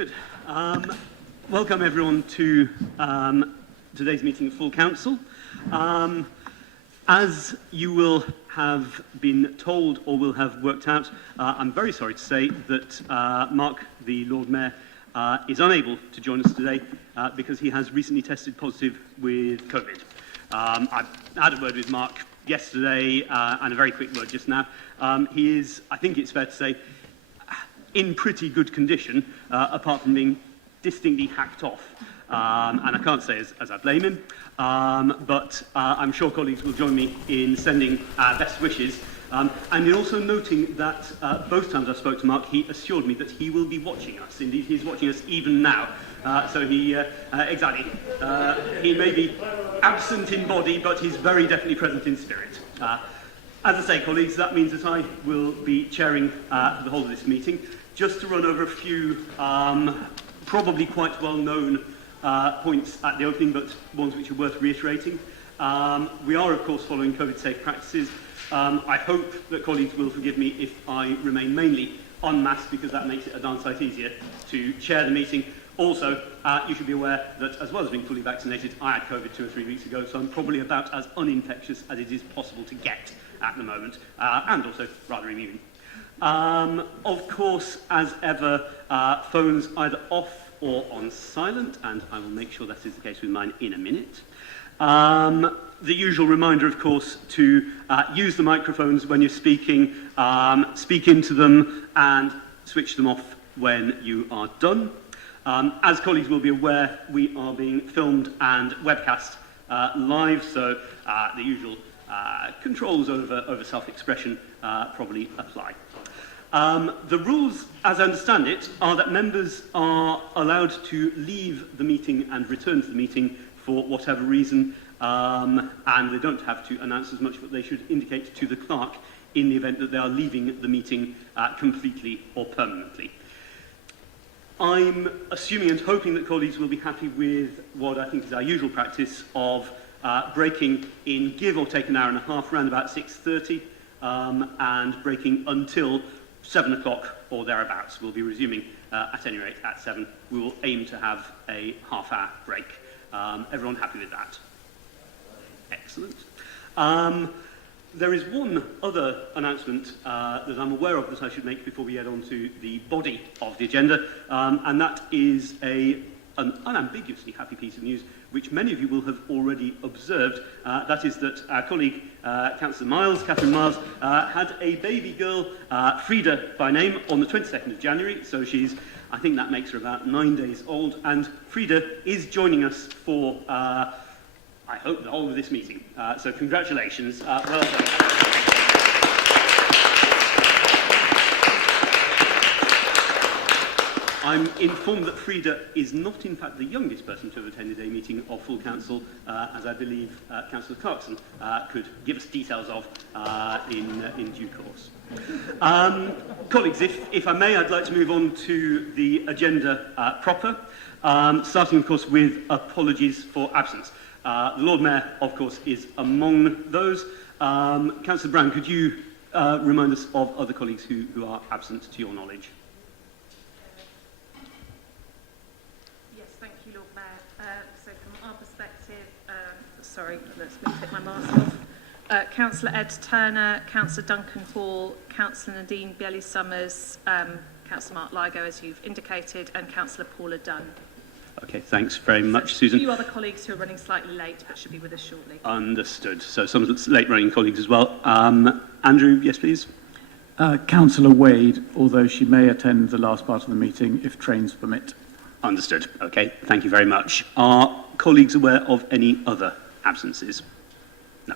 Good. Welcome everyone to today's meeting of full council. As you will have been told or will have worked out, I'm very sorry to say that Mark, the Lord Mayor, is unable to join us today because he has recently tested positive with COVID. I had a word with Mark yesterday and a very quick word just now. He is, I think it's fair to say, in pretty good condition, apart from being distinctly hacked off. And I can't say as I blame him, but I'm sure colleagues will join me in sending best wishes. And in also noting that both times I spoke to Mark, he assured me that he will be watching us. Indeed, he's watching us even now. So he, exactly, he may be absent in body, but he's very definitely present in spirit. As I say, colleagues, that means that I will be chairing the whole of this meeting. Just to run over a few probably quite well-known points at the opening, but ones which are worth reiterating. We are, of course, following COVID-safe practices. I hope that colleagues will forgive me if I remain mainly unmasked, because that makes it a darn sight easier to chair the meeting. Also, you should be aware that, as well as being fully vaccinated, I had COVID 2 or 3 weeks ago, so I'm probably about as uninfectious as it is possible to get at the moment, and also rather immune. Of course, as ever, phones either off or on silent, and I will make sure that is the case with mine in a minute. The usual reminder, of course, to use the microphones when you're speaking, speak into them, and switch them off when you are done. As colleagues will be aware, we are being filmed and webcast live, so the usual controls over self-expression probably apply. The rules, as I understand it, are that members are allowed to leave the meeting and return to the meeting for whatever reason, and they don't have to announce as much, but they should indicate to the clerk in the event that they are leaving the meeting completely or permanently. I'm assuming and hoping that colleagues will be happy with what I think is our usual practice of breaking in give or take an hour and a half, around about 6:30, and breaking until 7 o'clock or thereabouts. We'll be resuming at any rate at 7. We will aim to have a half-hour break. Everyone happy with that? Excellent. There is one other announcement that I'm aware of that I should make before we get on to the body of the agenda, and that is an unambiguously happy piece of news, which many of you will have already observed. That is that our colleague, Councillor Miles, Catherine Miles, had a baby girl, Frida by name, on the 22nd of January. So she's, I think that makes her about 9 days old. And Frida is joining us for, I hope, the whole of this meeting. So congratulations. Well done. I'm informed that Frida is not, in fact, the youngest person to have attended a meeting of full council, as I believe Councillor Clarkson could give us details of in due course. Colleagues, if I may, I'd like to move on to the agenda proper, starting, of course, with apologies for absence. The Lord Mayor, of course, is among those. Councillor Brown, could you remind us of other colleagues who are absent to your knowledge? So from our perspective, sorry, let me take my mask off. Councillor Ed Turner, Councillor Duncan Hall, Councillor Nadine Bielly-Summers, Councillor Mark Ligo, as you've indicated, and Councillor Paula Dunn. Okay, thanks very much, Susan. A few other colleagues who are running slightly late, but should be with us shortly. Understood. So some late-running colleagues as well. Andrew, yes, please. Councillor Wade, although she may attend the last part of the meeting if trains permit. Understood. Okay, thank you very much. Are colleagues aware of any other absences? No.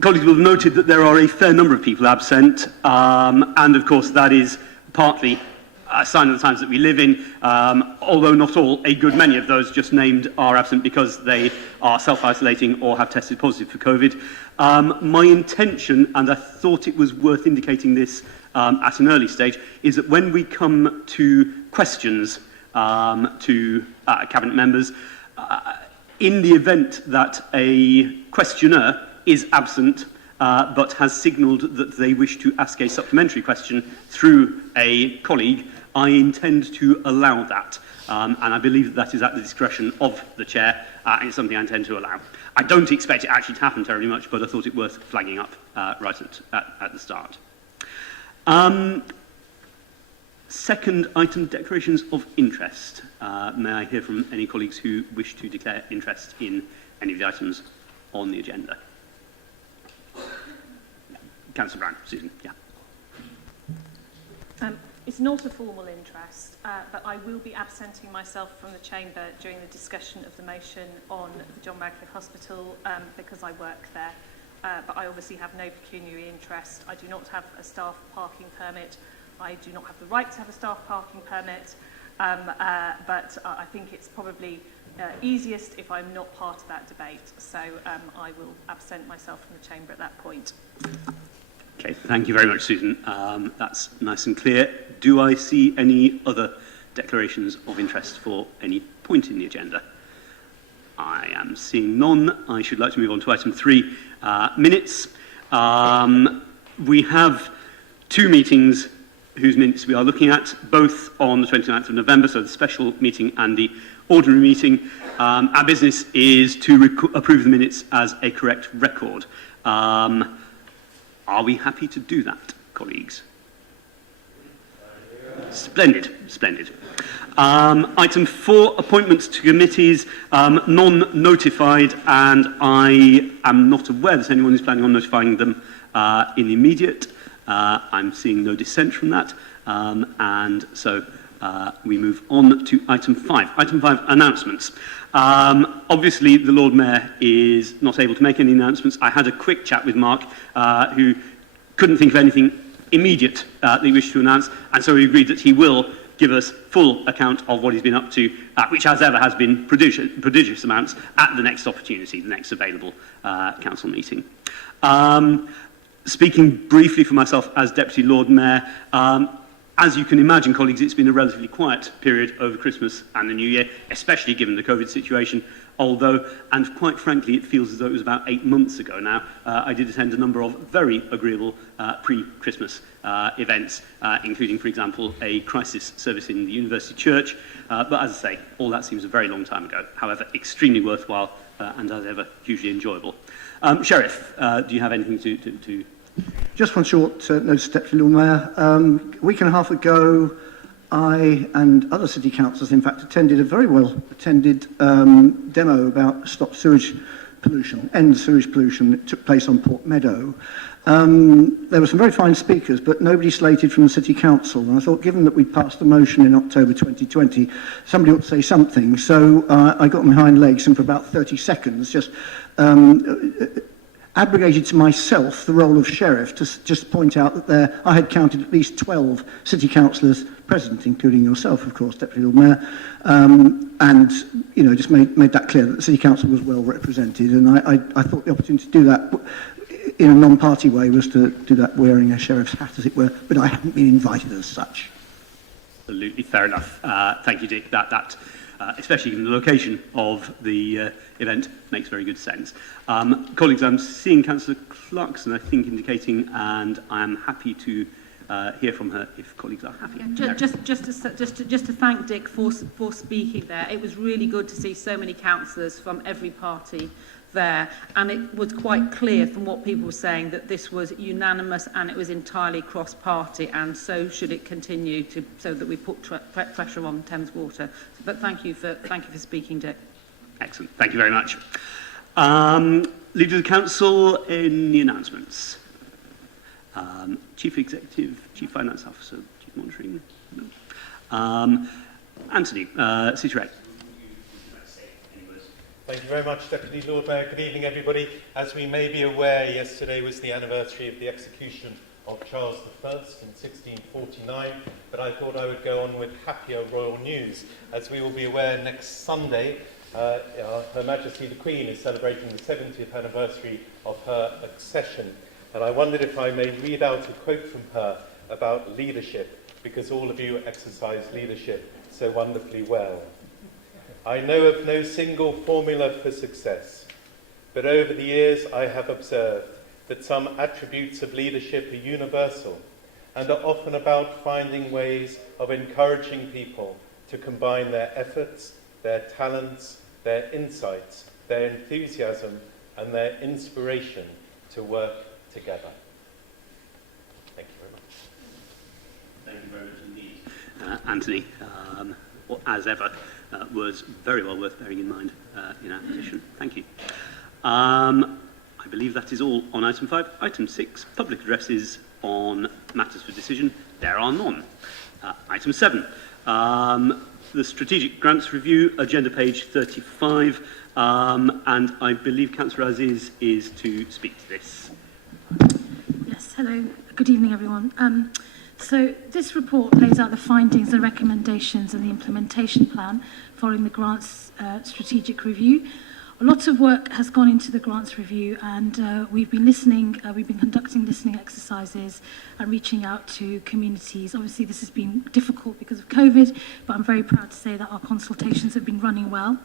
Colleagues will have noted that there are a fair number of people absent, and of course that is partly a sign of the times that we live in, although not all, a good many of those just named are absent because they are self-isolating or have tested positive for COVID. My intention, and I thought it was worth indicating this at an early stage, is that when we come to questions to Cabinet members, in the event that a questioner is absent, but has signalled that they wish to ask a supplementary question through a colleague, I intend to allow that. And I believe that is at the discretion of the chair, and it's something I intend to allow. I don't expect it actually to happen terribly much, but I thought it worth flagging up right at the start. Second item, declarations of interest. May I hear from any colleagues who wish to declare interest in any of the items on the agenda? Councillor Brown, Susan, yeah. It's not a formal interest, but I will be absenting myself from the chamber during the discussion of the motion on the John Radcliffe Hospital because I work there. But I obviously have no pecuniary interest. I do not have a staff parking permit. I do not have the right to have a staff parking permit. But I think it's probably easiest if I'm not part of that debate. So I will absent myself from the chamber at that point. Okay, thank you very much, Susan. That's nice and clear. Do I see any other declarations of interest for any point in the agenda? I am seeing none. I should like to move on to item 3, minutes. We have 2 meetings whose minutes we are looking at, both on the 29th of November, so the special meeting and the ordinary meeting. Our business is to approve the minutes as a correct record. Are we happy to do that, colleagues? Splendid, splendid. Item 4, appointments to committees, non-notified, and I am not aware that anyone is planning on notifying them in the immediate. I'm seeing no dissent from that, and so we move on to item 5. Item 5, announcements. Obviously, the Lord Mayor is not able to make any announcements. I had a quick chat with Mark, who couldn't think of anything immediate that he wished to announce, and so he agreed that he will give us full account of what he's been up to, which as ever has been prodigious amounts, at the next opportunity, the next available council meeting. Speaking briefly for myself as Deputy Lord Mayor, as you can imagine, colleagues, it's been a relatively quiet period over Christmas and the New Year, especially given the COVID situation, although, and quite frankly, it feels as though it was about 8 months ago now, I did attend a number of very agreeable pre-Christmas events, including, for example, a crisis service in the University Church. But as I say, all that seems a very long time ago. However, extremely worthwhile and, as ever, hugely enjoyable. Sheriff, do you have anything to Just one short notice, Deputy Lord Mayor. A week and a half ago, I and other city councillors, in fact, attended a very well-attended demo about stop sewage pollution, end sewage pollution that took place on Port Meadow. There were some very fine speakers, but nobody slated from the City Council. And I thought, given that we passed the motion in October 2020, somebody ought to say something. So I got on my hind legs and for about 30 seconds just abrogated to myself the role of sheriff to just point out that I had counted at least 12 city councillors present, including yourself, of course, Deputy Lord Mayor, and just made that clear that the city council was well represented. And I thought the opportunity to do that in a non-party way was to do that wearing a sheriff's hat, as it were, but I hadn't been invited as such. Absolutely, fair enough. Thank you, Dick. That especially given the location of the event, makes very good sense. Colleagues, I'm seeing Councillor Clarkson, I think, indicating, and I'm happy to hear from her if colleagues are happy. Yeah, just to thank Dick for speaking there. It was really good to see so many councillors from every party there, and it was quite clear from what people were saying that this was unanimous and it was entirely cross-party, and so should it continue so that we put pressure on Thames Water. But thank you for speaking, Dick. Excellent. Thank you very much. Leader of the Council, any announcements? Chief Executive, Chief Finance Officer, Chief Monitoring? No. Anthony, City Rep. Thank you very much, Deputy Lord Mayor. Good evening, everybody. As we may be aware, yesterday was the anniversary of the execution of Charles I in 1649, but I thought I would go on with happier royal news. As we will be aware, next Sunday, Her Majesty the Queen is celebrating the 70th anniversary of her accession. And I wondered if I may read out a quote from her about leadership, because all of you exercise leadership so wonderfully well. I know of no single formula for success, but over the years I have observed that some attributes of leadership are universal and are often about finding ways of encouraging people to combine their efforts, their talents, their insights, their enthusiasm, and their inspiration to work together. Thank you very much. Thank you very much indeed. Anthony, as ever, was very well worth bearing in mind in our position. Thank you. I believe that is all on item 5. Item 6, public addresses on matters for decision. There are none. Item 7, the Strategic Grants Review, agenda page 35, and I believe Councillor Aziz is to speak to this. Yes, hello. Good evening, everyone. So this report lays out the findings and recommendations and the implementation plan following the grants strategic review. A lot of work has gone into the grants review, and we've been conducting listening exercises and reaching out to communities. Obviously, this has been difficult because of COVID, but I'm very proud to say that our consultations have been running well.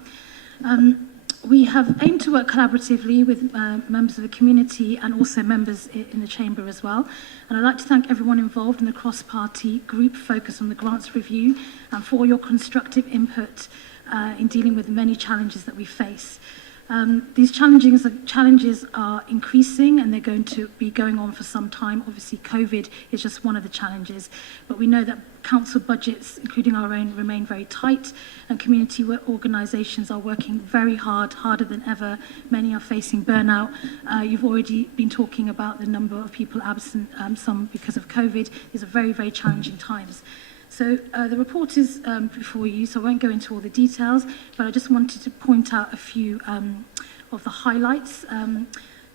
We have aimed to work collaboratively with members of the community and also members in the chamber as well. And I'd like to thank everyone involved in the cross-party group focus on the grants review and for your constructive input in dealing with the many challenges that we face. These challenges are increasing, and they're going to be going on for some time. Obviously, COVID is just one of the challenges, but we know that council budgets, including our own, remain very tight, and community organisations are working very hard, harder than ever. Many are facing burnout. You've already been talking about the number of people absent, some because of COVID. These are very, very challenging times. So the report is before you, so I won't go into all the details, but I just wanted to point out a few of the highlights.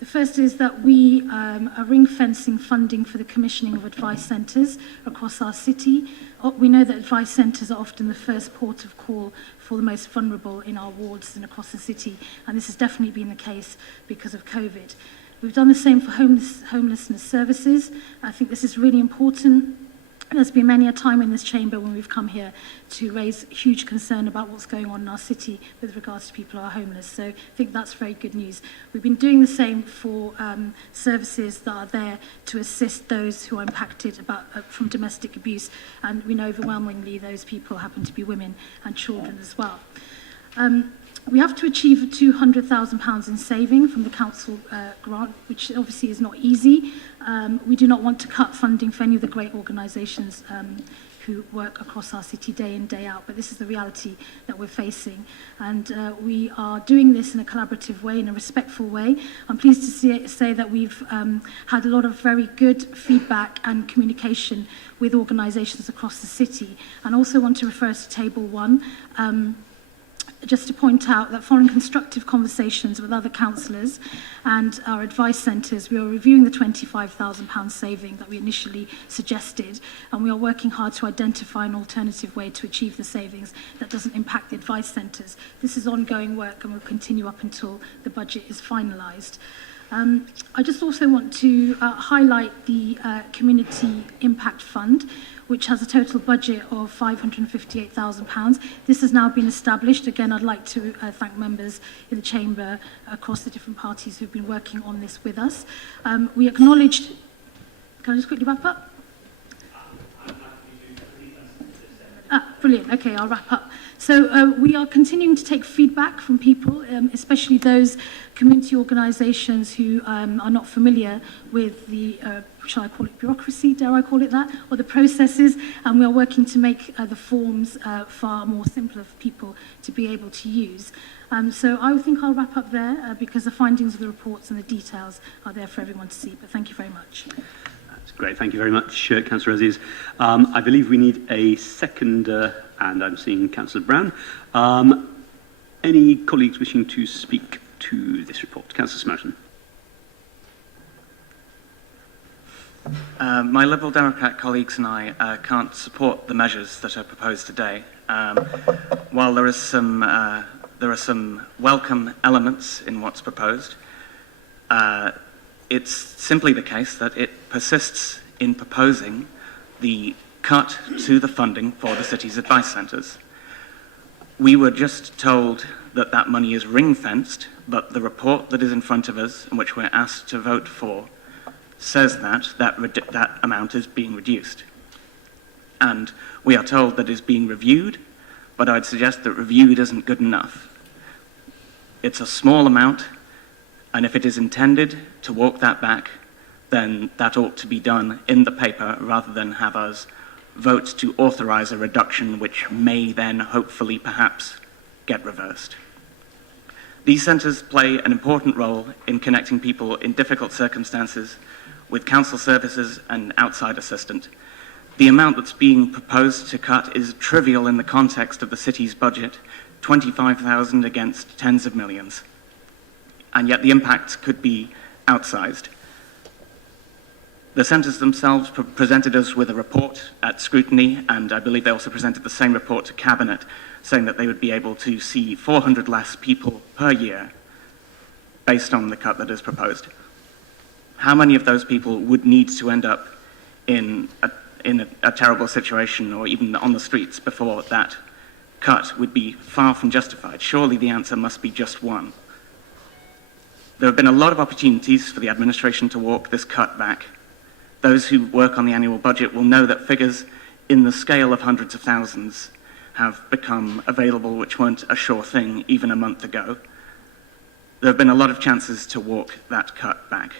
The first is that we are ring-fencing funding for the commissioning of advice centres across our city. We know that advice centres are often the first port of call for the most vulnerable in our wards and across the city, and this has definitely been the case because of COVID. We've done the same for homelessness services. I think this is really important. There's been many a time in this chamber when we've come here to raise huge concern about what's going on in our city with regards to people who are homeless. So I think that's very good news. We've been doing the same for services that are there to assist those who are impacted from domestic abuse. And we know overwhelmingly those people happen to be women and children as well. We have to achieve £200,000 in saving from the council grant, which obviously is not easy. We do not want to cut funding for any of the great organisations who work across our city day in, day out, but this is the reality that we're facing. And we are doing this in a collaborative way, in a respectful way. I'm pleased to say that we've had a lot of very good feedback and communication with organisations across the city. And also want to refer us to Table 1, just to point out that following constructive conversations with other councillors and our advice centres, we are reviewing the £25,000 saving that we initially suggested, and we are working hard to identify an alternative way to achieve the savings that doesn't impact the advice centres. This is ongoing work and will continue up until the budget is finalised. I just also want to highlight the Community Impact Fund, which has a total budget of £558,000. This has now been established. Again, I'd like to thank members in the chamber across the different parties who've been working on this with us. We acknowledged... Can I just quickly wrap up? Brilliant. Okay, I'll wrap up. So we are continuing to take feedback from people, especially those community organisations who are not familiar with the, shall I call it bureaucracy, dare I call it that, or the processes, and we are working to make the forms far more simpler for people to be able to use. So I think I'll wrap up there because the findings of the reports and the details are there for everyone to see, but thank you very much. That's great. Thank you very much, Councillor Aziz. I believe we need a seconder, and I'm seeing Councillor Brown. Any colleagues wishing to speak to this report? Councillor Smerton. My Liberal Democrat colleagues and I can't support the measures that are proposed today. While there are some welcome elements in what's proposed, it's simply the case that it persists in proposing the cut to the funding for the city's advice centres. We were just told that money is ring-fenced, but the report that is in front of us, and which we're asked to vote for, says that amount is being reduced. And we are told that it is being reviewed, but I'd suggest that reviewed isn't good enough. It's a small amount, and if it is intended to walk that back, then that ought to be done in the paper rather than have us vote to authorise a reduction which may then hopefully perhaps get reversed. These centres play an important role in connecting people in difficult circumstances with council services and outside assistance. The amount that's being proposed to cut is trivial in the context of the city's budget, 25,000 against tens of millions. And yet the impact could be outsized. The centres themselves presented us with a report at Scrutiny, and I believe they also presented the same report to Cabinet, saying that they would be able to see 400 less people per year based on the cut that is proposed. How many of those people would need to end up in a terrible situation or even on the streets before that cut would be far from justified? Surely the answer must be just one. There have been a lot of opportunities for the administration to walk this cut back. Those who work on the annual budget will know that figures in the scale of hundreds of thousands have become available, which weren't a sure thing even a month ago. There have been a lot of chances to walk that cut back.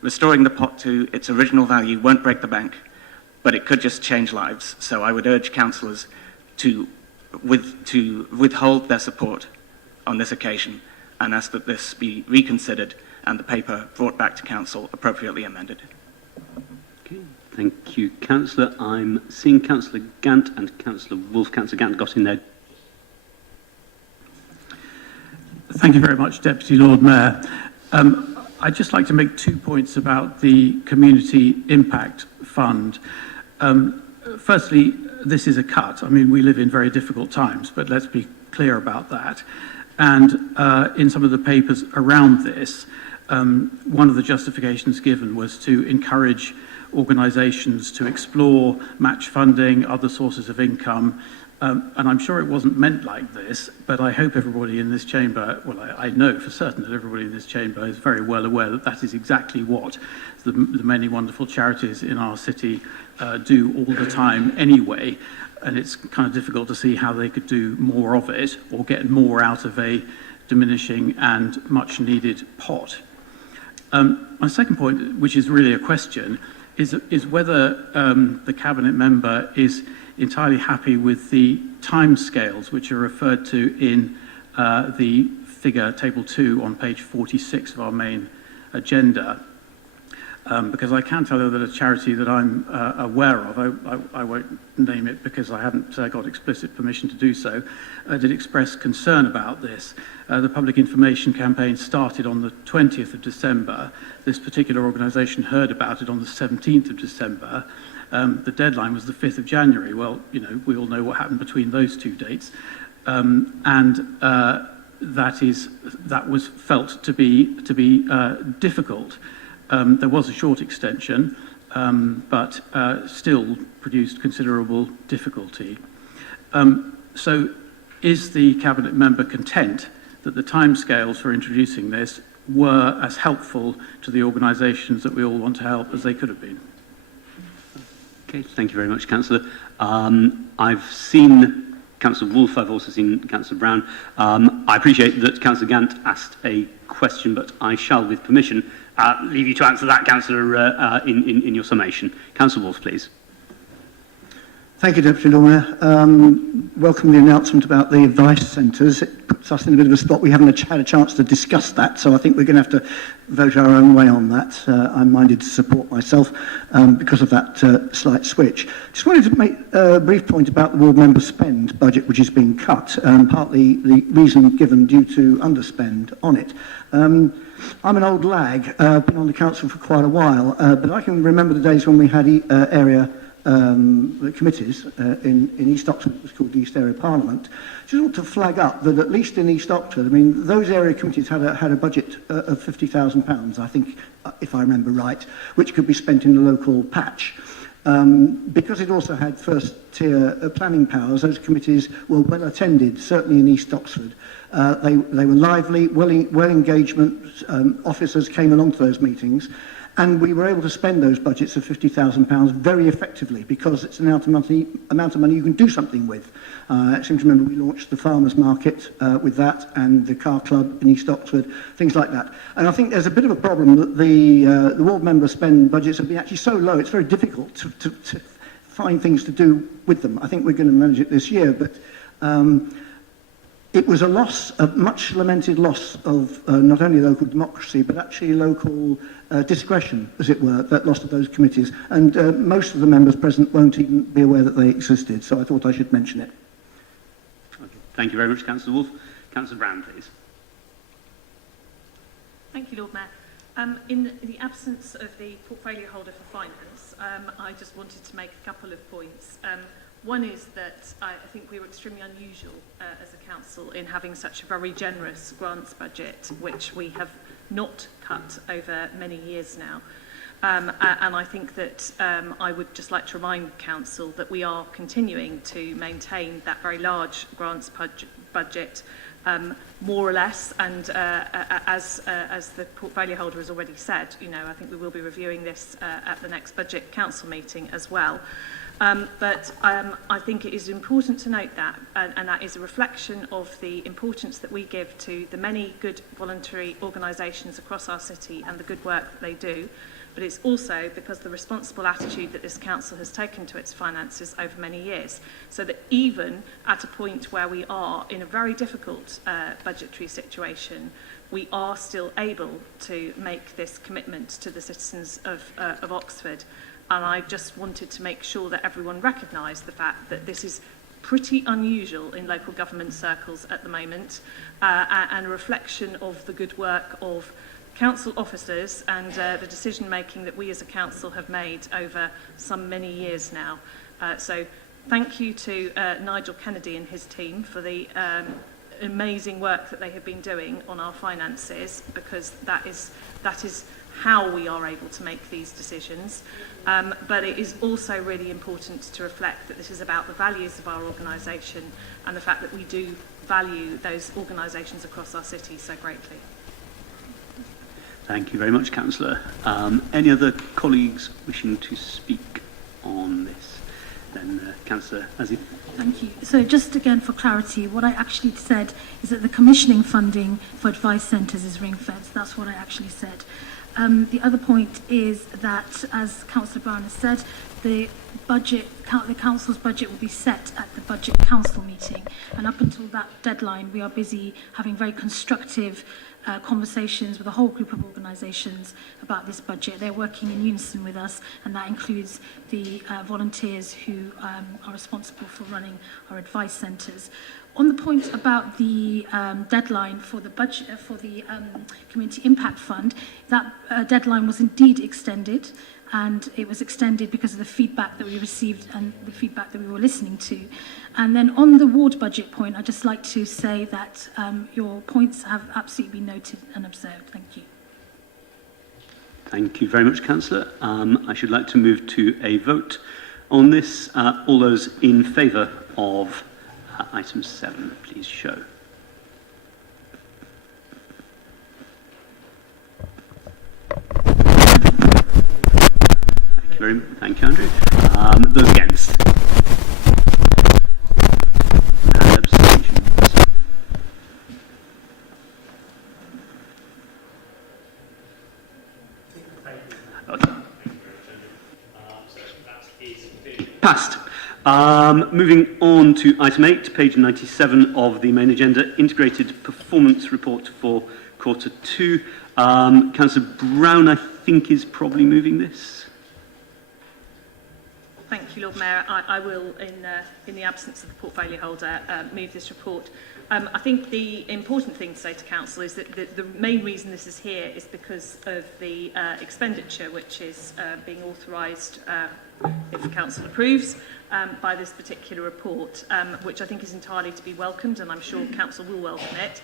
Restoring the pot to its original value won't break the bank, but it could just change lives. So I would urge councillors to withhold their support on this occasion and ask that this be reconsidered and the paper brought back to council appropriately amended. Okay, thank you, Councillor. I'm seeing Councillor Gant and Councillor Wolfe. Councillor Gant got in there. Thank you very much, Deputy Lord Mayor. I'd just like to make 2 points about the Community Impact Fund. Firstly, this is a cut. I mean, we live in very difficult times, but let's be clear about that. And in some of the papers around this, one of the justifications given was to encourage organisations to explore match funding, other sources of income. And I'm sure it wasn't meant like this, but I hope everybody in this chamber, well, I know for certain that everybody in this chamber is very well aware that that is exactly what the many wonderful charities in our city do all the time anyway. And it's kind of difficult to see how they could do more of it or get more out of a diminishing and much needed pot. My second point, which is really a question, is whether the Cabinet member is entirely happy with the timescales which are referred to in the figure table 2 on page 46 of our main agenda. Because I can tell you that a charity that I'm aware of, I won't name it because I haven't got explicit permission to do so, did express concern about this. The public information campaign started on the 20th of December. This particular organisation heard about it on the 17th of December. The deadline was the 5th of January. Well, you know, we all know what happened between those two dates. That was felt to be difficult. There was a short extension, but still produced considerable difficulty. So is the Cabinet member content that the timescales for introducing this were as helpful to the organisations that we all want to help as they could have been? Okay, thank you very much, Councillor. I've seen Councillor Wolfe, I've also seen Councillor Brown. I appreciate that Councillor Gant asked a question, but I shall, with permission, leave you to answer that, Councillor, in your summation. Councillor Wolfe, please. Thank you, Deputy Lord Mayor. Welcome the announcement about the advice centres. It puts us in a bit of a spot. We haven't had a chance to discuss that, so I think we're going to have to vote our own way on that. I'm minded to support myself because of that slight switch. Just wanted to make a brief point about the ward member spend budget, which is being cut, partly the reason given due to underspend on it. I'm an old lag, been on the council for quite a while, but I can remember the days when we had area committees in East Oxford. It was called the East Area Parliament. Just want to flag up that at least in East Oxford, I mean, those area committees had a budget of £50,000, I think, if I remember right, which could be spent in the local patch. Because it also had first-tier planning powers, those committees were well attended, certainly in East Oxford. They were lively, well engagement. Officers came along to those meetings, and we were able to spend those budgets of £50,000 very effectively because it's an amount of money you can do something with. I seem to remember we launched the farmers market with that, and the car club in East Oxford, things like that. And I think there's a bit of a problem that the ward member spend budgets have been actually so low, it's very difficult to find things to do with them. I think we're going to manage it this year, but it was a loss, a much lamented loss of not only local democracy, but actually local discretion, as it were, that lost of those committees. And most of the members present won't even be aware that they existed, so I thought I should mention it. Okay. Thank you very much, Councillor Wolfe. Councillor Brown, please. Thank you, Lord Mayor. In the absence of the portfolio holder for finance, I just wanted to make a couple of points. One is that I think we were extremely unusual as a council in having such a very generous grants budget, which we have not cut over many years now. And I think that I would just like to remind Council that we are continuing to maintain that very large grants budget, more or less, and as the portfolio holder has already said, you know, I think we will be reviewing this at the next budget council meeting as well. But I think it is important to note that, and that is a reflection of the importance that we give to the many good voluntary organisations across our city and the good work that they do. But it's also because of the responsible attitude that this council has taken to its finances over many years. So that even at a point where we are in a very difficult budgetary situation, we are still able to make this commitment to the citizens of Oxford. And I just wanted to make sure that everyone recognised the fact that this is pretty unusual in local government circles at the moment, and a reflection of the good work of council officers and the decision making that we as a council have made over some many years now. So thank you to Nigel Kennedy and his team for the amazing work that they have been doing on our finances, because that is how we are able to make these decisions. But it is also really important to reflect that this is about the values of our organisation and the fact that we do value those organisations across our city so greatly. Thank you very much, Councillor. Any other colleagues wishing to speak on this? Then Councillor Azzi. Thank you. So just again for clarity, what I actually said is that the commissioning funding for advice centres is ring-fenced. That's what I actually said. The other point is that, as Councillor Brown has said, the council's budget will be set at the budget council meeting, and up until that deadline we are busy having very constructive conversations with a whole group of organisations about this budget. They're working in unison with us, and that includes the volunteers who are responsible for running our advice centres. On the point about the deadline for the budget for the Community Impact Fund, that deadline was indeed extended, and it was extended because of the feedback that we received and the feedback that we were listening to. And then on the ward budget point, I'd just like to say that your points have absolutely been noted and observed. Thank you. Thank you very much, Councillor. I should like to move to a vote on this. All those in favour of item 7, please show. Thank you, Andrew. Those against? And abstentions? Okay. Passed. Moving on to item 8, page 97 of the main agenda, Integrated Performance Report for Quarter 2. Councillor Brown, I think, is probably moving this. Thank you, Lord Mayor. I will, in the absence of the portfolio holder, move this report. I think the important thing to say to Council is that the main reason this is here is because of the expenditure which is being authorised, if Council approves, by this particular report, which I think is entirely to be welcomed, and I'm sure Council will welcome it.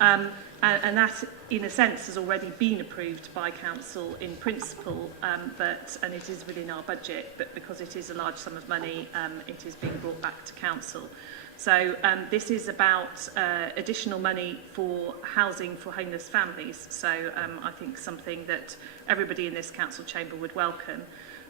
And that, in a sense, has already been approved by Council in principle, and it is within our budget, but because it is a large sum of money, it is being brought back to Council. So this is about additional money for housing for homeless families. So I think something that everybody in this council chamber would welcome.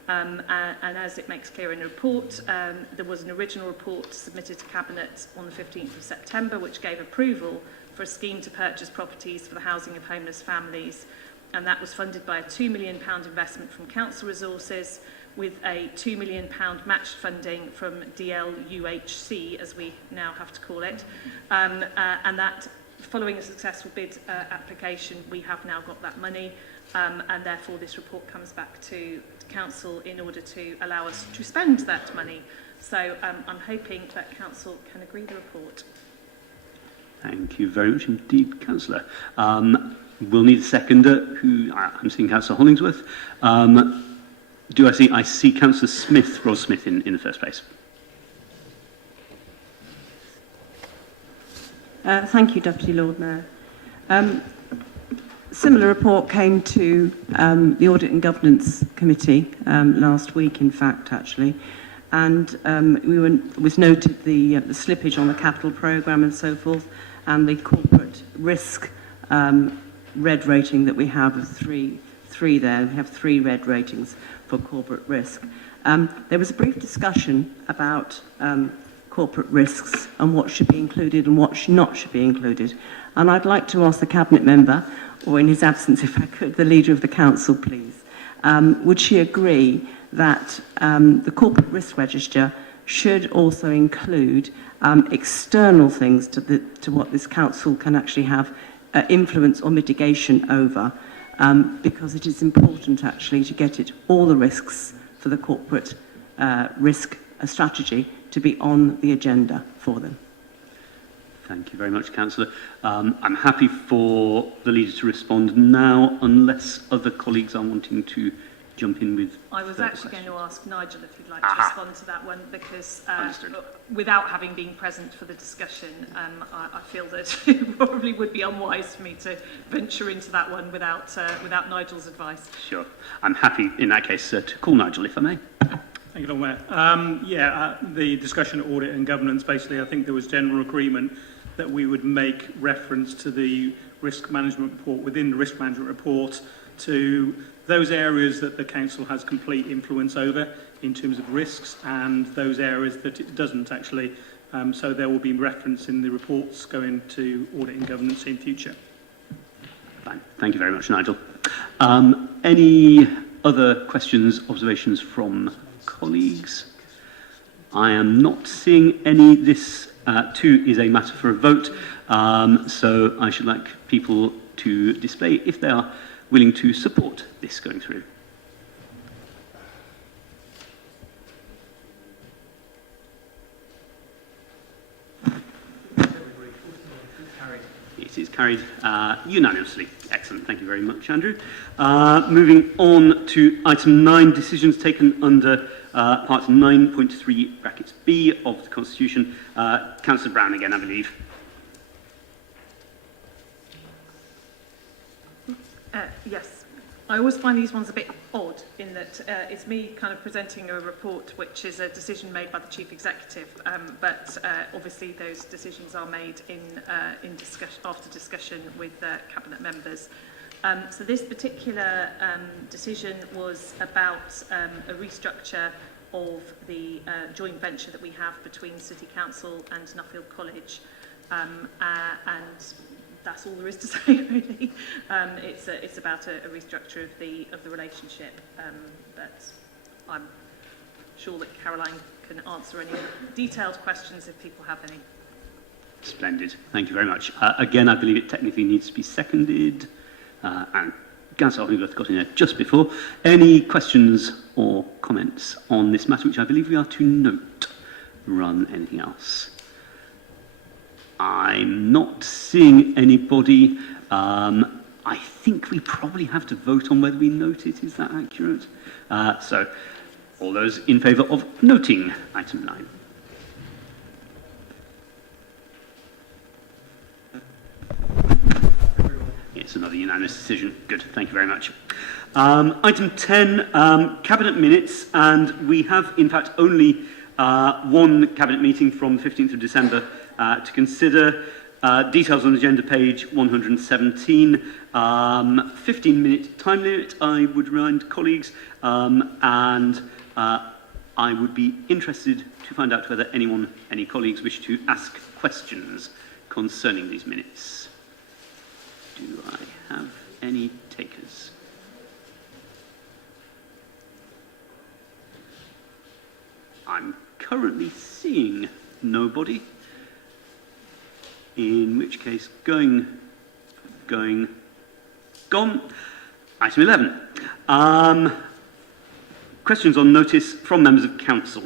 And as it makes clear in the report, there was an original report submitted to Cabinet on the 15th of September, which gave approval for a scheme to purchase properties for the housing of homeless families. And that was funded by a £2 million investment from council resources, with a £2 million matched funding from DLUHC, as we now have to call it. And that, following a successful bid application, we have now got that money, and therefore this report comes back to Council in order to allow us to spend that money. So I'm hoping that Council can agree the report. Thank you very much indeed, Councillor. We'll need a seconder, who I'm seeing Councillor Hollingsworth. I see Councillor Smith, Ross Smith, in the first place. Thank you, Deputy Lord Mayor. Similar report came to the Audit and Governance Committee last week, in fact, actually, and it was noted the slippage on the capital programme and so forth, and the corporate risk red rating that we have of three there. We have 3 red ratings for corporate risk. There was a brief discussion about corporate risks and what should be included and what should be included. And I'd like to ask the Cabinet member, or in his absence, if I could, the Leader of the Council, please, would she agree that the corporate risk register should also include external things to what this Council can actually have influence or mitigation over, because it is important actually to get all the risks for the corporate risk strategy to be on the agenda for them. Thank you very much, Councillor. I'm happy for the Leader to respond now, unless other colleagues are wanting to jump in with... I was actually going to ask Nigel if he'd like to respond to that one, because without having been present for the discussion, I feel that it probably would be unwise for me to venture into that one without Nigel's advice. Sure. I'm happy, in that case, to call Nigel, if I may. Thank you, Lord Mayor. The discussion at Audit and Governance, basically, I think there was general agreement that we would make reference to the risk management report, within the risk management report, to those areas that the Council has complete influence over in terms of risks, and those areas that it doesn't actually. So there will be reference in the reports going to Audit and Governance in future. Fine. Thank you very much, Nigel. Any other questions, observations from colleagues? I am not seeing any. This too is a matter for a vote, so I should like people to display if they are willing to support this going through. It is carried unanimously. Excellent. Thank you very much, Andrew. Moving on to item 9, decisions taken under part 9.3 brackets B of the Constitution. Councillor Brown again, I believe. Yes. I always find these ones a bit odd in that it's me kind of presenting a report which is a decision made by the Chief Executive, but obviously those decisions are made in discussion, after discussion with Cabinet members. So this particular decision was about a restructure of the joint venture that we have between City Council and Nuffield College, and that's all there is to say, really. It's about a restructure of the relationship, but I'm sure that Caroline can answer any detailed questions if people have any. Splendid. Thank you very much. Again, I believe it technically needs to be seconded, and Councillor Hollingworth got in there just before. Any questions or comments on this matter, which I believe we are to note, rather than anything else? I'm not seeing anybody. I think we probably have to vote on whether we note it. Is that accurate? So, all those in favour of noting item 9? It's another unanimous decision. Good, thank you very much. Item 10, Cabinet minutes, and we have in fact only one Cabinet meeting from the 15th of December to consider. Details on agenda page 117, 15-minute time limit, I would remind colleagues, and I would be interested to find out whether any colleagues wish to ask questions concerning these minutes. Do I have any takers? I'm currently seeing nobody. In which case, gone. Item 11. Questions on notice from members of council.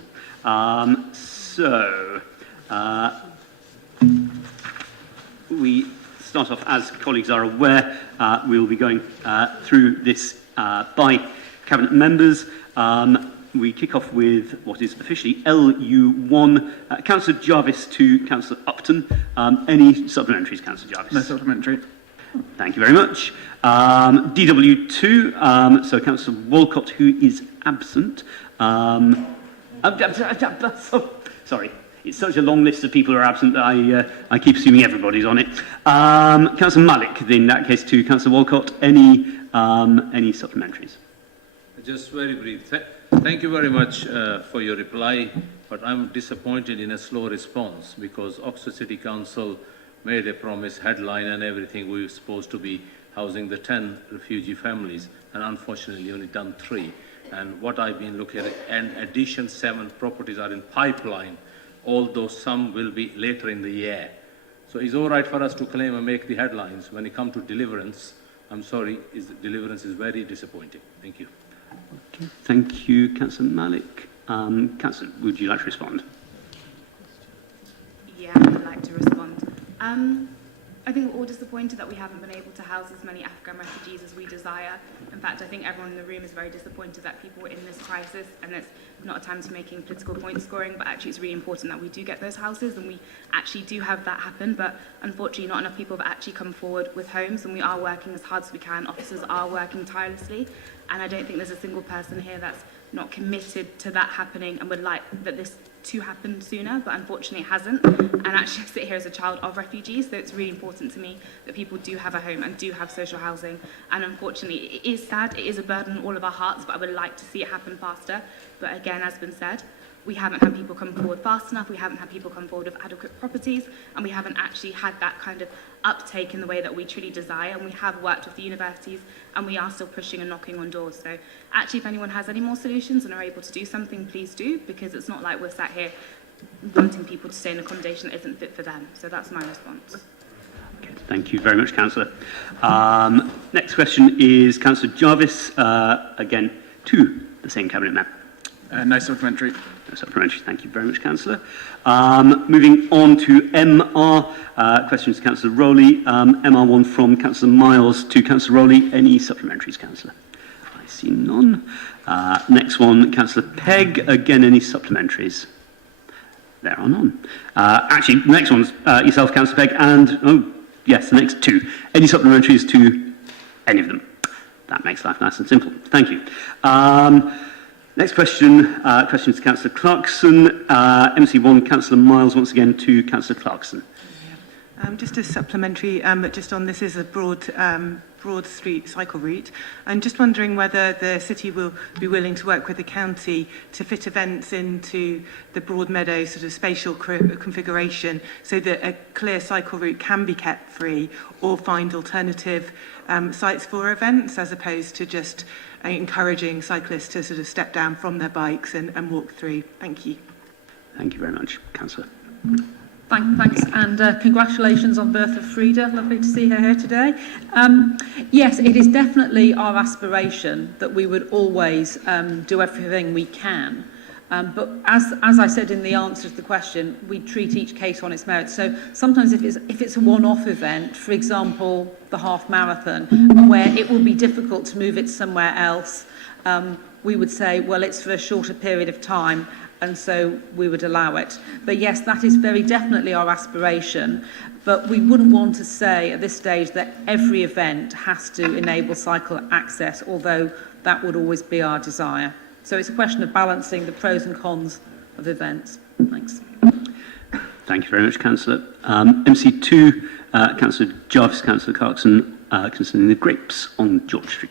We start off, as colleagues are aware, we'll be going through this by Cabinet members. We kick off with what is officially LU1. Councillor Jarvis to Councillor Upton. Any supplementaries, Councillor Jarvis? No supplementary. Thank you very much. DW2, so Councillor Walcott, who is absent. Sorry, it's such a long list of people who are absent that I keep assuming everybody's on it. Councillor Malik, in that case, to Councillor Walcott. Any supplementaries? Just very brief. Thank you very much for your reply, but I'm disappointed in a slow response because Oxford City Council made a promise, headline and everything. We were supposed to be housing the 10 refugee families, and unfortunately only done 3. And what I've been looking at, an addition 7 properties are in pipeline, although some will be later in the year. So it's all right for us to claim and make the headlines. When it comes to deliverance, I'm sorry, deliverance is very disappointing. Thank you. Okay, thank you, Councillor Malik. Councillor, would you like to respond? Yeah, I'd like to respond. I think we're all disappointed that we haven't been able to house as many Afghan refugees as we desire. In fact, I think everyone in the room is very disappointed that people are in this crisis, and it's not a time to making political point scoring, but actually it's really important that we do get those houses, and we actually do have that happen, but unfortunately not enough people have actually come forward with homes, and we are working as hard as we can. Officers are working tirelessly, and I don't think there's a single person here that's not committed to that happening and would like that this to happen sooner, but unfortunately it hasn't. And actually I sit here as a child of refugees, so it's really important to me that people do have a home and do have social housing. And unfortunately it is sad, it is a burden on all of our hearts, but I would like to see it happen faster. But again, as been said, we haven't had people come forward fast enough, we haven't had people come forward with adequate properties, and we haven't actually had that kind of uptake in the way that we truly desire. And we have worked with the universities, and we are still pushing and knocking on doors. So actually, if anyone has any more solutions and are able to do something, please do, because it's not like we're sat here wanting people to stay in accommodation that isn't fit for them. So that's my response. Okay, thank you very much, Councillor. Next question is Councillor Jarvis, again, to the same Cabinet member. No supplementary. No supplementary. Thank you very much, Councillor. Moving on to MR. Questions to Councillor Rowley. MR1 from Councillor Miles to Councillor Rowley. Any supplementaries, Councillor? I see none. Next one, Councillor Pegg. Again, any supplementaries? There are none. Actually, the next one's yourself, Councillor Pegg, and, oh, yes, the next 2. Any supplementaries to any of them? That makes life nice and simple. Thank you. Next question, questions to Councillor Clarkson. MC1, Councillor Miles, once again to Councillor Clarkson. Just a supplementary, but just on this is a broad street cycle route. I'm just wondering whether the city will be willing to work with the county to fit events into the Broad Meadow sort of spatial configuration so that a clear cycle route can be kept free, or find alternative sites for events as opposed to just encouraging cyclists to sort of step down from their bikes and walk through. Thank you. Thank you very much, Councillor. Thanks, and congratulations on birth of Frida. Lovely to see her here today. Yes, it is definitely our aspiration that we would always do everything we can. But as I said in the answer to the question, we treat each case on its merits. So sometimes if it's a one-off event, for example, the half marathon, where it will be difficult to move it somewhere else, we would say, well, it's for a shorter period of time, and so we would allow it. But yes, that is very definitely our aspiration, but we wouldn't want to say at this stage that every event has to enable cycle access, although that would always be our desire. So it's a question of balancing the pros and cons of events. Thanks. Thank you very much, Councillor. MC2, Councillor Jarvis, Councillor Clarkson, concerning the grapes on George Street.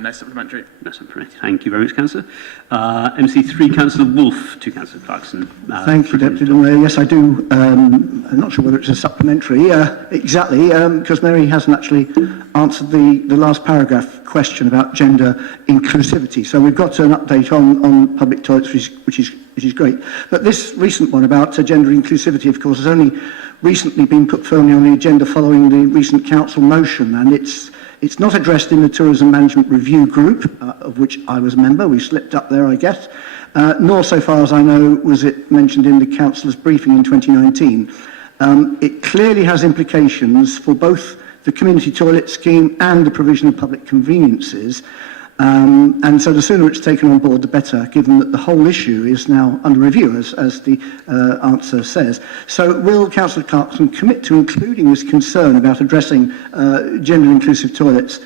No supplementary. No supplementary. Thank you very much, Councillor. MC3, Councillor Wolfe, to Councillor Clarkson. Thank you, Deputy Lord Mayor. Yes, I do. I'm not sure whether it's a supplementary. Exactly, because Mary hasn't actually answered the last paragraph question about gender inclusivity. So we've got an update on public toilets, which is great. But this recent one about gender inclusivity, of course, has only recently been put firmly on the agenda following the recent council motion, and it's not addressed in the Tourism Management Review Group, of which I was a member. We slipped up there, I guess. Nor, so far as I know, was it mentioned in the councillor's briefing in 2019. It clearly has implications for both the community toilet scheme and the provision of public conveniences. And so the sooner it's taken on board, the better, given that the whole issue is now under review, as the answer says. So will Councillor Clarkson commit to including this concern about addressing gender-inclusive toilets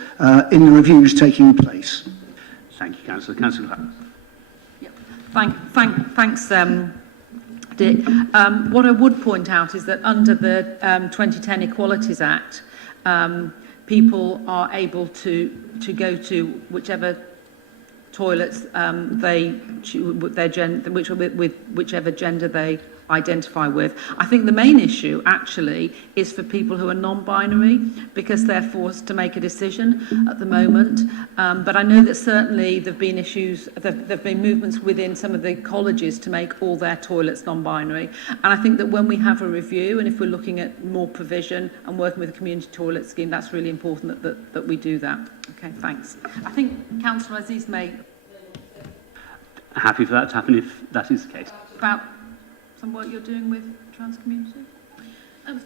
in the reviews taking place? Thank you, Councillor. Councillor Clarkson. Thanks, Dick. What I would point out is that under the 2010 Equalities Act, people are able to go to whichever toilets whichever gender they identify with. I think the main issue actually is for people who are non-binary, because they're forced to make a decision at the moment. But I know that certainly there've been issues, there've been movements within some of the colleges to make all their toilets non-binary. And I think that when we have a review, and if we're looking at more provision and working with the community toilet scheme, that's really important that we do that. Okay, thanks. I think Councillor Aziz may... Happy for that to happen if that is the case. About some work you're doing with trans community? No,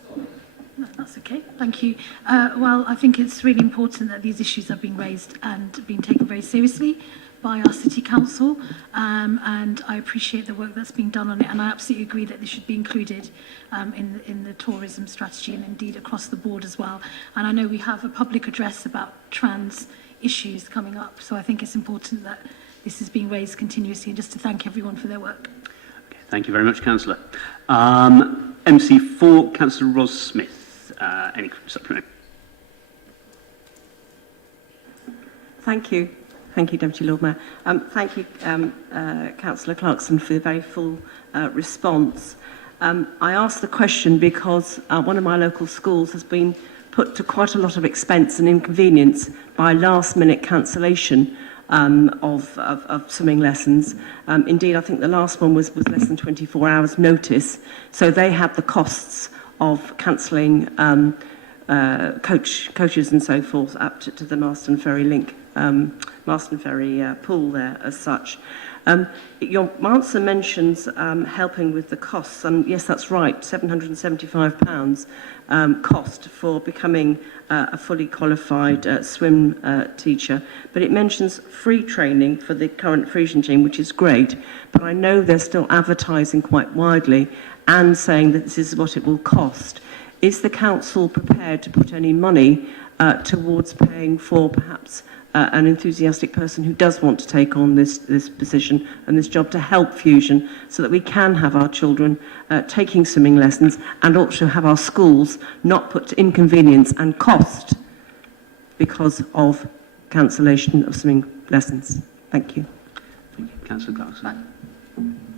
that's okay. Thank you. Well, I think it's really important that these issues are being raised and being taken very seriously by our City Council, and I appreciate the work that's being done on it, and I absolutely agree that this should be included in the tourism strategy, and indeed across the board as well. And I know we have a public address about trans issues coming up, so I think it's important that this is being raised continuously, and just to thank everyone for their work. Okay, thank you very much, Councillor. MC4, Councillor Ros Smith. Any supplementary? Thank you. Thank you, Deputy Lord Mayor. Thank you, Councillor Clarkson, for the very full response. I asked the question because one of my local schools has been put to quite a lot of expense and inconvenience by last-minute cancellation of swimming lessons. Indeed, I think the last one was less than 24 hours notice, so they had the costs of cancelling coaches and so forth up to the Marston Ferry link, Marston Ferry pool there as such. Your answer mentions helping with the costs, and yes, that's right, £775 cost for becoming a fully qualified swim teacher, but it mentions free training for the current Frisian team, which is great, but I know they're still advertising quite widely and saying that this is what it will cost. Is the council prepared to put any money towards paying for perhaps an enthusiastic person who does want to take on this position and this job to help Fusion, so that we can have our children taking swimming lessons and also have our schools not put to inconvenience and cost because of cancellation of swimming lessons? Thank you. Thank you. Councillor Clarkson.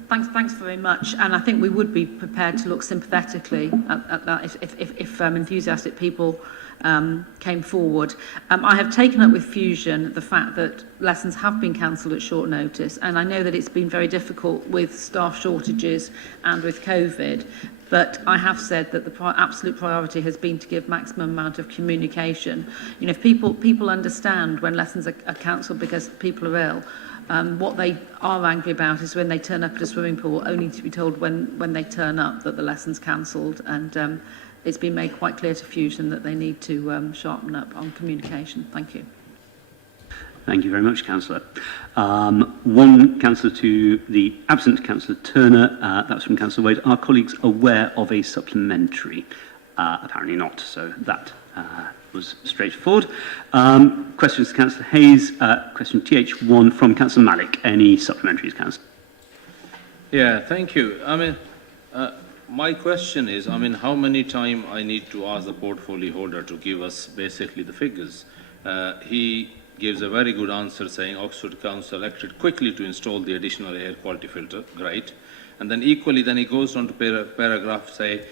Thanks very much, and I think we would be prepared to look sympathetically at that if enthusiastic people came forward. I have taken up with Fusion the fact that lessons have been cancelled at short notice, and I know that it's been very difficult with staff shortages and with COVID, but I have said that the absolute priority has been to give maximum amount of communication. You know, if people understand when lessons are cancelled because people are ill, what they are angry about is when they turn up at a swimming pool only to be told when they turn up that the lesson's cancelled, and it's been made quite clear to Fusion that they need to sharpen up on communication. Thank you. Thank you very much, Councillor. One councillor to the absent Councillor Turner, that's from Councillor Wade. Are colleagues aware of a supplementary? Apparently not, so that was straightforward. Questions to Councillor Hayes. Question TH1 from Councillor Malik. Any supplementaries, Councillor? Yeah, thank you. My question is, how many times I need to ask the portfolio holder to give us basically the figures? He gives a very good answer saying Oxford Council acted quickly to install the additional air quality filter. Great. And then equally, then he goes on to paragraph say,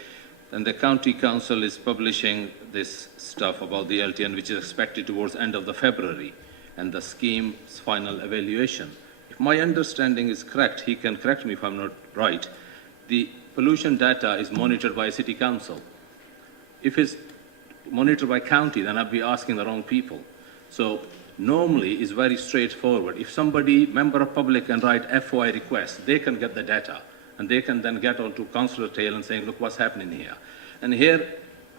and the county council is publishing this stuff about the LTN, which is expected towards end of the February, and the scheme's final evaluation. If my understanding is correct, he can correct me if I'm not right, the pollution data is monitored by city council. If it's monitored by county, then I'd be asking the wrong people. So normally it's very straightforward. If somebody, member of public, can write FOI requests, they can get the data, and they can then get onto Councillor Tail and saying, look what's happening here. And here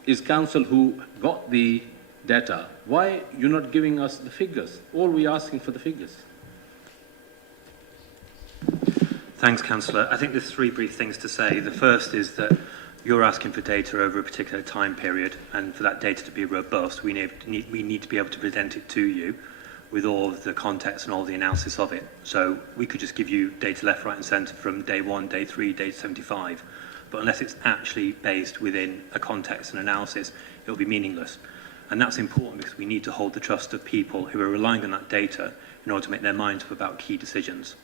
is council who got the data. Why you're not giving us the figures? All we're asking for the figures. Thanks, Councillor. I think there's three brief things to say. The first is that you're asking for data over a particular time period, and for that data to be robust, we need to be able to present it to you with all of the context and all the analysis of it. So we could just give you data left, right and centre from day 1, day 3, day 75, but unless it's actually based within a context and analysis, it'll be meaningless. And that's important because we need to hold the trust of people who are relying on that data in order to make their minds up about key decisions.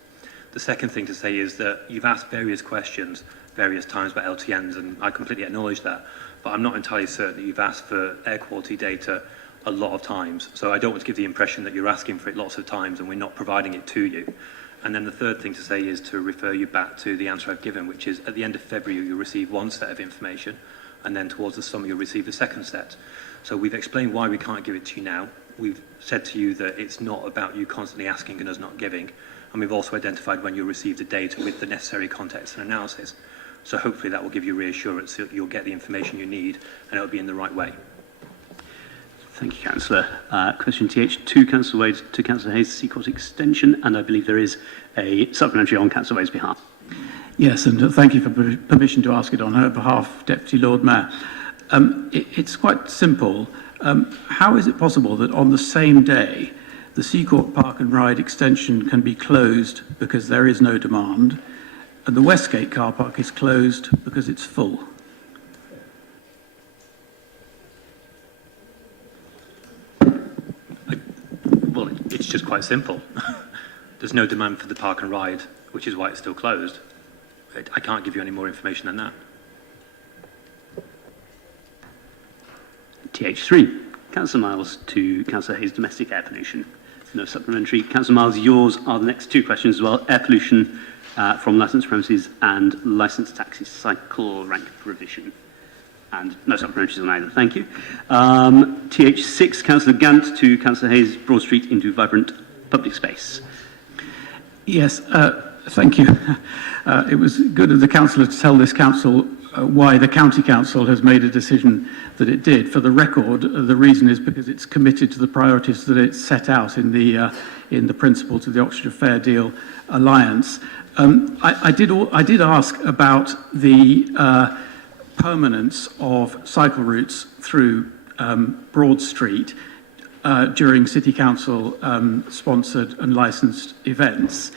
The second thing to say is that you've asked various questions various times about LTNs, and I completely acknowledge that, but I'm not entirely certain that you've asked for air quality data a lot of times. So I don't want to give the impression that you're asking for it lots of times and we're not providing it to you. And then the third thing to say is to refer you back to the answer I've given, which is at the end of February you'll receive one set of information, and then towards the summer you'll receive the second set. So we've explained why we can't give it to you now. We've said to you that it's not about you constantly asking and us not giving. And we've also identified when you'll receive the data with the necessary context and analysis. So hopefully that will give you reassurance that you'll get the information you need and it'll be in the right way. Thank you, Councillor. Question TH2, Councillor Wade to Councillor Hayes, Seacourt Extension, and I believe there is a supplementary on Councillor Wade's behalf. Yes, and thank you for permission to ask it on her behalf, Deputy Lord Mayor. It's quite simple. How is it possible that on the same day the Seacourt Park and Ride extension can be closed because there is no demand, and the Westgate car park is closed because it's full? Well, it's just quite simple. There's no demand for the park and ride, which is why it's still closed. I can't give you any more information than that. TH3, Councillor Miles to Councillor Hayes, domestic air pollution. No supplementary. Councillor Miles, yours are the next two questions as well. Air pollution from licensed premises and licensed taxi cycle rank revision. And no supplementaries on either. Thank you. TH6, Councillor Gant to Councillor Hayes, Broad Street into vibrant public space. Yes, thank you. It was good of the councillor to tell this council why the county council has made a decision that it did. For the record, the reason is because it's committed to the priorities that it's set out in the principles of the Oxfordshire Fair Deal Alliance. I did ask about the permanence of cycle routes through Broad Street during City Council sponsored and licensed events.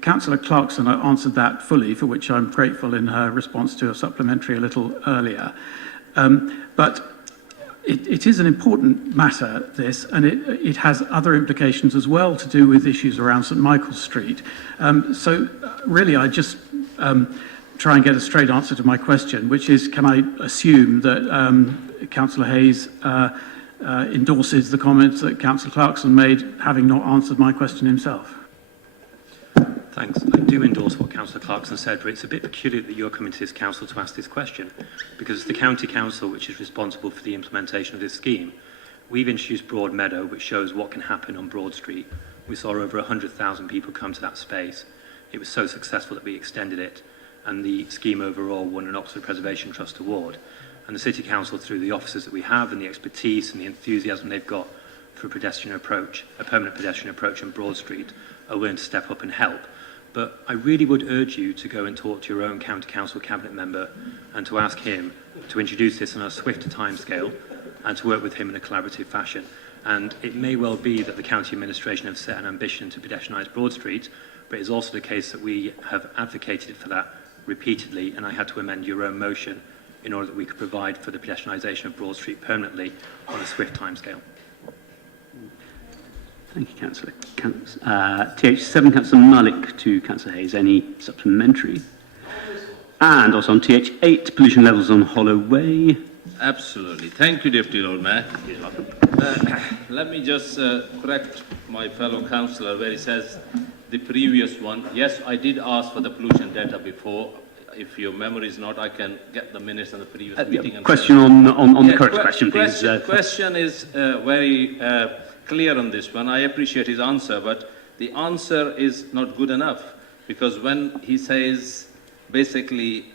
Councillor Clarkson answered that fully, for which I'm grateful in her response to a supplementary a little earlier. But it is an important matter, this, and it has other implications as well to do with issues around St Michael's Street. So really I just try and get a straight answer to my question, which is, can I assume that Councillor Hayes endorses the comments that Councillor Clarkson made, having not answered my question himself? Thanks. I do endorse what Councillor Clarkson said, but it's a bit peculiar that you're coming to this council to ask this question, because it's the county council which is responsible for the implementation of this scheme. We've introduced Broad Meadow, which shows what can happen on Broad Street. We saw over 100,000 people come to that space. It was so successful that we extended it, and the scheme overall won an Oxford Preservation Trust award. And the City Council, through the officers that we have and the expertise and the enthusiasm they've got for a pedestrian approach, a permanent pedestrian approach on Broad Street, are willing to step up and help. But I really would urge you to go and talk to your own county council cabinet member and to ask him to introduce this on a swifter timescale and to work with him in a collaborative fashion. And it may well be that the county administration have set an ambition to pedestrianise Broad Street, but it's also the case that we have advocated for that repeatedly, and I had to amend your own motion in order that we could provide for the pedestrianisation of Broad Street permanently on a swift timescale. Thank you, Councillor. TH7, Councillor Malik to Councillor Hayes. Any supplementary? And also on TH8, pollution levels on Holloway. Absolutely. Thank you, Deputy Lord Mayor. Let me just correct my fellow councillor where he says the previous one. Yes, I did ask for the pollution data before. If your memory is not, I can get the minutes of the previous meeting. And question on the correct question, please. Question is very clear on this one. I appreciate his answer, but the answer is not good enough, because when he says basically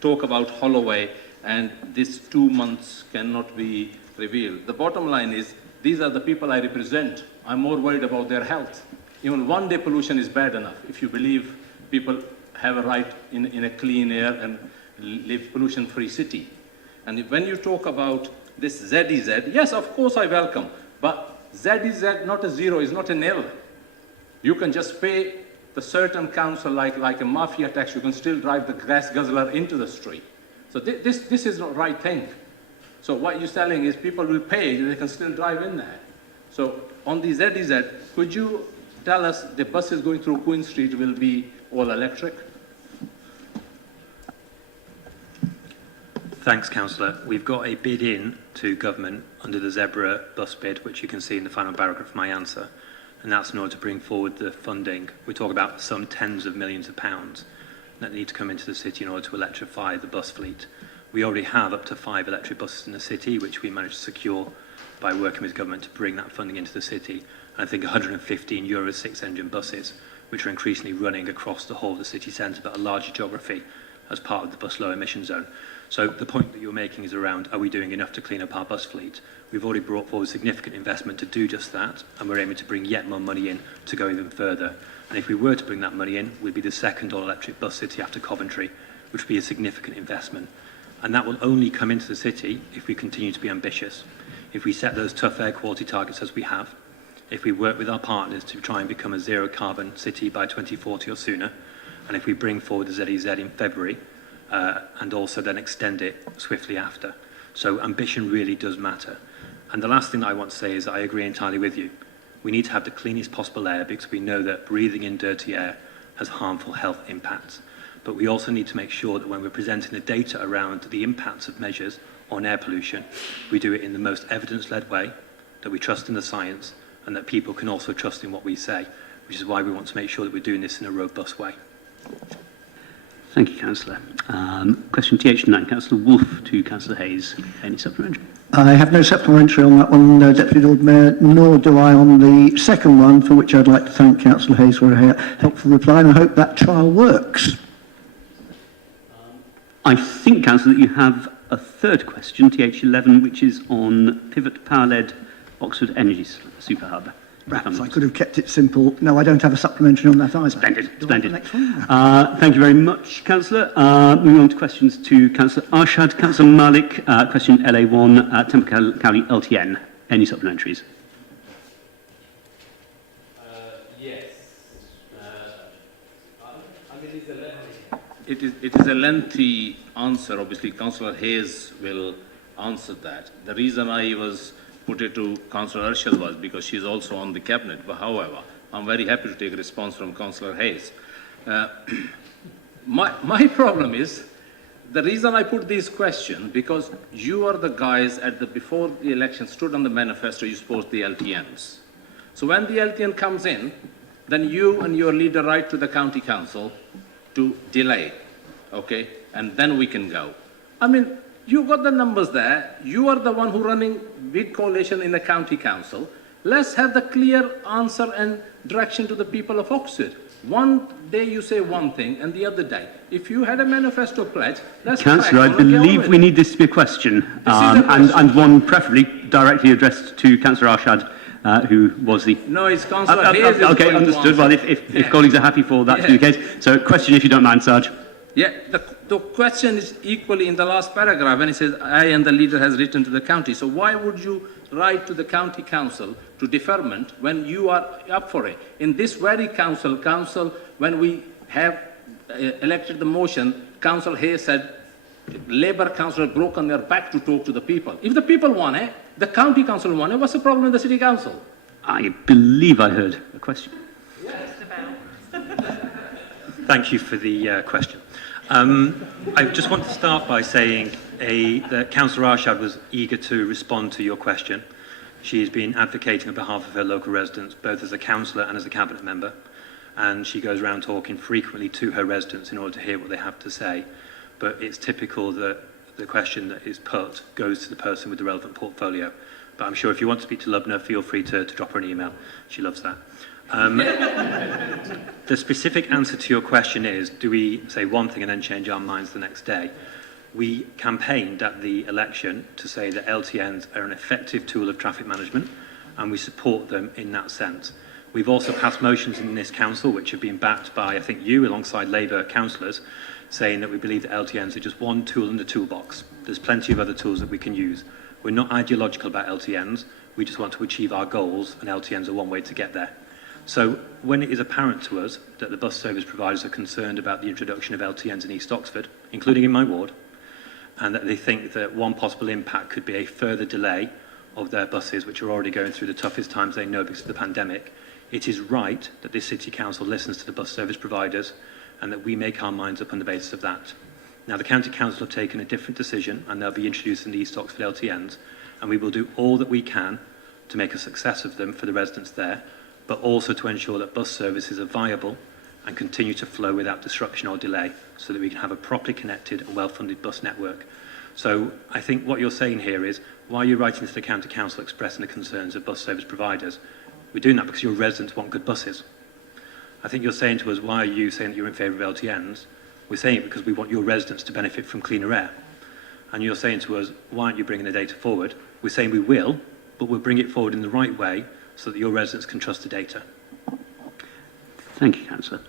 talk about Holloway and this 2 months cannot be revealed, the bottom line is these are the people I represent. I'm more worried about their health. Even one day pollution is bad enough if you believe people have a right in a clean air and live pollution-free city. And when you talk about this ZEZ, yes, of course I welcome, but ZEZ not a zero, is not a nil. You can just pay the certain council like a mafia tax, you can still drive the grass guzzler into the street. So this is not the right thing. So what you're telling is people will pay, they can still drive in there. So on the ZEZ, could you tell us the buses going through Queen Street will be all electric? Thanks, Councillor. We've got a bid in to government under the Zebra bus bid, which you can see in the final paragraph of my answer, and that's in order to bring forward the funding. We talk about some tens of millions of pounds that need to come into the city in order to electrify the bus fleet. We already have up to 5 electric buses in the city, which we managed to secure by working with government to bring that funding into the city. And I think 115 Euro 6 engine buses, which are increasingly running across the whole of the city centre, but a larger geography as part of the bus low emission zone. So the point that you're making is around, are we doing enough to clean up our bus fleet? We've already brought forward significant investment to do just that, and we're aiming to bring yet more money in to go even further. And if we were to bring that money in, we'd be the second all-electric bus city after Coventry, which would be a significant investment. And that will only come into the city if we continue to be ambitious. If we set those tough air quality targets as we have, if we work with our partners to try and become a zero carbon city by 2040 or sooner, and if we bring forward the ZEZ in February, and also then extend it swiftly after. So ambition really does matter. And the last thing that I want to say is that I agree entirely with you. We need to have the cleanest possible air because we know that breathing in dirty air has harmful health impacts. But we also need to make sure that when we're presenting the data around the impacts of measures on air pollution, we do it in the most evidence-led way, that we trust in the science, and that people can also trust in what we say, which is why we want to make sure that we're doing this in a robust way. Thank you, Councillor. Question TH9, Councillor Wolfe to Councillor Hayes. Any supplementary? I have no supplementary on that one, Deputy Lord Mayor, nor do I on the second one, for which I'd like to thank Councillor Hayes for a helpful reply, and I hope that trial works. I think, Councillor, that you have a third question, TH11, which is on pivot power-led Oxford Energy Super Hub. Perhaps I could have kept it simple. No, I don't have a supplementary on that either. Splendid, splendid. Thank you very much, Councillor. Moving on to questions to Councillor Arshad. Councillor Malik, question LA1, Temple County LTN. Any supplementaries? Yes. It is a lengthy answer. Obviously, Councillor Hayes will answer that. The reason I was put it to Councillor Arshad was because she's also on the cabinet. But however, I'm very happy to take a response from Councillor Hayes. My problem is, the reason I put this question, because you are the guys before the election stood on the manifesto, you supposed the LTNs. So when the LTN comes in, then you and your leader write to the county council to delay, okay? And then we can go. I mean, you got the numbers there. You are the one who running big coalition in the county council. Let's have the clear answer and direction to the people of Oxford. One day you say one thing, and the other day, if you had a manifesto pledge, let's. Councillor, I believe we need this to be a question, and one preferably directly addressed to Councillor Arshad who was the... No, it's Councillor Hayes. Okay, understood. Well, if colleagues are happy for that to be the case. So question, if you don't mind, Sarge. Yeah, the question is equally in the last paragraph when it says, I and the leader has written to the county. So why would you write to the county council to deferment when you are up for it? In this very council, when we have elected the motion, Councillor Hayes said, Labour council had broken their back to talk to the people. If the people want it, the county council want it, what's the problem with the city council? I believe I heard a question. Thank you for the question. I just want to start by saying that Councillor Arshad was eager to respond to your question. She has been advocating on behalf of her local residents, both as a councillor and as a cabinet member, and she goes around talking frequently to her residents in order to hear what they have to say. But it's typical that the question that is put goes to the person with the relevant portfolio. But I'm sure if you want to speak to Lubna, feel free to drop her an email. She loves that. The specific answer to your question is, do we say one thing and then change our minds the next day? We campaigned at the election to say that LTNs are an effective tool of traffic management, and we support them in that sense. We've also passed motions in this council, which have been backed by, I think, you alongside Labour councillors, saying that we believe that LTNs are just one tool in the toolbox. There's plenty of other tools that we can use. We're not ideological about LTNs. We just want to achieve our goals, and LTNs are one way to get there. So when it is apparent to us that the bus service providers are concerned about the introduction of LTNs in East Oxford, including in my ward, and that they think that one possible impact could be a further delay of their buses, which are already going through the toughest times they know because of the pandemic, it is right that this City Council listens to the bus service providers and that we make our minds up on the basis of that. Now, the County Council have taken a different decision, and they'll be introducing the East Oxford LTNs, and we will do all that we can to make a success of them for the residents there, but also to ensure that bus services are viable and continue to flow without disruption or delay, so that we can have a properly connected and well-funded bus network. So I think what you're saying here is, why are you writing to the County Council expressing the concerns of bus service providers? We're doing that because your residents want good buses. I think you're saying to us, why are you saying that you're in favour of LTNs? We're saying it because we want your residents to benefit from cleaner air. And you're saying to us, why aren't you bringing the data forward? We're saying we will, but we'll bring it forward in the right way so that your residents can trust the data. Thank you, Councillor.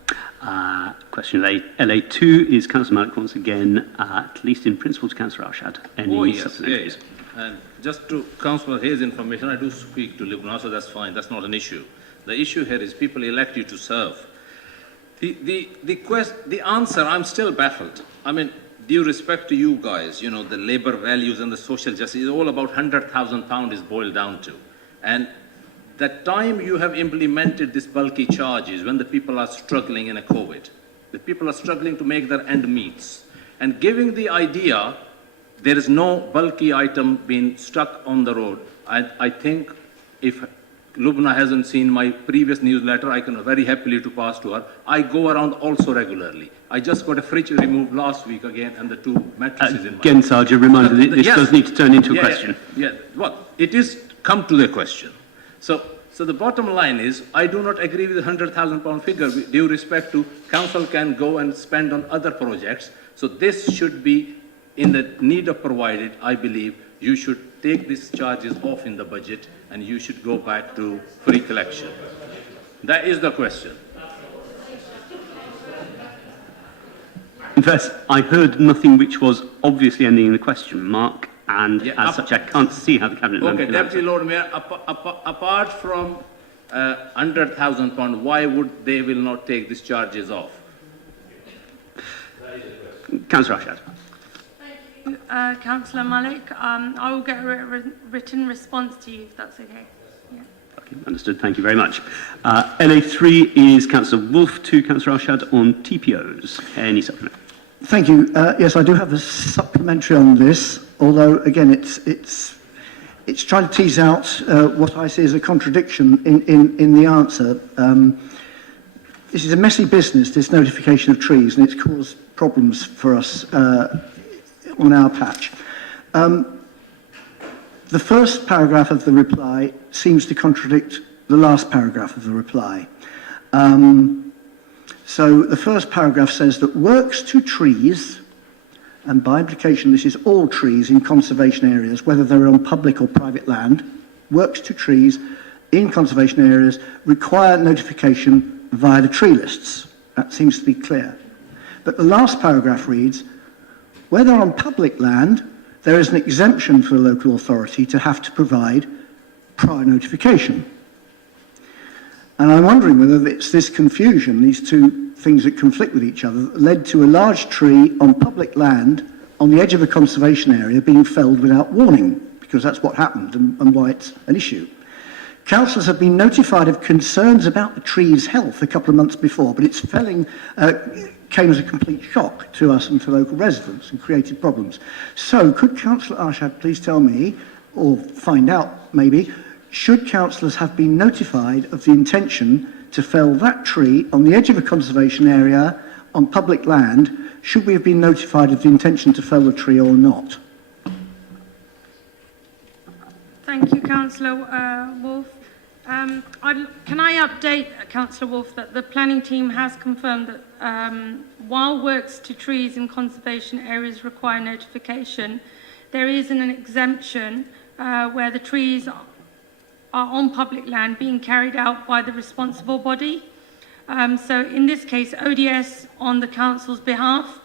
Question LA2 is Councillor Malik once again, at least in principle, to Councillor Arshad. Any supplementaries? And just to Councillor Hayes' information, I do speak to Lebanon, so that's fine. That's not an issue. The issue here is people elect you to serve. The answer, I'm still baffled. I mean, due respect to you guys, you know, the labour values and the social justice is all about £100,000 is boiled down to. And the time you have implemented this bulky charges when the people are struggling in a COVID, the people are struggling to make their end meets, and giving the idea there is no bulky item being stuck on the road. I think if Lubna hasn't seen my previous newsletter, I can very happily to pass to her. I go around also regularly. I just got a fridge removed last week again and the 2 mattresses in my... Again, Sergeant, a reminder that this does need to turn into a question. Well, it is come to the question. So the bottom line is, I do not agree with the £100,000 figure. With due respect to, council can go and spend on other projects. So this should be in the need of provided, I believe, you should take these charges off in the budget and you should go back to free collection. That is the question. Confess, I heard nothing which was obviously ending in the question mark, and as such, I can't see how the Cabinet member can Deputy Lord Mayor, apart from £100,000, why would they will not take these charges off? Councillor Arshad. Councillor Malik, I will get a written response to you if that's okay. Yeah. Okay, understood. Thank you very much. LA3 is Councillor Wolfe to Councillor Arshad on TPOs. Any supplement? Thank you. Yes, I do have a supplementary on this, although again it's trying to tease out what I see as a contradiction in the answer. This is a messy business, this notification of trees, and it's caused problems for us on our patch. The first paragraph of the reply seems to contradict the last paragraph of the reply. So the first paragraph says that works to trees, and by implication this is all trees in conservation areas, whether they're on public or private land, works to trees in conservation areas require notification via the tree lists. That seems to be clear. But the last paragraph reads, where they're on public land, there is an exemption for the local authority to have to provide prior notification. And I'm wondering whether it's this confusion, these two things that conflict with each other, that led to a large tree on public land on the edge of a conservation area being felled without warning, because that's what happened and why it's an issue. Councillors have been notified of concerns about the tree's health a couple of months before, but its felling came as a complete shock to us and to local residents and created problems. So could Councillor Arshad please tell me, or find out maybe, should councillors have been notified of the intention to fell that tree on the edge of a conservation area on public land? Should we have been notified of the intention to fell the tree or not? Thank you, Councillor Wolfe. Can I update Councillor Wolfe that the planning team has confirmed that while works to trees in conservation areas require notification, there is an exemption where the trees are on public land being carried out by the responsible body. So in this case, ODS on the council's behalf.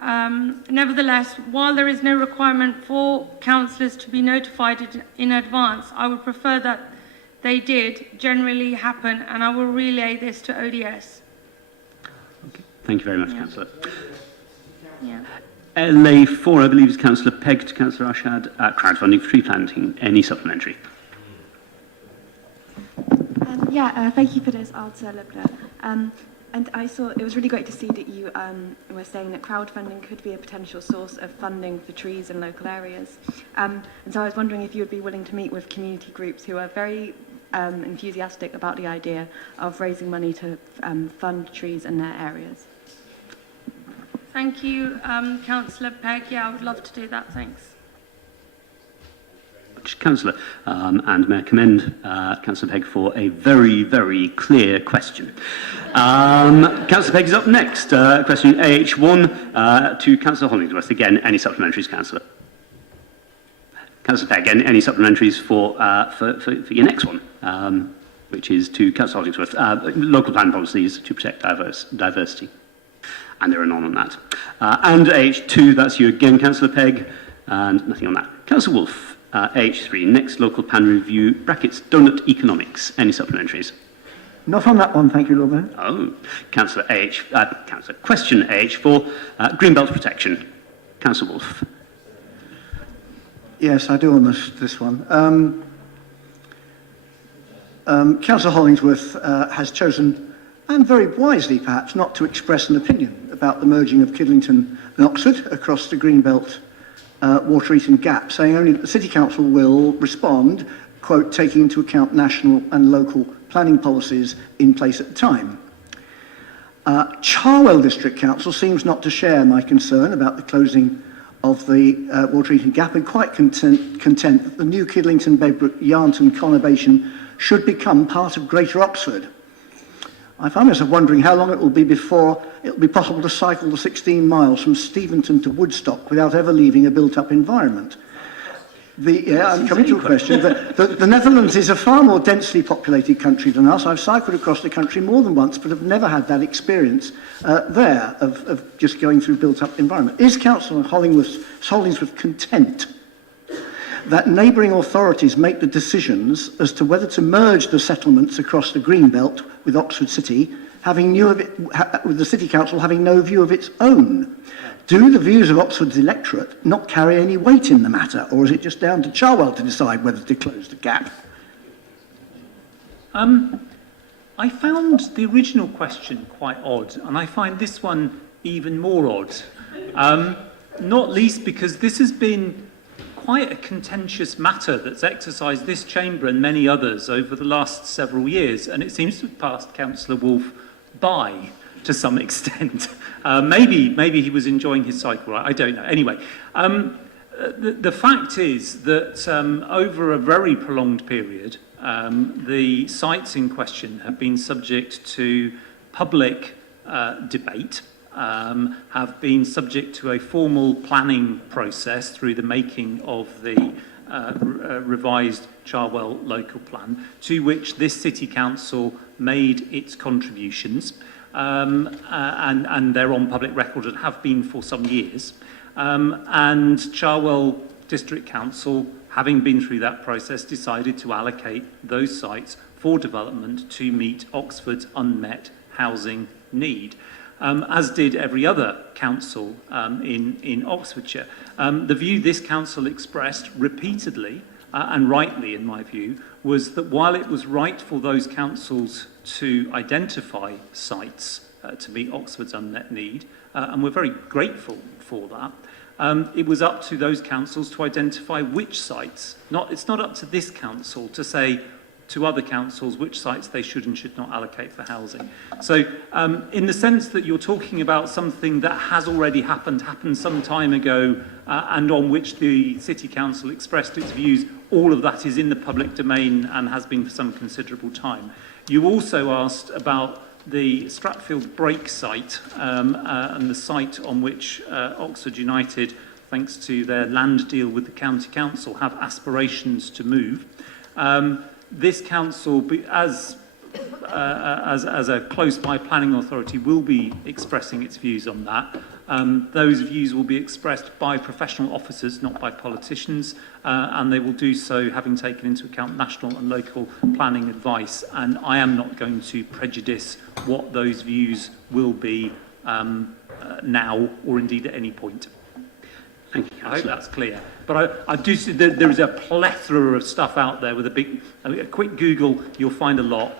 Nevertheless, while there is no requirement for councillors to be notified in advance, I would prefer that they did generally happen, and I will relay this to ODS. Okay. Thank you very much, Councillor. Yeah. LA4, I believe, is Councillor Pegg to Councillor Arshad. Crowdfunding for tree planting. Any supplementary? Thank you for this answer, Libna. And I saw it was really great to see that you were saying that crowdfunding could be a potential source of funding for trees in local areas. And so I was wondering if you would be willing to meet with community groups who are very enthusiastic about the idea of raising money to fund trees in their areas. Thank you, Councillor Pegg. Yeah, I would love to do that. Thanks. Councillor, and may I commend Councillor Pegg for a very, very clear question. Councillor Pegg is up next. Question AH1 to Councillor Hollingsworth. Again, any supplementaries, Councillor? Councillor Pegg, any supplementaries for your next one, which is to Councillor Hollingsworth. Local plan policies to protect diversity. And there are none on that. And AH2, that's you again, Councillor Pegg, and nothing on that. Councillor Wolfe. H3, next local plan review, brackets, donut economics. Any supplementaries? Not on that one, thank you, Lord Mayor. Oh, Councillor question H4, greenbelt protection. Councillor Wolfe. Yes, I do on this one. Councillor Hollingsworth has chosen, and very wisely perhaps, not to express an opinion about the merging of Kidlington and Oxford across the greenbelt Water-Eaton Gap, saying only that the City Council will respond, quote, taking into account national and local planning policies in place at the time. Charwell District Council seems not to share my concern about the closing of the Water-Eaton Gap and quite content that the new Kidlington, Bedbrook, Yarnton conurbation should become part of Greater Oxford. I find myself wondering how long it will be before it will be possible to cycle the 16 miles from Steventon to Woodstock without ever leaving a built-up environment. I'm coming to a question. The Netherlands is a far more densely populated country than us. I've cycled across the country more than once, but have never had that experience there of just going through built-up environment. Is Councillor Hollingsworth content that neighbouring authorities make the decisions as to whether to merge the settlements across the Greenbelt with Oxford City, with the City Council having no view of its own? Do the views of Oxford's electorate not carry any weight in the matter, or is it just down to Charwell to decide whether to close the gap? I found the original question quite odd, and I find this one even more odd. Not least because this has been quite a contentious matter that's exercised this chamber and many others over the last several years, and it seems to have passed Councillor Wolfe by to some extent. Maybe he was enjoying his cycle, right? I don't know. Anyway, the fact is that over a very prolonged period, the sites in question have been subject to public debate, have been subject to a formal planning process through the making of the revised Cherwell local plan, to which this City Council made its contributions, and they're on public record and have been for some years. And Cherwell District Council, having been through that process, decided to allocate those sites for development to meet Oxford's unmet housing need, as did every other council in Oxfordshire. The view this council expressed repeatedly, and rightly in my view, was that while it was right for those councils to identify sites to meet Oxford's unmet need, and we're very grateful for that, it was up to those councils to identify which sites. It's not up to this council to say to other councils which sites they should and should not allocate for housing. So in the sense that you're talking about something that has already happened some time ago, and on which the City Council expressed its views, all of that is in the public domain and has been for some considerable time. You also asked about the Stratfield Brake site and the site on which Oxford United, thanks to their land deal with the County Council, have aspirations to move. This council, as a close-by planning authority, will be expressing its views on that. Those views will be expressed by professional officers, not by politicians, and they will do so having taken into account national and local planning advice. And I am not going to prejudice what those views will be now or indeed at any point. Thank you, I hope that's clear. But I do see that there is a plethora of stuff out there with a quick Google, you'll find a lot.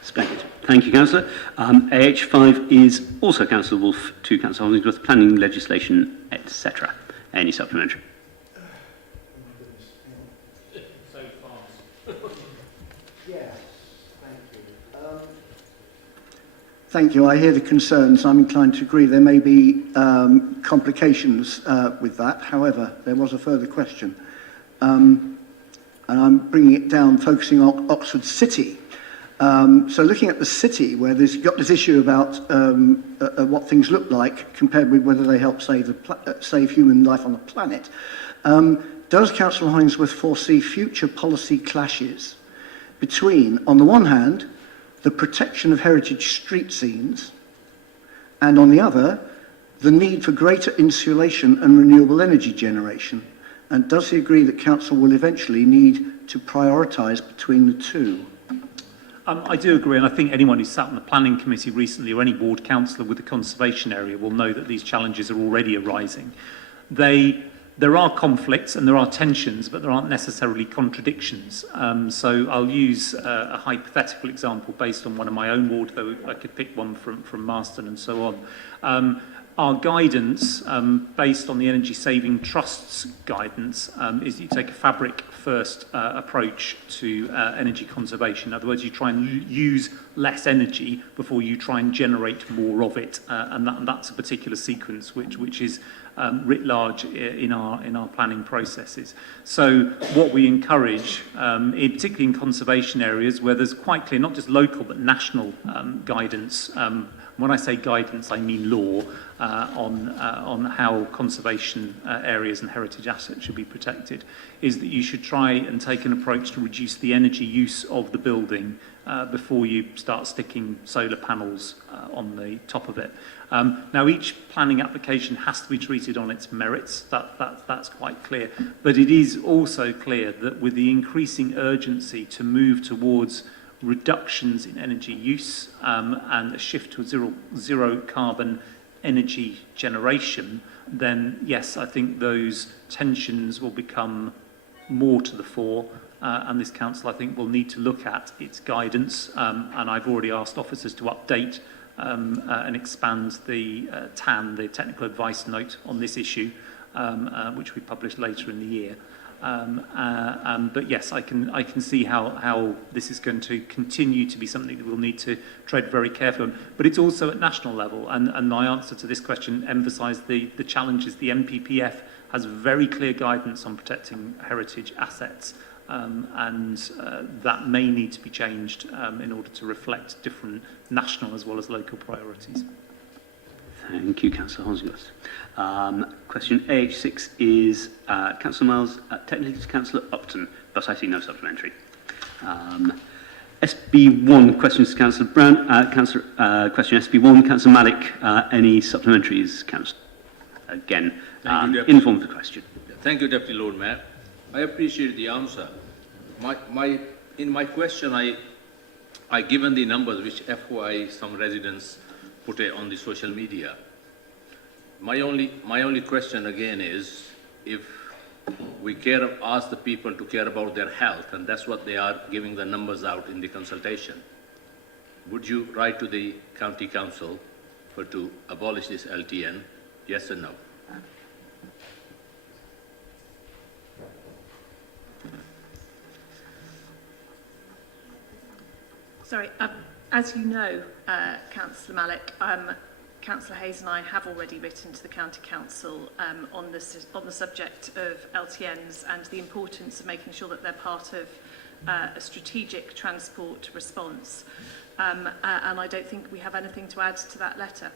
Splendid. Thank you, Councillor. AH5 is also Councillor Wolfe, to Councillor Hollingsworth, planning legislation, etc. Any supplementary? So fast. Yes, thank you. Thank you. I hear the concerns. I'm inclined to agree. There may be complications with that. However, there was a further question. And I'm bringing it down, focusing on Oxford City. So looking at the city, where there's got this issue about what things look like compared with whether they help save human life on the planet, does Councillor Hollingsworth foresee future policy clashes between, on the one hand, the protection of heritage street scenes, and on the other, the need for greater insulation and renewable energy generation? And does he agree that Council will eventually need to prioritise between the two? I do agree, and I think anyone who's sat on the planning committee recently, or any ward councillor with the conservation area, will know that these challenges are already arising. There are conflicts and there are tensions, but there aren't necessarily contradictions. So I'll use a hypothetical example based on one of my own ward, though I could pick one from Marston and so on. Our guidance, based on the Energy Saving Trust's guidance, is you take a fabric-first approach to energy conservation. In other words, you try and use less energy before you try and generate more of it, and that's a particular sequence which is writ large in our planning processes. So what we encourage, particularly in conservation areas where there's quite clear, not just local but national guidance. When I say guidance, I mean law on how conservation areas and heritage assets should be protected, is that you should try and take an approach to reduce the energy use of the building before you start sticking solar panels on the top of it. Now, each planning application has to be treated on its merits. That's quite clear. But it is also clear that with the increasing urgency to move towards reductions in energy use and a shift to zero carbon energy generation, then yes, I think those tensions will become more to the fore, and this council, I think, will need to look at its guidance, and I've already asked officers to update and expand the TAN, the technical advice note on this issue, which we publish later in the year. But yes, I can see how this is going to continue to be something that we'll need to tread very carefully on. But it's also at national level, and my answer to this question emphasised the challenges. The MPPF has very clear guidance on protecting heritage assets, and that may need to be changed in order to reflect different national as well as local priorities. Thank you, Councillor Holdsworth. Question AH6 is Councillor Miles, technically to Councillor Upton, but I see no supplementary. SB1, questions to Councillor Brown. Question SB1, Councillor Malik, any supplementaries, Councillor? Again, in the form of the question. Thank you, Deputy Lord Mayor. I appreciate the answer. In my question, I given the numbers which FYI some residents put it on the social media. My only question again is, if we ask the people to care about their health, and that's what they are giving the numbers out in the consultation, would you write to the county council to abolish this LTN, yes or no? Sorry, as you know, Councillor Malik, Councillor Hayes and I have already written to the County Council on the subject of LTNs and the importance of making sure that they're part of a strategic transport response. And I don't think we have anything to add to that letter.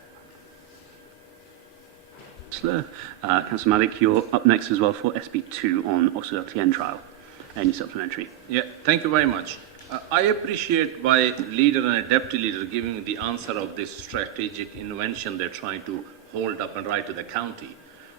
Councillor Malik, you're up next as well for SB2 on Oxford LTN trial. Any supplementary? Yeah, thank you very much. I appreciate my leader and a deputy leader giving the answer of this strategic intervention they're trying to hold up and write to the county.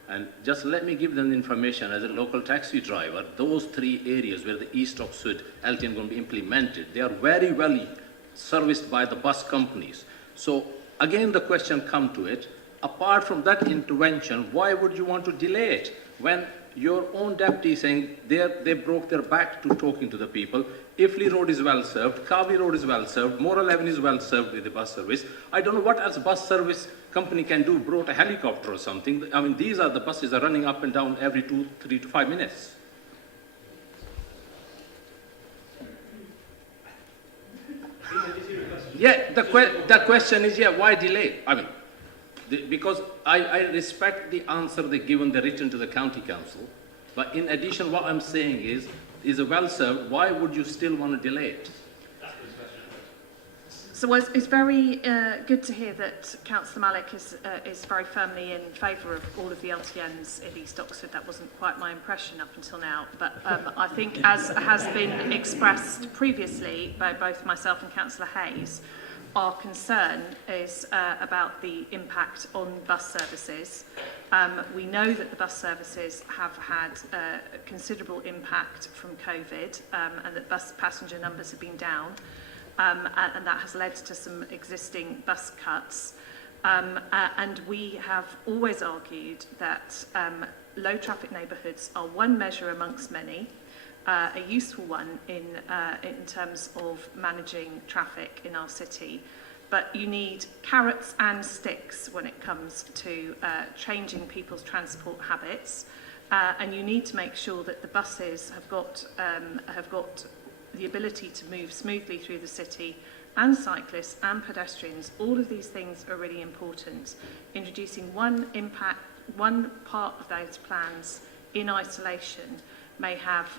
And just let me give them information as a local taxi driver. Those 3 areas where the East Oxford LTN is going to be implemented, they are very well serviced by the bus companies. So again, the question comes to it, apart from that intervention, why would you want to delay it when your own deputy is saying they broke their back to talking to the people? Ifley Road is well served, Carvey Road is well served, Moral Avenue is well served with the bus service. I don't know what else bus service company can do, brought a helicopter or something. I mean, these are the buses are running up and down every 3 to 5 minutes. Yeah, the question is, why delay? I mean, because I respect the answer they given, the written to the county council, but in addition, what I'm saying is a well served, why would you still want to delay it? So it's very good to hear that Councillor Malik is very firmly in favour of all of the LTNs in East Oxford. That wasn't quite my impression up until now, but I think, as has been expressed previously by both myself and Councillor Hayes, our concern is about the impact on bus services. We know that the bus services have had considerable impact from COVID and that bus passenger numbers have been down. And that has led to some existing bus cuts. And we have always argued that low traffic neighbourhoods are one measure amongst many, a useful one in terms of managing traffic in our city. But you need carrots and sticks when it comes to changing people's transport habits. And you need to make sure that the buses have got the ability to move smoothly through the city, and cyclists and pedestrians. All of these things are really important. Introducing one part of those plans in isolation may have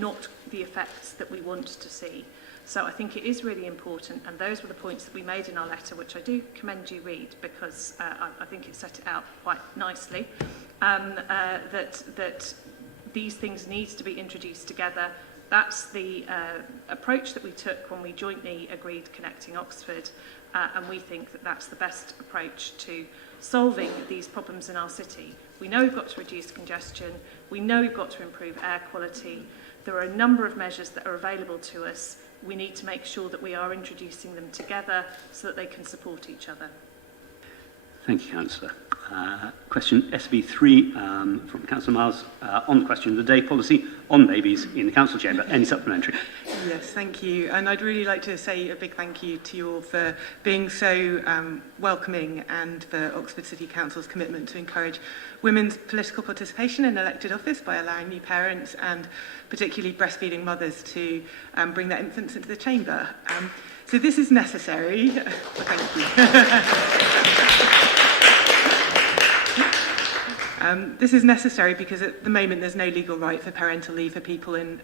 not the effects that we want to see. So I think it is really important, and those were the points that we made in our letter, which I do commend you read, because I think it set it out quite nicely, that these things need to be introduced together. That's the approach that we took when we jointly agreed Connecting Oxford, and we think that that's the best approach to solving these problems in our city. We know we've got to reduce congestion, we know we've got to improve air quality. There are a number of measures that are available to us. We need to make sure that we are introducing them together so that they can support each other. Thank you, Councillor. Question SB3 from Councillor Miles on the question of the day policy on babies in the council chamber. Any supplementary? Yes, thank you. And I'd really like to say a big thank you to you all for being so welcoming, and for Oxford City Council's commitment to encourage women's political participation in elected office by allowing new parents and particularly breastfeeding mothers to bring their infants into the chamber. So this is necessary. Thank you. This is necessary because at the moment there's no legal right for parental leave for people in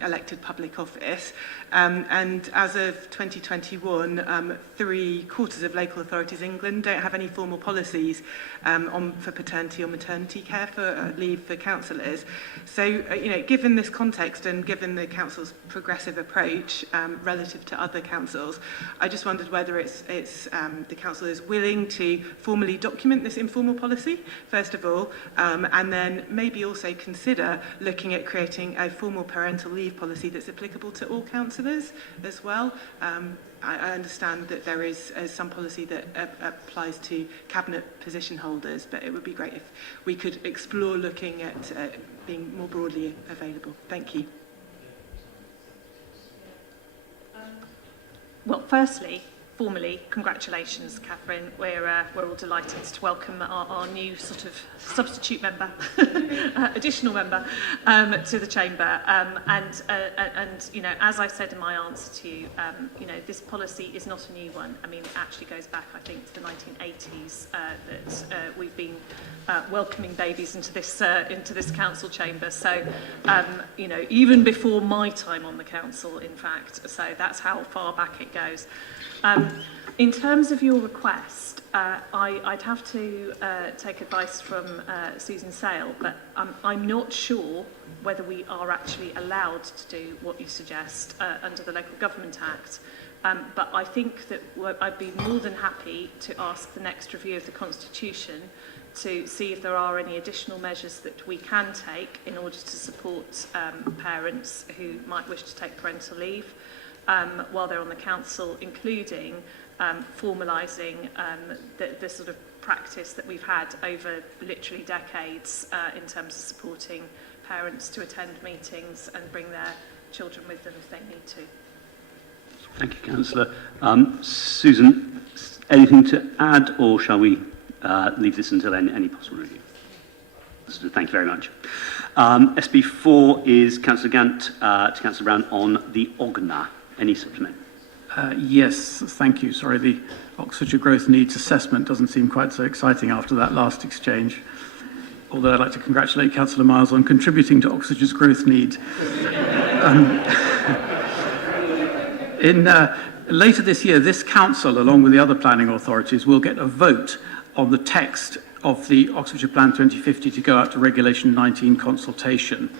elected public office. And as of 2021, 3/4 of local authorities in England don't have any formal policies for paternity or maternity care for leave for councillors. So, given this context and given the council's progressive approach relative to other councils, I just wondered whether it's the council is willing to formally document this informal policy, first of all, and then maybe also consider looking at creating a formal parental leave policy that's applicable to all councillors as well. I understand that there is some policy that applies to cabinet position holders, but it would be great if we could explore looking at being more broadly available. Thank you. Well, firstly, formally, congratulations, Catherine. We're all delighted to welcome our new sort of substitute member, additional member to the chamber. And as I said in my answer to you, this policy is not a new one. I mean, it actually goes back, I think, to the 1980s that we've been welcoming babies into this council chamber. So, even before my time on the council, in fact. So that's how far back it goes. In terms of your request, I'd have to take advice from Susan Sale, but I'm not sure whether we are actually allowed to do what you suggest under the Local Government Act. But I think that I'd be more than happy to ask the next review of the Constitution to see if there are any additional measures that we can take in order to support parents who might wish to take parental leave while they're on the council, including formalising the sort of practice that we've had over literally decades in terms of supporting parents to attend meetings and bring their children with them if they need to. Thank you, Councillor. Susan, anything to add, or shall we leave this until any possible review? Thank you very much. SB4 is Councillor Gant to Councillor Brown on the OGNA. Any supplement? Yes, thank you. Sorry, the Oxfordshire Growth Needs Assessment doesn't seem quite so exciting after that last exchange. Although I'd like to congratulate Councillor Miles on contributing to Oxfordshire's growth needs. Later this year, this council, along with the other planning authorities, will get a vote on the text of the Oxfordshire Plan 2050 to go out to Regulation 19 consultation.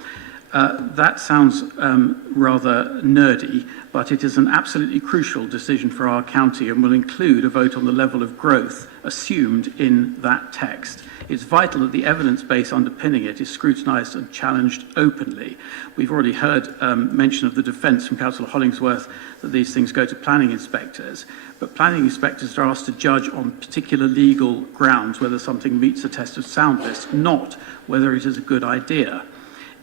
That sounds rather nerdy, but it is an absolutely crucial decision for our county and will include a vote on the level of growth assumed in that text. It's vital that the evidence base underpinning it is scrutinised and challenged openly. We've already heard mention of the defence from Councillor Hollingsworth that these things go to planning inspectors, but planning inspectors are asked to judge on particular legal grounds whether something meets a test of soundness, not whether it is a good idea.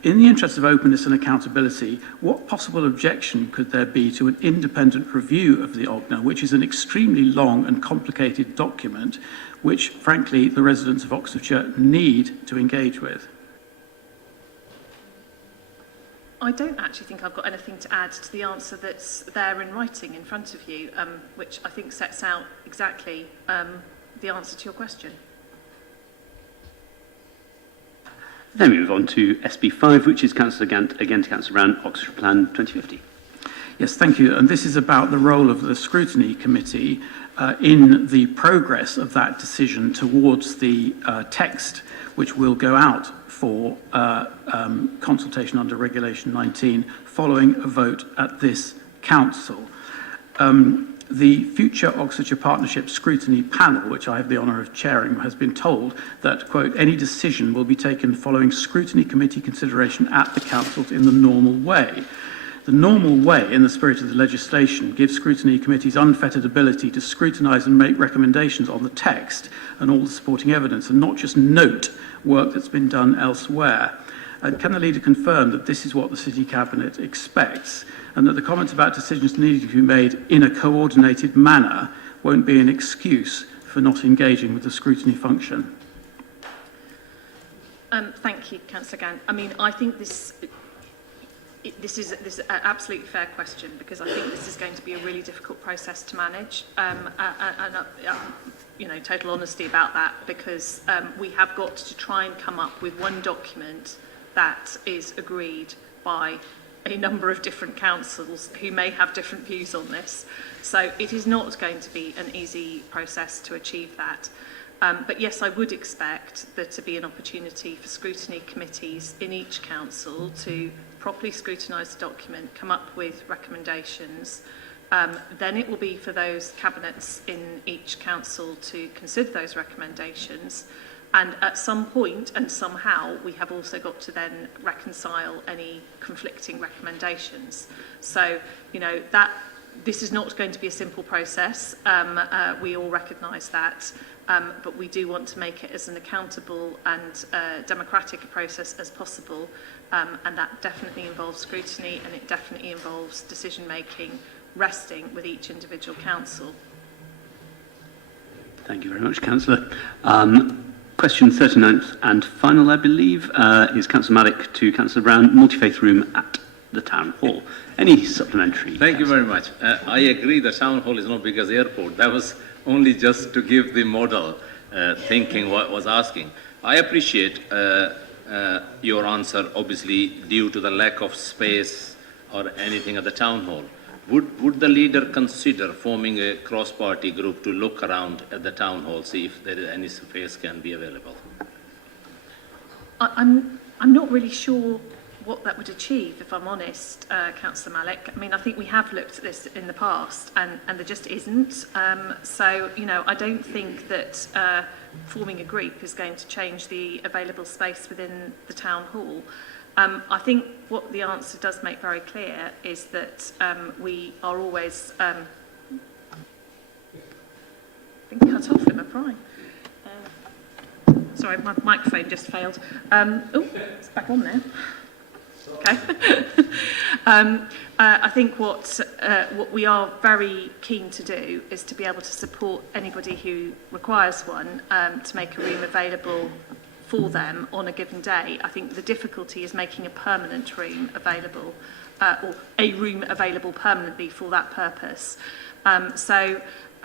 In the interest of openness and accountability, what possible objection could there be to an independent review of the OGNA, which is an extremely long and complicated document, which, frankly, the residents of Oxfordshire need to engage with? I don't actually think I've got anything to add to the answer that's there in writing in front of you, which I think sets out exactly the answer to your question. Then we move on to SB5, which is Councillor Gant, again to Councillor Brown, Oxfordshire Plan 2050. Yes, thank you. And this is about the role of the Scrutiny Committee in the progress of that decision towards the text, which will go out for consultation under Regulation 19 following a vote at this council. The future Oxfordshire Partnership Scrutiny Panel, which I have the honour of chairing, has been told that, quote, any decision will be taken following Scrutiny Committee consideration at the councils in the normal way. The normal way, in the spirit of the legislation, gives Scrutiny Committees unfettered ability to scrutinise and make recommendations on the text and all the supporting evidence, and not just note work that's been done elsewhere. Can the leader confirm that this is what the City Cabinet expects, and that the comments about decisions needing to be made in a coordinated manner won't be an excuse for not engaging with the scrutiny function? Thank you, Councillor Gant. I mean, I think This is an absolutely fair question, because I think this is going to be a really difficult process to manage, you know, total honesty about that, because we have got to try and come up with one document that is agreed by a number of different councils who may have different views on this. So it is not going to be an easy process to achieve that. But yes, I would expect there to be an opportunity for scrutiny committees in each council to properly scrutinise the document, come up with recommendations. Then it will be for those cabinets in each council to consider those recommendations. And at some point and somehow, we have also got to then reconcile any conflicting recommendations. So, you know, this is not going to be a simple process. We all recognise that. But we do want to make it as an accountable and democratic a process as possible. And that definitely involves scrutiny, and it definitely involves decision-making resting with each individual council. Thank you very much, Councillor. Question 39th and final, I believe, is Councillor Malik to Councillor Brown, multi-faith room at the Town Hall. Any supplementary? Thank you very much. I agree the Town Hall is not big as airport. That was only just to give the model thinking what was asking. I appreciate your answer, obviously, due to the lack of space or anything at the Town Hall. Would the leader consider forming a cross-party group to look around at the Town Hall, see if there is any space can be available? I'm not really sure what that would achieve, if I'm honest, Councillor Malik. I mean, I think we have looked at this in the past, and there just isn't. So, you know, I don't think that forming a group is going to change the available space within the Town Hall. I think what the answer does make very clear is that we are always... I think cut off in my prime. Sorry, my microphone just failed. Oh, it's back on there. Okay. I think what we are very keen to do is to be able to support anybody who requires one to make a room available for them on a given day. I think the difficulty is making a permanent room available, or a room available permanently for that purpose.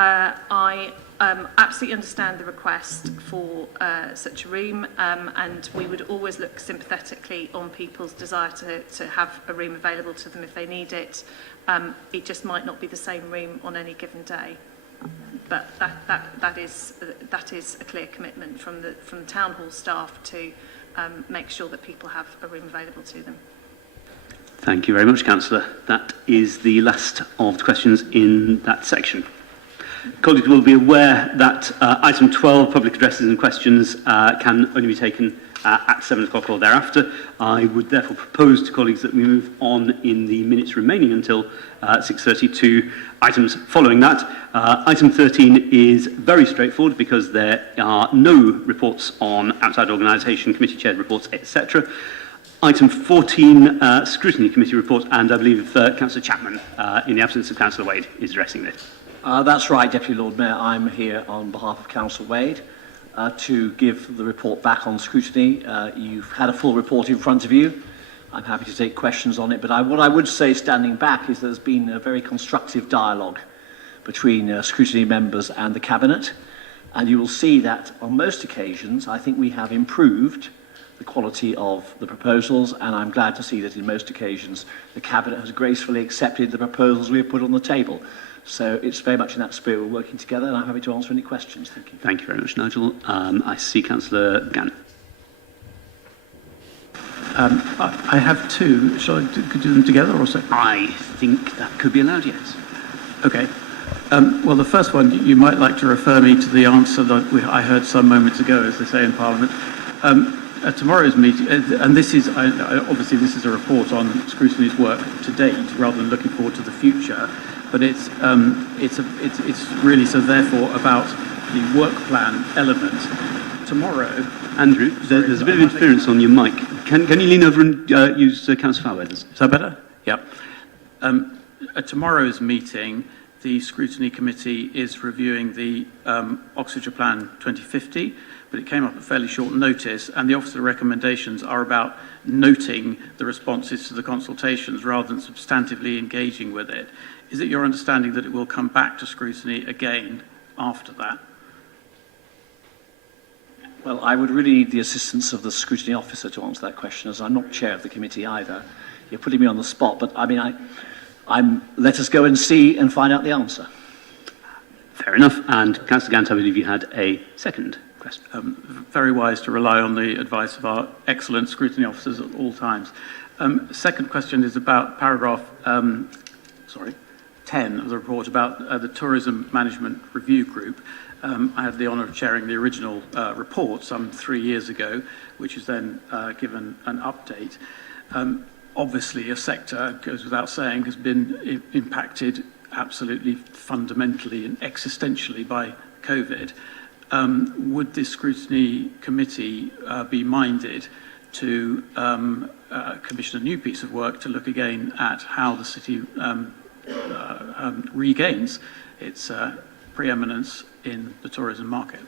I absolutely understand the request for such a room, and we would always look sympathetically on people's desire to have a room available to them if they need it. It just might not be the same room on any given day. But that is a clear commitment from the Town Hall staff to make sure that people have a room available to them. Thank you very much, Councillor. That is the last of the questions in that section. Colleagues will be aware that item 12, public addresses and questions, can only be taken at 7 o'clock or thereafter. I would therefore propose to colleagues that we move on in the minutes remaining until 6:30 to items following that. Item 13 is very straightforward because there are no reports on outside organisation, committee chaired reports, etc. Item 14, Scrutiny Committee report, and I believe Councillor Chapman, in the absence of Councillor Wade, is addressing this. That's right, Deputy Lord Mayor. I'm here on behalf of Councillor Wade to give the report back on scrutiny. You've had a full report in front of you. I'm happy to take questions on it, but what I would say standing back is there's been a very constructive dialogue between scrutiny members and the Cabinet, and you will see that on most occasions I think we have improved the quality of the proposals, and I'm glad to see that in most occasions the Cabinet has gracefully accepted the proposals we have put on the table. So it's very much in that spirit we're working together, and I'm happy to answer any questions. Thank you. Thank you very much, Nigel. I see Councillor Gann. I have two. Shall I do them together or separately? I think that could be allowed, yes. Okay. Well, the first one, you might like to refer me to the answer that I heard some moments ago, as they say in Parliament. At tomorrow's meeting, and this is obviously this is a report on scrutiny's work to date, rather than looking forward to the future. But it's really so therefore about the work plan element. Tomorrow, Andrew, there's a bit of interference on your mic. Can you lean over and use Councillor Farwell? Is that better? Yep. At tomorrow's meeting, the Scrutiny Committee is reviewing the Oxfordshire Plan 2050, but it came up at fairly short notice, and the officer recommendations are about noting the responses to the consultations rather than substantively engaging with it. Is it your understanding that it will come back to scrutiny again after that? Well, I would really need the assistance of the scrutiny officer to answer that question, as I'm not chair of the committee either. You're putting me on the spot, but I mean, let us go and see and find out the answer. Fair enough. And Councillor Gant, I believe you had a second question. Very wise to rely on the advice of our excellent scrutiny officers at all times. Second question is about paragraph 10 of the report about the Tourism Management Review Group. I had the honour of chairing the original report some 3 years ago, which is then given an update. Obviously, a sector, goes without saying, has been impacted absolutely fundamentally and existentially by COVID. Would this scrutiny committee be minded to commission a new piece of work to look again at how the city regains its preeminence in the tourism market?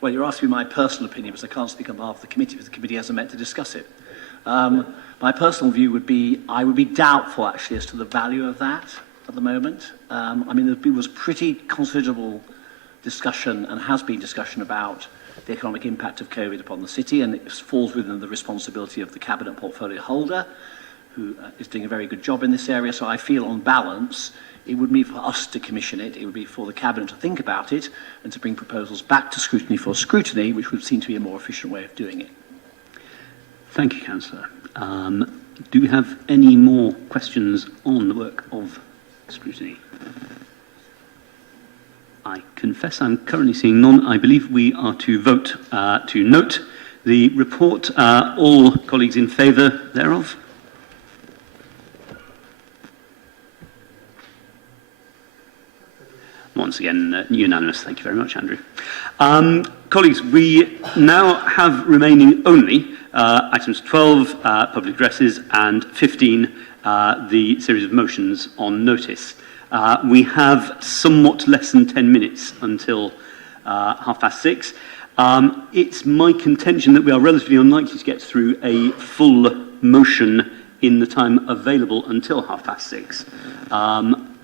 Well, you're asking my personal opinion, because I can't speak on behalf of the committee, because the committee hasn't met to discuss it. My personal view would be, I would be doubtful actually as to the value of that at the moment. I mean, there was pretty considerable discussion, and has been discussion, about the economic impact of COVID upon the city, and it falls within the responsibility of the cabinet portfolio holder, who is doing a very good job in this area. So I feel, on balance, it would be for us to commission it. It would be for the cabinet to think about it and to bring proposals back to scrutiny for scrutiny, which would seem to be a more efficient way of doing it. Thank you, Councillor. Do we have any more questions on the work of scrutiny? I confess I'm currently seeing none. I believe we are to vote to note the report. All colleagues in favour thereof? Once again, unanimous. Thank you very much, Andrew. Colleagues, we now have remaining only items 12, public addresses, and 15, the series of motions on notice. We have somewhat less than 10 minutes until 6:30. It's my contention that we are relatively unlikely to get through a full motion in the time available until 6:30.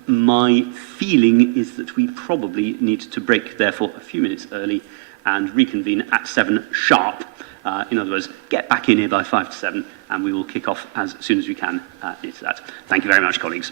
My feeling is that we probably need to break, therefore, a few minutes early and reconvene at 7 sharp. In other words, get back in here by 5 to 7, and we will kick off as soon as we can into that. Thank you very much, colleagues.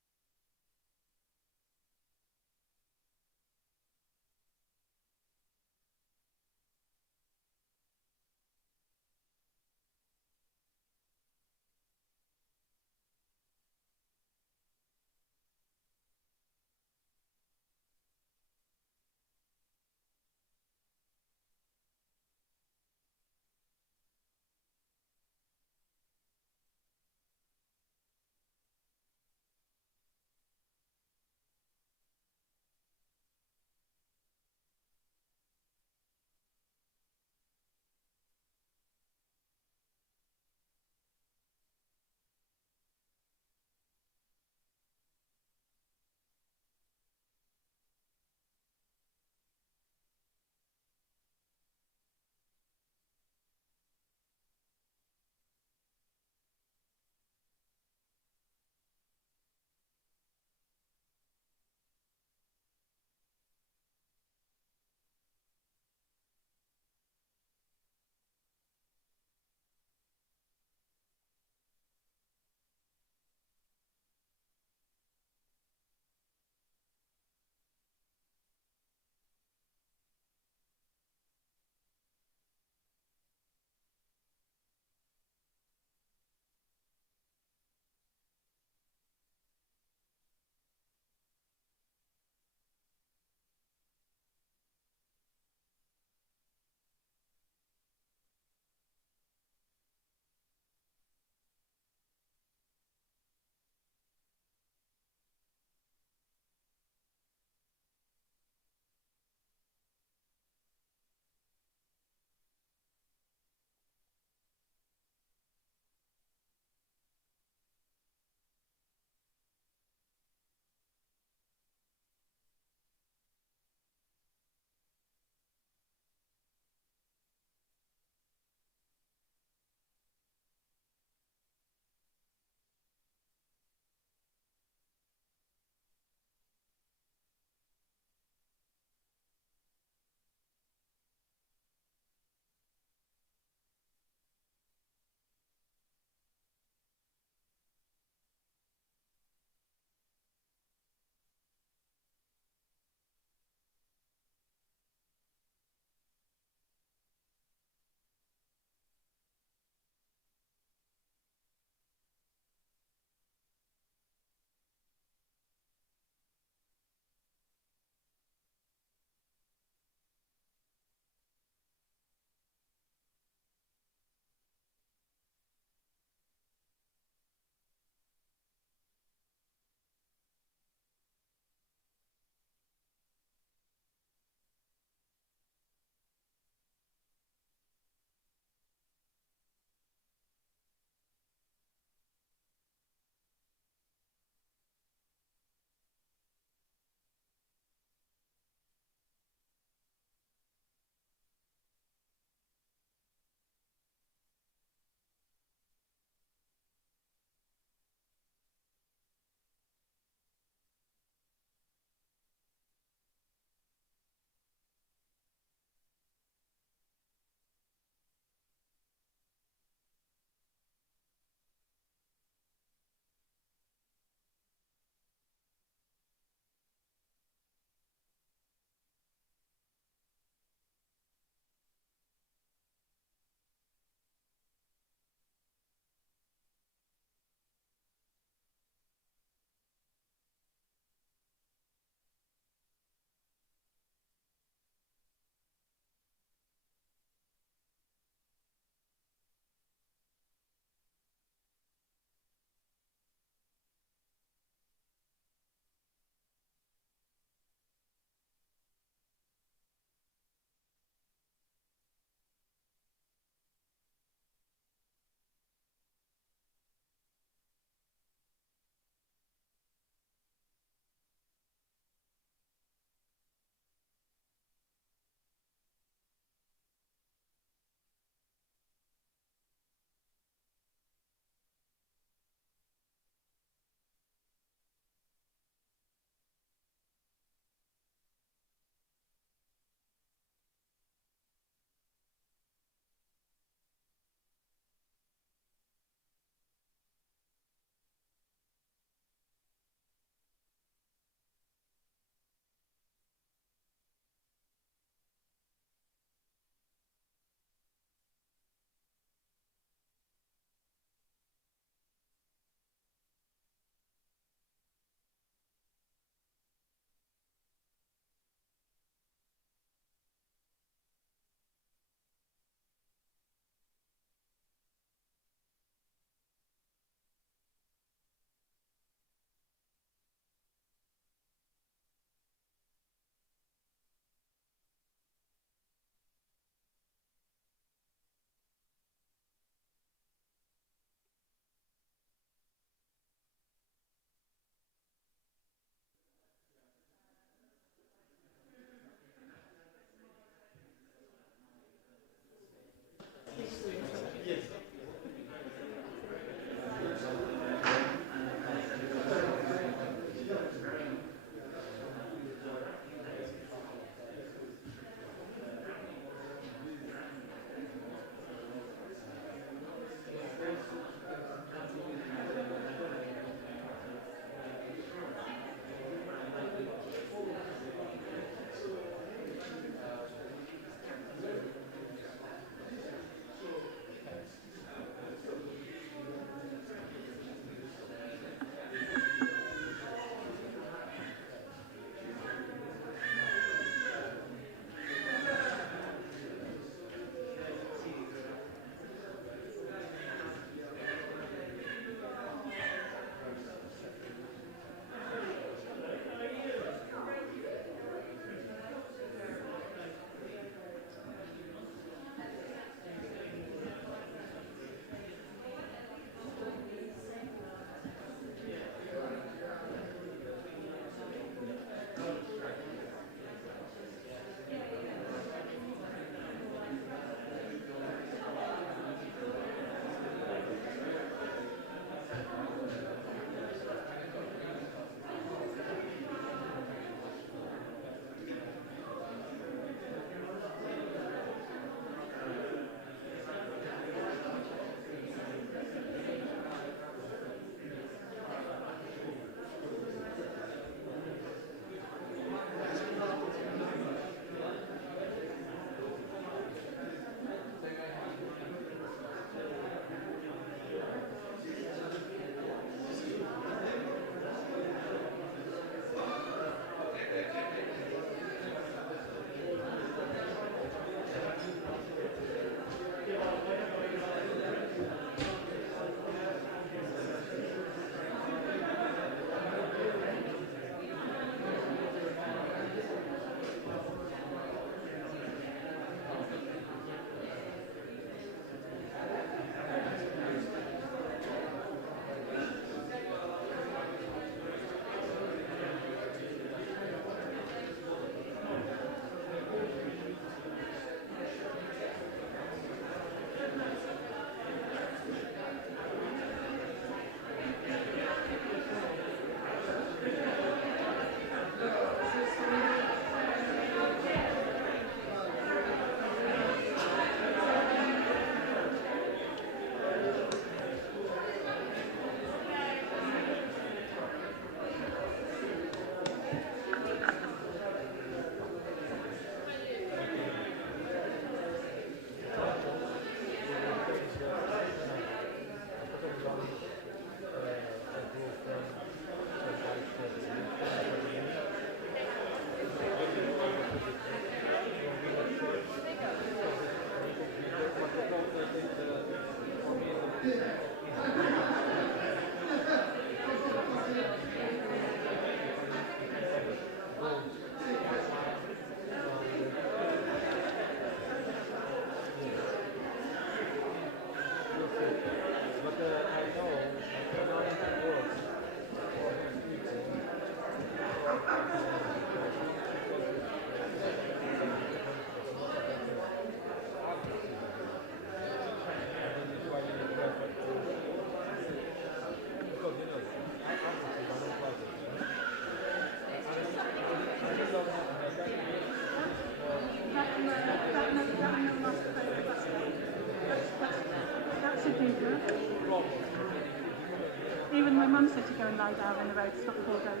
Even my mum said to go and lie down in the road to stop bulldozers.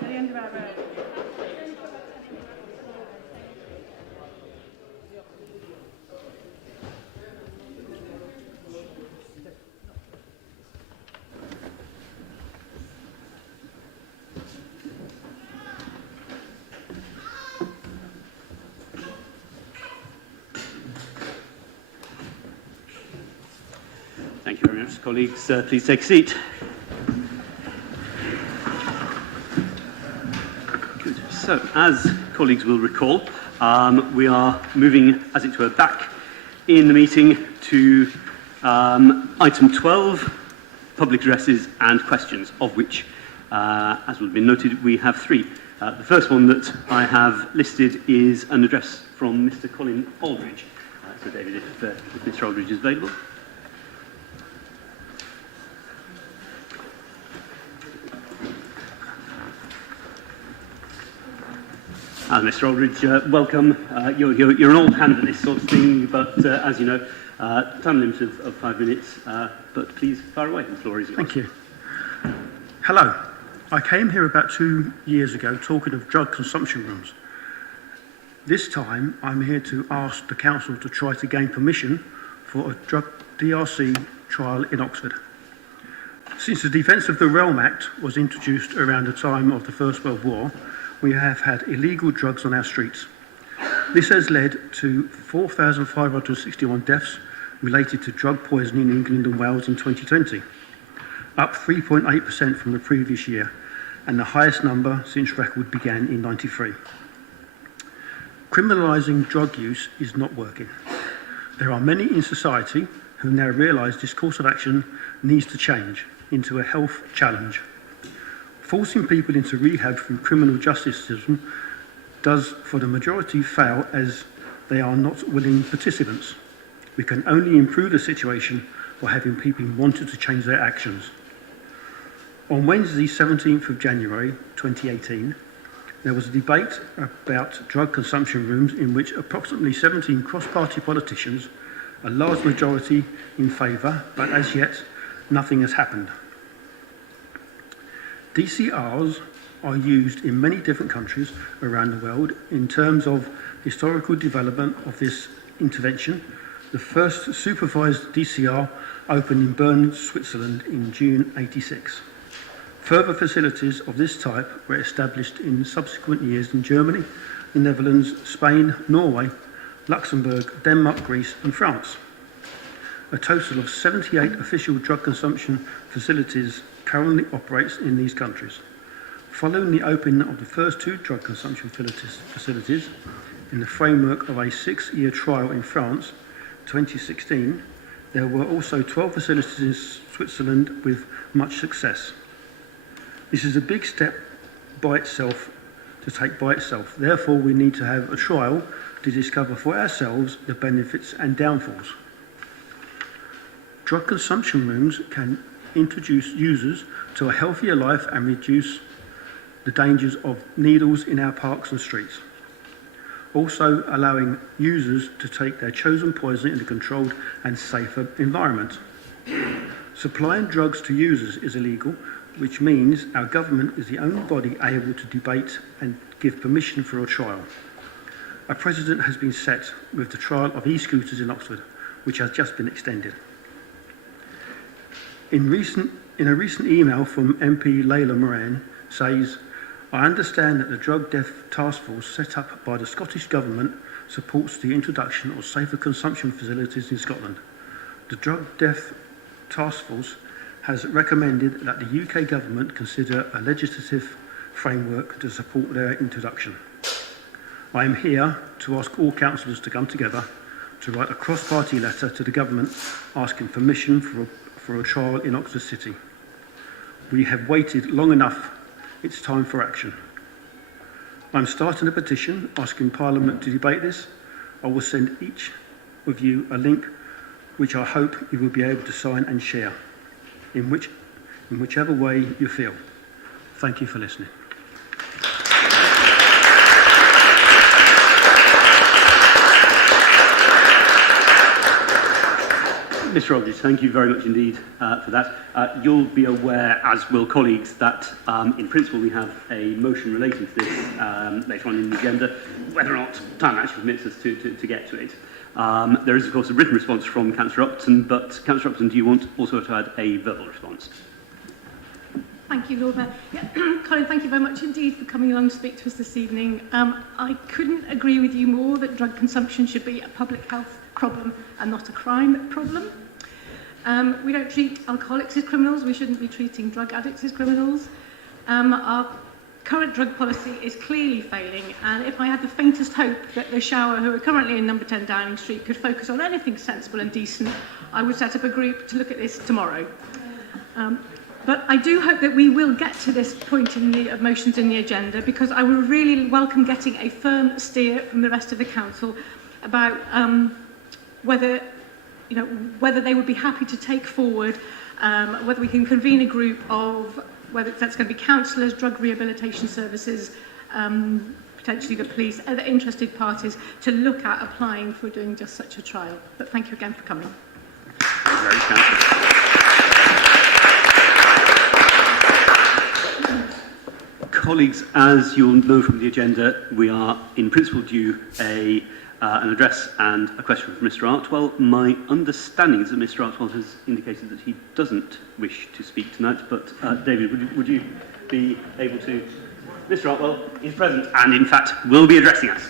At the end of our road. Thank you very much, colleagues. Please take a seat. Good. So, as colleagues will recall, we are moving, as it were, back in the meeting to item 12, public addresses and questions, of which, as will have been noted, we have three. The first one that I have listed is an address from Mr. Colin Aldridge. So, David, if Mr. Aldridge is available. Mr. Aldridge, welcome. You're an old hand at this sort of thing, but as you know, time limit of 5 minutes, but please fire away. The floor is yours. Thank you. Hello. I came here about 2 years ago talking of drug consumption rooms. This time, I'm here to ask the council to try to gain permission for a drug DRC trial in Oxford. Since the Defence of the Realm Act was introduced around the time of the First World War, we have had illegal drugs on our streets. This has led to 4,561 deaths related to drug poisoning in England and Wales in 2020, up 3.8% from the previous year, and the highest number since record began in '93. Criminalising drug use is not working. There are many in society who now realise this course of action needs to change into a health challenge. Forcing people into rehab through criminal justice system does, for the majority, fail as they are not willing participants. We can only improve the situation by having people wanted to change their actions. On Wednesday, 17th of January 2018, there was a debate about drug consumption rooms in which approximately 17 cross-party politicians, a large majority in favour, but as yet nothing has happened. DCRs are used in many different countries around the world. In terms of historical development of this intervention, the first supervised DCR opened in Bern, Switzerland in June '86. Further facilities of this type were established in subsequent years in Germany, the Netherlands, Spain, Norway, Luxembourg, Denmark, Greece and France. A total of 78 official drug consumption facilities currently operates in these countries. Following the opening of the first two drug consumption facilities in the framework of a 6-year trial in France, 2016, there were also 12 facilities in Switzerland with much success. This is a big step by itself to take by itself. Therefore, we need to have a trial to discover for ourselves the benefits and downfalls. Drug consumption rooms can introduce users to a healthier life and reduce the dangers of needles in our parks and streets. Also allowing users to take their chosen poison in a controlled and safer environment. Supplying drugs to users is illegal. which means our government is the only body able to debate and give permission for a trial. A precedent has been set with the trial of e-scooters in Oxford, which has just been extended. In a recent email from MP Layla Moran says, I understand that the Drug Death Task Force set up by the Scottish Government supports the introduction of safer consumption facilities in Scotland. The Drug Death Task Force has recommended that the UK Government consider a legislative framework to support their introduction. I am here to ask all councillors to come together to write a cross-party letter to the Government asking permission for a trial in Oxford City. We have waited long enough. It's time for action. I'm starting a petition asking Parliament to debate this. I will send each of you a link which I hope you will be able to sign and share in whichever way you feel. Thank you for listening. Mr. Aldridge, thank you very much indeed for that. You'll be aware, as will colleagues, that in principle we have a motion relating to this later on in the agenda, whether or not time actually permits us to get to it. There is, of course, a written response from Councillor Upton, but Councillor Upton, do you want also to add a verbal response? Thank you, Lord Mayor. Yeah, Colin, thank you very much indeed for coming along to speak to us this evening. I couldn't agree with you more that drug consumption should be a public health problem and not a crime problem. We don't treat alcoholics as criminals. We shouldn't be treating drug addicts as criminals. Our current drug policy is clearly failing, and if I had the faintest hope that the Shower, who are currently in number 10 Downing Street, could focus on anything sensible and decent, I would set up a group to look at this tomorrow. But I do hope that we will get to this point in the motions in the agenda, because I would really welcome getting a firm steer from the rest of the council about whether they would be happy to take forward, whether we can convene a group of, whether that's going to be counsellors, drug rehabilitation services, potentially the police, other interested parties, to look at applying for doing just such a trial. But thank you again for coming. Colleagues, as you'll know from the agenda, we are in principle due an address and a question from Mr. Artwell. My understanding is that Mr. Artwell has indicated that he doesn't wish to speak tonight, but David, would you be able to... Mr. Artwell is present and, in fact, will be addressing us.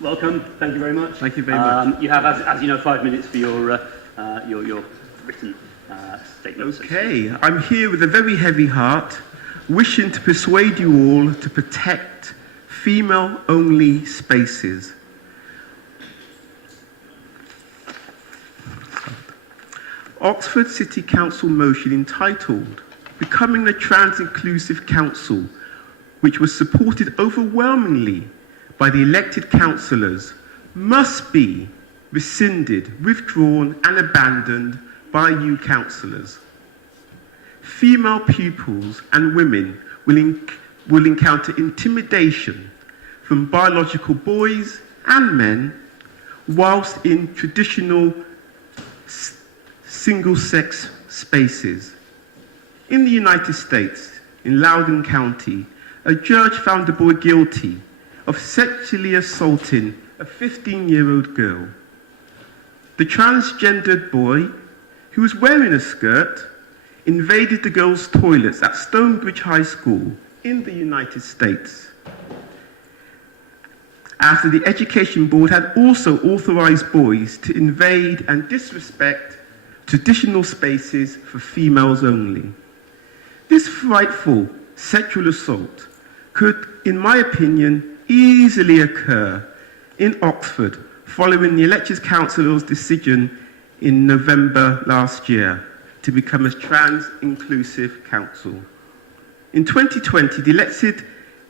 Welcome. Thank you very much. Thank you very much. You have, as you know, 5 minutes for your written statement. Okay, I'm here with a very heavy heart, wishing to persuade you all to protect female-only spaces. Oxford City Council motion entitled Becoming a Trans-Inclusive Council, which was supported overwhelmingly by the elected councillors, must be rescinded, withdrawn and abandoned by you councillors. Female pupils and women will encounter intimidation from biological boys and men whilst in traditional single-sex spaces. In the United States, in Loudoun County, a judge found the boy guilty of sexually assaulting a 15-year-old girl. The transgendered boy, who was wearing a skirt, invaded the girls' toilets at Stonebridge High School in the United States, after the Education Board had also authorized boys to invade and disrespect traditional spaces for females only. This frightful sexual assault could, in my opinion, easily occur in Oxford following the elected councillor's decision in November last year to become a trans-inclusive council. In 2020, the elected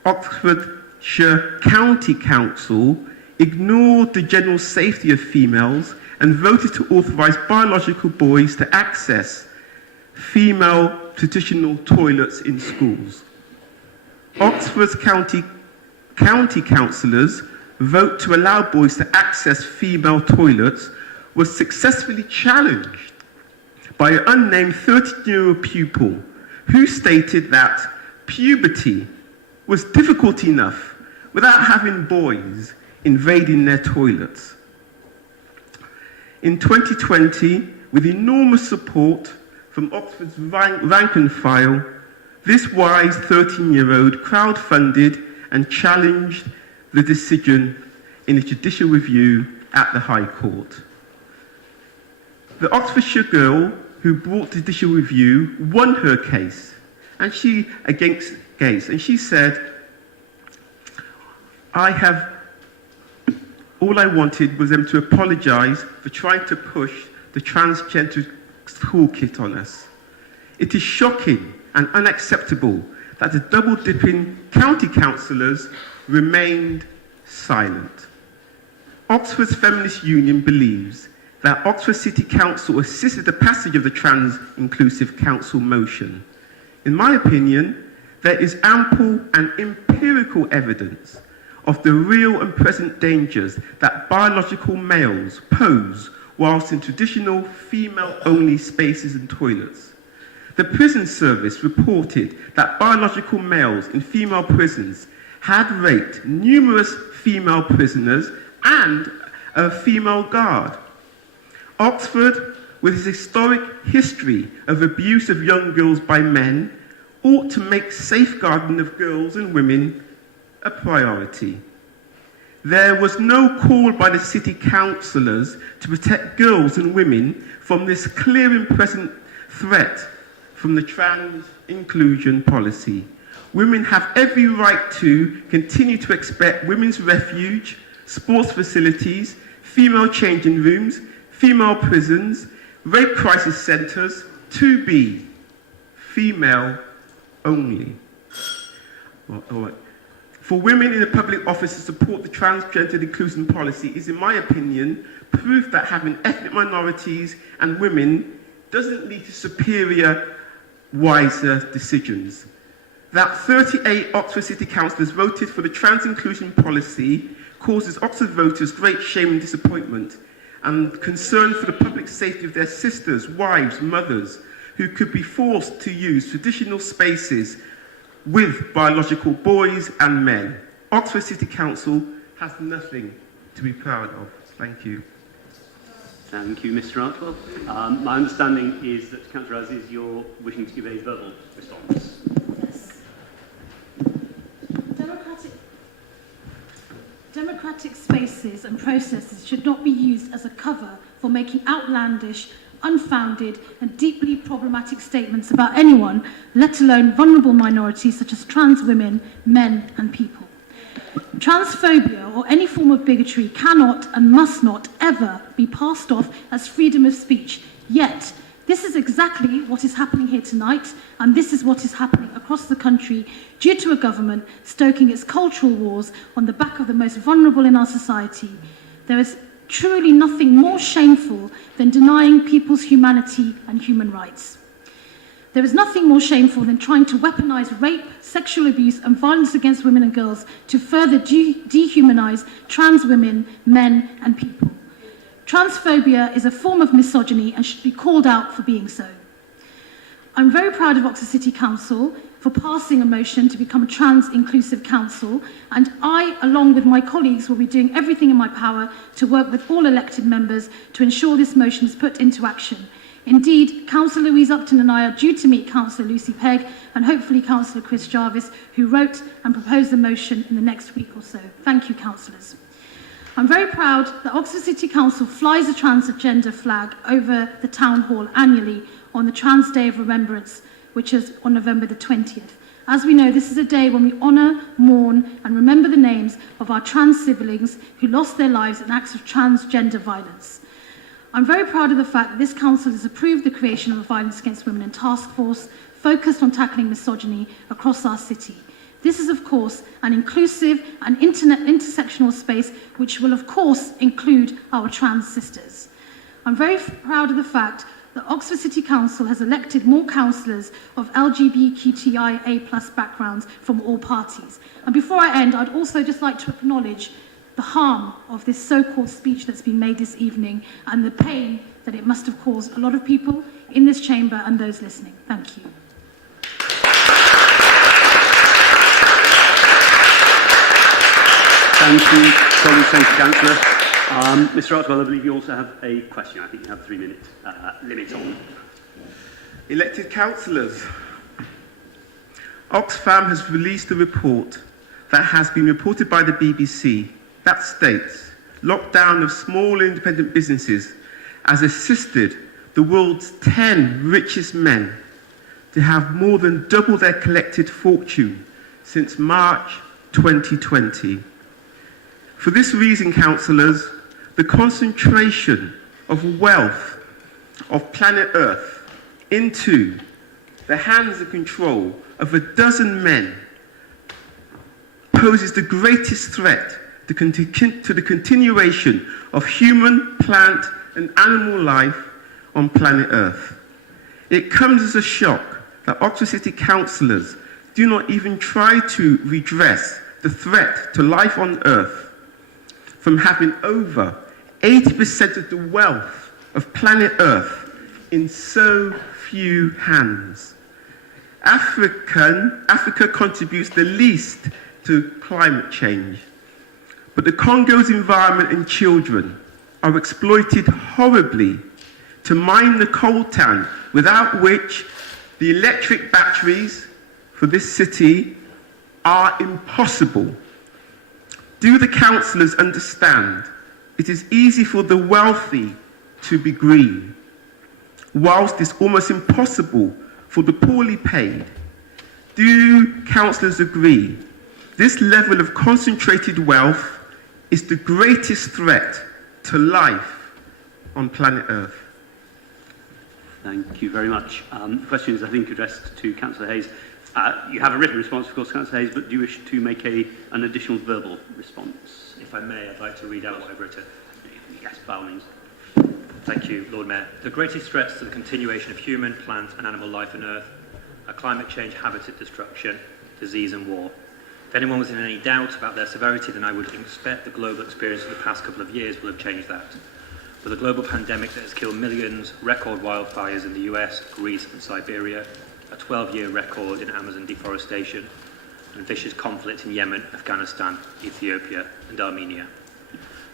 Oxfordshire County Council ignored the general safety of females and voted to authorise biological boys to access female traditional toilets in schools. Oxford's county councillors' vote to allow boys to access female toilets was successfully challenged by an unnamed 13-year-old pupil who stated that puberty was difficult enough without having boys invading their toilets. In 2020, with enormous support from Oxford's rank and file, this wise 13-year-old crowdfunded and challenged the decision in a judicial review at the High Court. The Oxfordshire girl who brought the judicial review won her case, and she said, all I wanted was them to apologise for trying to push the transgender toolkit on us. It is shocking and unacceptable that the double-dipping county councillors remained silent. Oxford's Feminist Union believes that Oxford City Council assisted the passage of the Trans-Inclusive Council motion. In my opinion, there is ample and empirical evidence of the real and present dangers that biological males pose whilst in traditional female-only spaces and toilets. The prison service reported that biological males in female prisons had raped numerous female prisoners and a female guard. Oxford, with its historic history of abuse of young girls by men, ought to make safeguarding of girls and women a priority. There was no call by the city councillors to protect girls and women from this clear and present threat from the trans inclusion policy. Women have every right to continue to expect women's refuge, sports facilities, female changing rooms, female prisons, rape crisis centres to be female only. For women in the public office to support the transgender inclusion policy is, in my opinion, proof that having ethnic minorities and women doesn't lead to superior, wiser decisions. That 38 Oxford City Councillors voted for the trans inclusion policy causes Oxford voters great shame and disappointment, and concern for the public safety of their sisters, wives, mothers, who could be forced to use traditional spaces with biological boys and men. Oxford City Council has nothing to be proud of. Thank you. Thank you, Mr. Outwell. My understanding is that, Councillor Aziz, you're wishing to give a verbal response. Yes. Democratic spaces and processes should not be used as a cover for making outlandish, unfounded and deeply problematic statements about anyone, let alone vulnerable minorities such as trans women, men and people. Transphobia or any form of bigotry cannot and must not ever be passed off as freedom of speech. Yet, this is exactly what is happening here tonight, and this is what is happening across the country due to a government stoking its cultural wars on the back of the most vulnerable in our society. There is truly nothing more shameful than denying people's humanity and human rights. There is nothing more shameful than trying to weaponize rape, sexual abuse and violence against women and girls to further dehumanize trans women, men and people. Transphobia is a form of misogyny and should be called out for being so. I'm very proud of Oxford City Council for passing a motion to become a trans-inclusive council, and I, along with my colleagues, will be doing everything in my power to work with all elected members to ensure this motion is put into action. Indeed, Councillor Louise Upton and I are due to meet Councillor Lucy Pegg and hopefully Councillor Chris Jarvis, who wrote and proposed the motion in the next week or so. Thank you, councillors. I'm very proud that Oxford City Council flies a transgender flag over the Town Hall annually on the Trans Day of Remembrance, which is on November the 20th. As we know, this is a day when we honour, mourn and remember the names of our trans siblings who lost their lives in acts of transgender violence. I'm very proud of the fact that this council has approved the creation of a Violence Against Women and task force focused on tackling misogyny across our city. This is, of course, an inclusive and intersectional space which will, of course, include our trans sisters. I'm very proud of the fact that Oxford City Council has elected more councillors of LGBTQIA+ backgrounds from all parties. And before I end, I'd also just like to acknowledge the harm of this so-called speech that's been made this evening and the pain that it must have caused a lot of people in this chamber and those listening. Thank you. Thank you, colleagues. Thank you, Councillor. Mr. Artwell, I believe you also have a question. I think you have a 3-minute limit on. Elected councillors, Oxfam has released a report that has been reported by the BBC that states lockdown of small independent businesses has assisted the world's 10 richest men to have more than double their collected fortune since March 2020. For this reason, councillors, the concentration of wealth of planet Earth into the hands and control of a dozen men poses the greatest threat to the continuation of human, plant and animal life on planet Earth. It comes as a shock that Oxford City councillors do not even try to redress the threat to life on Earth from having over 80% of the wealth of planet Earth in so few hands. Africa contributes the least to climate change, but the Congo's environment and children are exploited horribly to mine the coltan, without which the electric batteries for this city are impossible. Do the councillors understand it is easy for the wealthy to be green, whilst it's almost impossible for the poorly paid? Do councillors agree this level of concentrated wealth is the greatest threat to life on planet Earth? Thank you very much. The question is, I think, addressed to Councillor Hayes. You have a written response, of course, Councillor Hayes, but do you wish to make an additional verbal response? If I may, I'd like to read out what I've written. Yes, by all means. Thank you, Lord Mayor. The greatest threats to the continuation of human, plant and animal life on Earth are climate change, habitat destruction, disease and war. If anyone was in any doubt about their severity, then I would expect the global experience of the past couple of years will have changed that. With a global pandemic that has killed millions, record wildfires in the US, Greece and Siberia, a 12-year record in Amazon deforestation, and vicious conflict in Yemen, Afghanistan, Ethiopia and Armenia.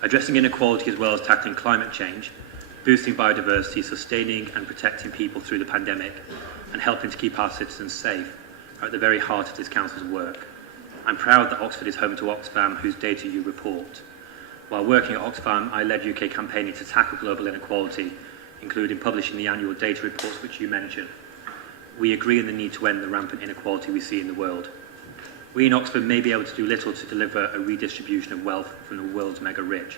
Addressing inequality as well as tackling climate change, boosting biodiversity, sustaining and protecting people through the pandemic, and helping to keep our citizens safe are at the very heart of this council's work. I'm proud that Oxford is home to Oxfam, whose data you report. While working at Oxfam, I led UK campaigning to tackle global inequality, including publishing the annual data reports which you mentioned. We agree on the need to end the rampant inequality we see in the world. We in Oxford may be able to do little to deliver a redistribution of wealth from the world's mega rich,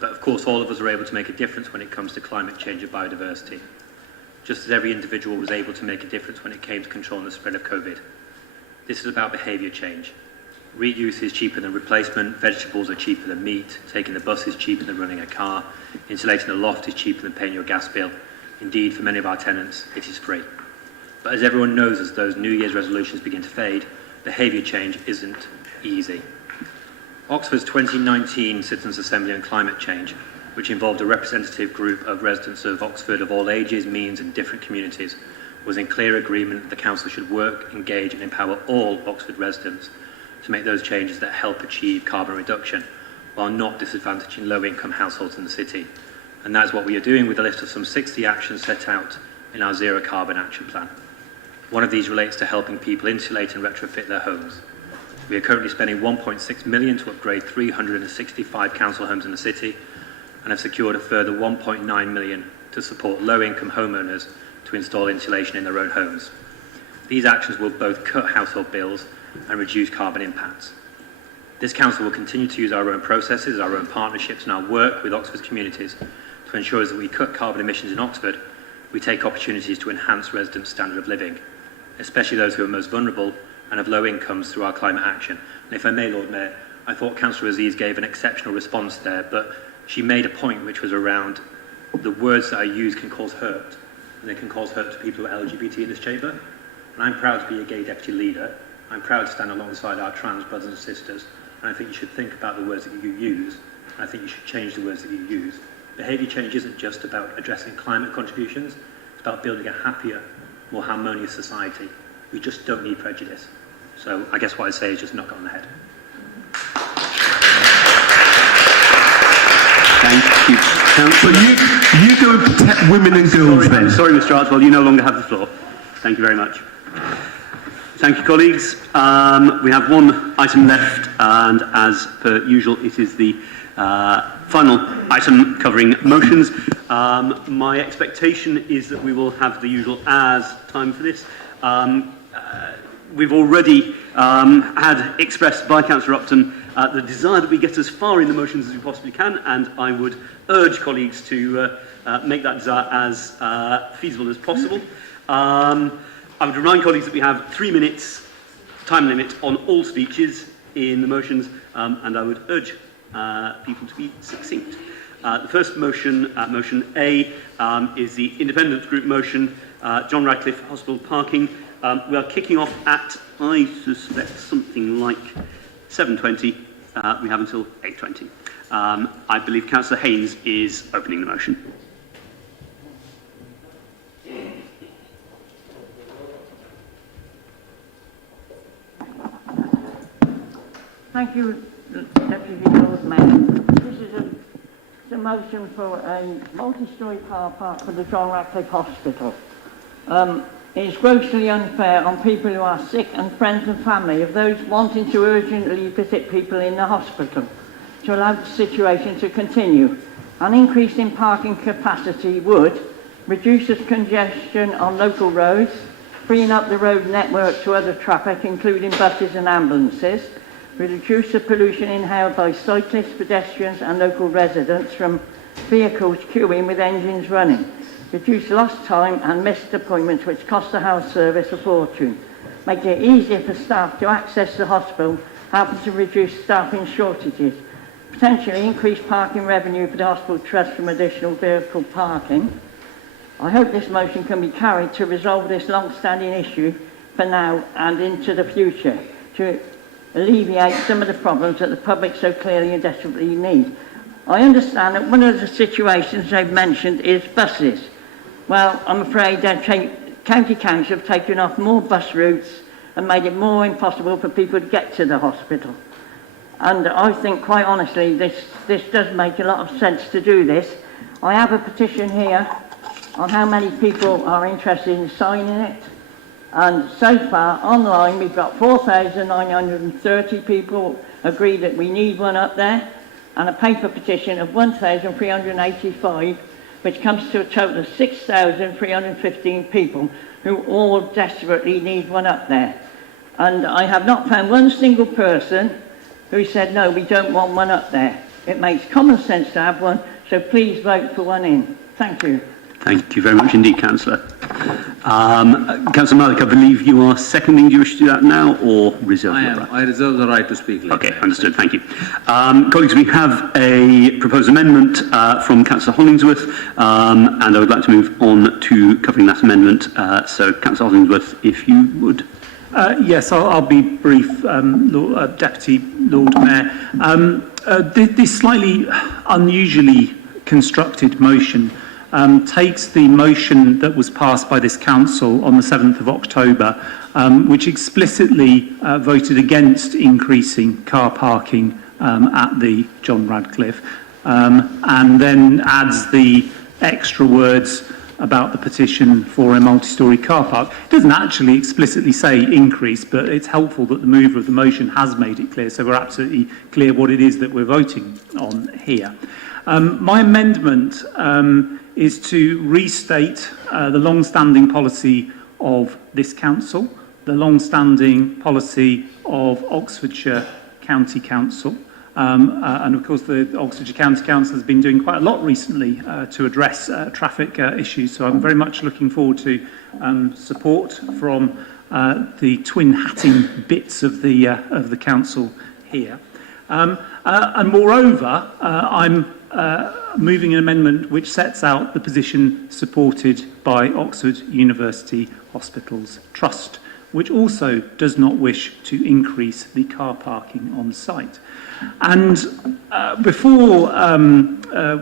but of course all of us are able to make a difference when it comes to climate change and biodiversity, just as every individual was able to make a difference when it came to controlling the spread of COVID. This is about behaviour change. Reuse is cheaper than replacement, vegetables are cheaper than meat, taking the bus is cheaper than running a car, insulating a loft is cheaper than paying your gas bill. Indeed, for many of our tenants, it is free. But as everyone knows, as those New Year's resolutions begin to fade, behaviour change isn't easy. Oxford's 2019 Citizens' Assembly on Climate Change, which involved a representative group of residents of Oxford of all ages, means and different communities, was in clear agreement that the council should work, engage and empower all Oxford residents to make those changes that help achieve carbon reduction, while not disadvantaging low-income households in the city. And that's what we are doing with a list of some 60 actions set out in our Zero Carbon Action Plan. One of these relates to helping people insulate and retrofit their homes. We are currently spending £1.6 million to upgrade 365 council homes in the city and have secured a further £1.9 million to support low-income homeowners to install insulation in their own homes. These actions will both cut household bills and reduce carbon impacts. This council will continue to use our own processes, our own partnerships and our work with Oxford's communities to ensure as we cut carbon emissions in Oxford, we take opportunities to enhance residents' standard of living, especially those who are most vulnerable and have low incomes through our climate action. And if I may, Lord Mayor, I thought Councillor Aziz gave an exceptional response there, but she made a point which was around the words that I use can cause hurt, and they can cause hurt to people who are LGBT in this chamber. And I'm proud to be a gay deputy leader. I'm proud to stand alongside our trans brothers and sisters, and I think you should think about the words that you use, and I think you should change the words that you use. Behaviour change isn't just about addressing climate contributions, it's about building a happier, more harmonious society. We just don't need prejudice. So I guess what I say is just knock it on the head. Thank you, Councillor. You go and protect women and girls then. Sorry, Mr. Archibald, you no longer have the floor. Thank you very much. Thank you, colleagues. We have one item left, and as per usual, it is the final item covering motions. My expectation is that we will have the usual as time for this. We've already had expressed by Councillor Upton the desire that we get as far in the motions as we possibly can, and I would urge colleagues to make that desire as feasible as possible. I would remind colleagues that we have 3 minutes time limit on all speeches in the motions, and I would urge people to be succinct. The first motion, motion A, is the independent group motion, John Radcliffe Hospital Parking. We are kicking off at, I suspect, something like 7:20. We have until 8:20. I believe Councillor Haynes is opening the motion. Thank you, Deputy Lord Mayor. This is a motion for a multi-storey car park for the John Radcliffe Hospital. It is grossly unfair on people who are sick and friends and family of those wanting to urgently visit people in the hospital to allow the situation to continue. An increase in parking capacity would reduce the congestion on local roads, freeing up the road network to other traffic, including buses and ambulances, reduce the pollution inhaled by cyclists, pedestrians and local residents from vehicles queuing with engines running, reduce lost time and missed appointments which cost the health service a fortune, make it easier for staff to access the hospital, helping to reduce staffing shortages, potentially increase parking revenue for the hospital trust from additional vehicle parking. I hope this motion can be carried to resolve this long-standing issue for now and into the future, to alleviate some of the problems that the public so clearly and desperately need. I understand that one of the situations they've mentioned is buses. Well, I'm afraid that County Council have taken off more bus routes and made it more impossible for people to get to the hospital. And I think, quite honestly, this does make a lot of sense to do this. I have a petition here on how many people are interested in signing it. And so far, online, we've got 4,930 people agree that we need one up there, and a paper petition of 1,385, which comes to a total of 6,315 people who all desperately need one up there. And I have not found one single person who said, no, we don't want one up there. It makes common sense to have one, so please vote for one in. Thank you. Thank you very much indeed, Councillor. Councillor Malik, I believe you are seconding. Do you wish to do that now or reserve your right? I reserve the right to speak later. Okay, understood. Thank you. Colleagues, we have a proposed amendment from Councillor Hollingsworth, and I would like to move on to covering that amendment. So, Councillor Hollingsworth, if you would. Yes, I'll be brief, Deputy Lord Mayor. This slightly unusually constructed motion takes the motion that was passed by this council on the 7th of October, which explicitly voted against increasing car parking at the John Radcliffe, and then adds the extra words about the petition for a multi-storey car park. It doesn't actually explicitly say increase, but it's helpful that the mover of the motion has made it clear, so we're absolutely clear what it is that we're voting on here. My amendment is to restate the long-standing policy of this council, the long-standing policy of Oxfordshire County Council, and of course the Oxfordshire County Council has been doing quite a lot recently to address traffic issues, so I'm very much looking forward to support from the twin-hatting bits of the council here. And moreover, I'm moving an amendment which sets out the position supported by Oxford University Hospitals Trust, which also does not wish to increase the car parking on site. And before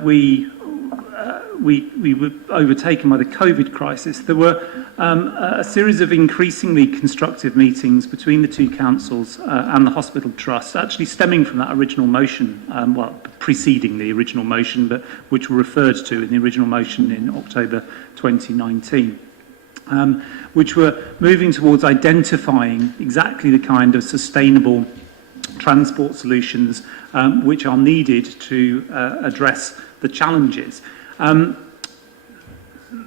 we we were overtaken by the COVID crisis, there were a series of increasingly constructive meetings between the two councils and the hospital trust, actually stemming from that original motion, preceding the original motion, but which were referred to in the original motion in October 2019. Which were moving towards identifying exactly the kind of sustainable transport solutions which are needed to address the challenges.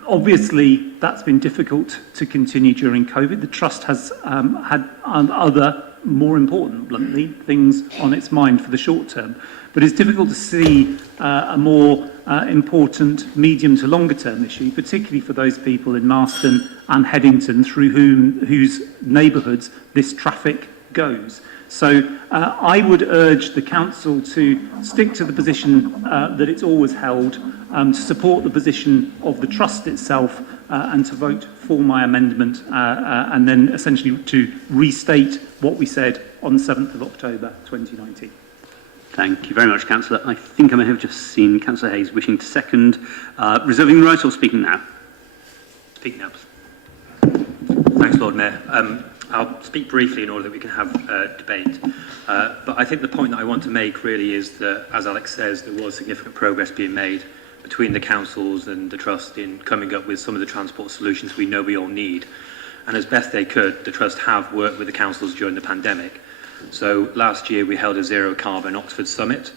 Obviously, that's been difficult to continue during COVID. The Trust has had other, more important, bluntly, things on its mind for the short term. But it's difficult to see a more important medium to longer term issue, particularly for those people in Marston and Headington through whose neighbourhoods this traffic goes. So I would urge the Council to stick to the position that it's always held, to support the position of the Trust itself, and to vote for my amendment, and then essentially to restate what we said on the 7th of October 2019. Thank you very much, Councillor. I think I may have just seen Councillor Hayes wishing to second. Reserving the right or speaking now? Speak now. Thanks, Lord Mayor. I'll speak briefly in order that we can have a debate. But I think the point that I want to make really is that, as Alex says, there was significant progress being made between the councils and the Trust in coming up with some of the transport solutions we know we all need. And as best they could, the Trust have worked with the councils during the pandemic. So last year we held a Zero Carbon Oxford Summit,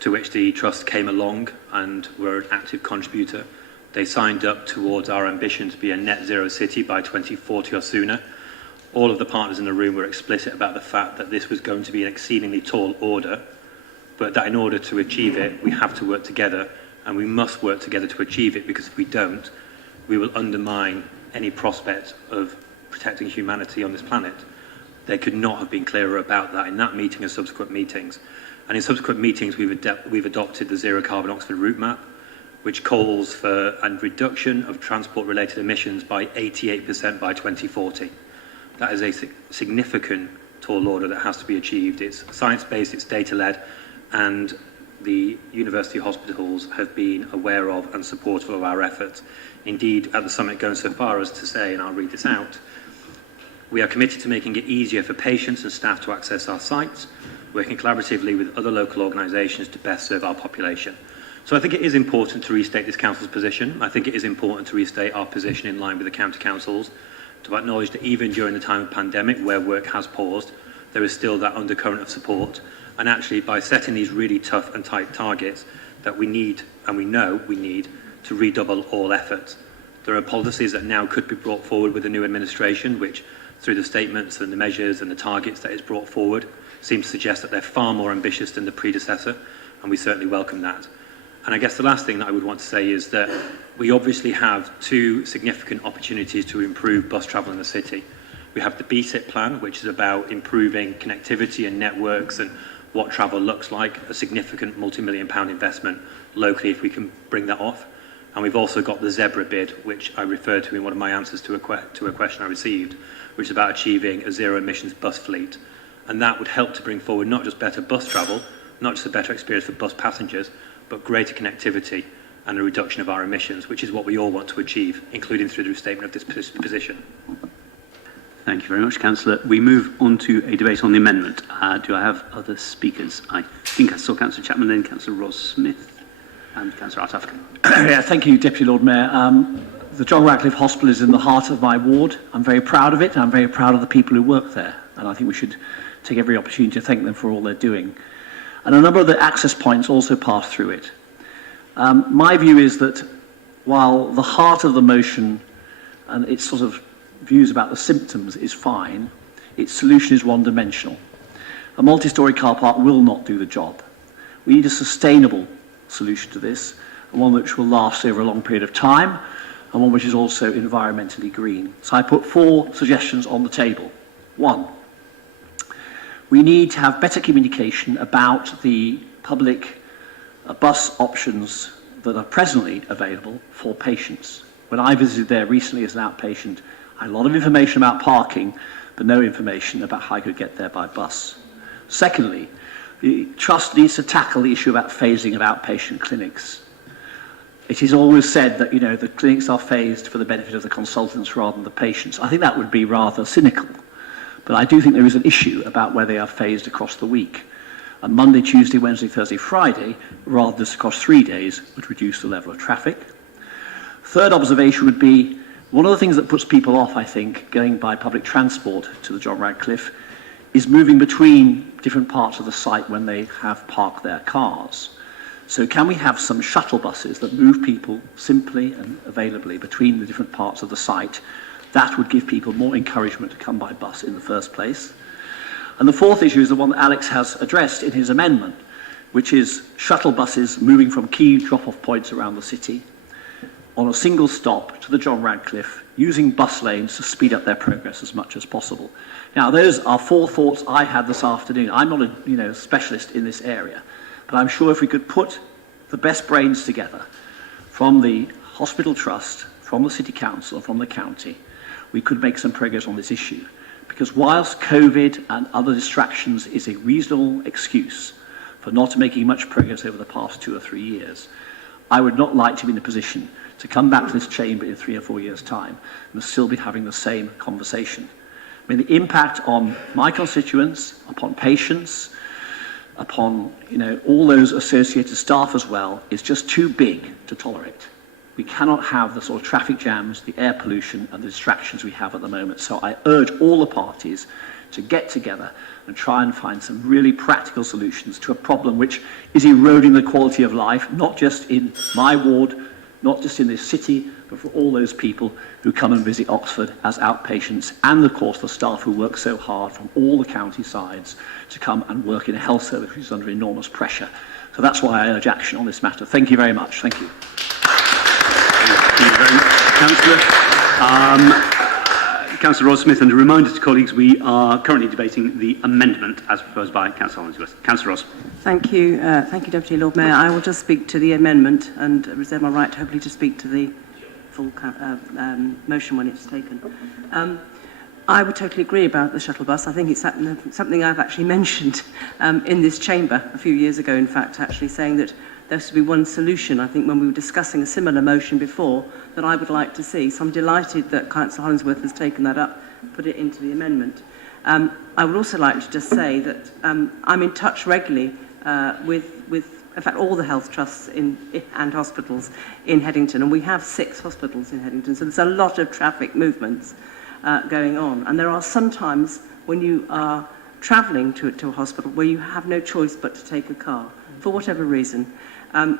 to which the Trust came along and were an active contributor. They signed up towards our ambition to be a net zero city by 2040 or sooner. All of the partners in the room were explicit about the fact that this was going to be an exceedingly tall order, but that in order to achieve it, we have to work together, and we must work together to achieve it, because if we don't, we will undermine any prospect of protecting humanity on this planet. They could not have been clearer about that in that meeting and subsequent meetings. And in subsequent meetings, we've adopted the Zero Carbon Oxford route map, which calls for a reduction of transport-related emissions by 88% by 2040. That is a significant tall order that has to be achieved. It's science-based, it's data-led, and the university hospitals have been aware of and supportive of our efforts. Indeed, at the summit, going so far as to say, and I'll read this out, we are committed to making it easier for patients and staff to access our sites, working collaboratively with other local organisations to best serve our population. So I think it is important to restate this council's position. I think it is important to restate our position in line with the county councils, to acknowledge that even during the time of pandemic, where work has paused, there is still that undercurrent of support. And actually, by setting these really tough and tight targets that we need, and we know we need, to redouble all efforts. There are policies that now could be brought forward with the new administration, which, through the statements and the measures and the targets that is brought forward, seem to suggest that they're far more ambitious than the predecessor, and we certainly welcome that. And I guess the last thing that I would want to say is that we obviously have two significant opportunities to improve bus travel in the city. We have the BSIT plan, which is about improving connectivity and networks and what travel looks like, a significant multi-million-pound investment locally if we can bring that off. And we've also got the Zebra bid, which I referred to in one of my answers to a question I received, which is about achieving a zero-emissions bus fleet. And that would help to bring forward not just better bus travel, not just a better experience for bus passengers, but greater connectivity and a reduction of our emissions, which is what we all want to achieve, including through the restatement of this position. Thank you very much, Councillor. We move on to a debate on the amendment. Do I have other speakers? I think I saw Councillor Chapman, then Councillor Ross-Smith and Councillor Outpatient. Yeah, thank you, Deputy Lord Mayor. The John Radcliffe Hospital is in the heart of my ward. I'm very proud of it. I'm very proud of the people who work there. And I think we should take every opportunity to thank them for all they're doing. And a number of the access points also pass through it. My view is that while the heart of the motion and its sort of views about the symptoms is fine, its solution is one-dimensional. A multi-storey car park will not do the job. We need a sustainable solution to this, and one which will last over a long period of time, and one which is also environmentally green. So I put 4 suggestions on the table. 1, we need to have better communication about the public bus options that are presently available for patients. When I visited there recently as an outpatient, I had a lot of information about parking, but no information about how I could get there by bus. Secondly, the Trust needs to tackle the issue about phasing of outpatient clinics. it is always said that, the clinics are phased for the benefit of the consultants rather than the patients. I think that would be rather cynical. But I do think there is an issue about where they are phased across the week. And Monday, Tuesday, Wednesday, Thursday, Friday, rather than just across 3 days, would reduce the level of traffic. Third observation would be, one of the things that puts people off, I think, going by public transport to the John Radcliffe is moving between different parts of the site when they have parked their cars. So can we have some shuttle buses that move people simply and availably between the different parts of the site? That would give people more encouragement to come by bus in the first place. And the fourth issue is the one that Alex has addressed in his amendment, which is shuttle buses moving from key drop-off points around the city on a single stop to the John Radcliffe, using bus lanes to speed up their progress as much as possible. Now, those are 4 thoughts I had this afternoon. I'm not a specialist in this area, but I'm sure if we could put the best brains together from the hospital trust, from the city council, and from the county, we could make some progress on this issue. Because whilst COVID and other distractions is a reasonable excuse for not making much progress over the past 2 or 3 years, I would not like to be in a position to come back to this chamber in 3 or 4 years' time and still be having the same conversation. I mean, the impact on my constituents, upon patients, upon all those associated staff as well, is just too big to tolerate. We cannot have the sort of traffic jams, the air pollution, and the distractions we have at the moment. So I urge all the parties to get together and try and find some really practical solutions to a problem which is eroding the quality of life, not just in my ward, not just in this city, but for all those people who come and visit Oxford as outpatients, and of course the staff who work so hard from all the county sides to come and work in a health service which is under enormous pressure. So that's why I urge action on this matter. Thank you very much. Thank you. Thank you very much, Councillor. Councillor Ross-Smith, and a reminder to colleagues, we are currently debating the amendment as proposed by Councillor Hollingsworth. Councillor Ross. Thank you, Deputy Lord Mayor. I will just speak to the amendment and reserve my right, hopefully, to speak to the full motion when it's taken. I would totally agree about the shuttle bus. I think it's something I've actually mentioned in this chamber a few years ago, in fact, actually saying that there should be one solution. I think when we were discussing a similar motion before that I would like to see. So I'm delighted that Councillor Hollingsworth has taken that up, put it into the amendment. I would also like to just say that I'm in touch regularly with in fact, all the health trusts and hospitals in Headington, and we have 6 hospitals in Headington, so there's a lot of traffic movements going on. And there are some times when you are travelling to a hospital where you have no choice but to take a car, for whatever reason.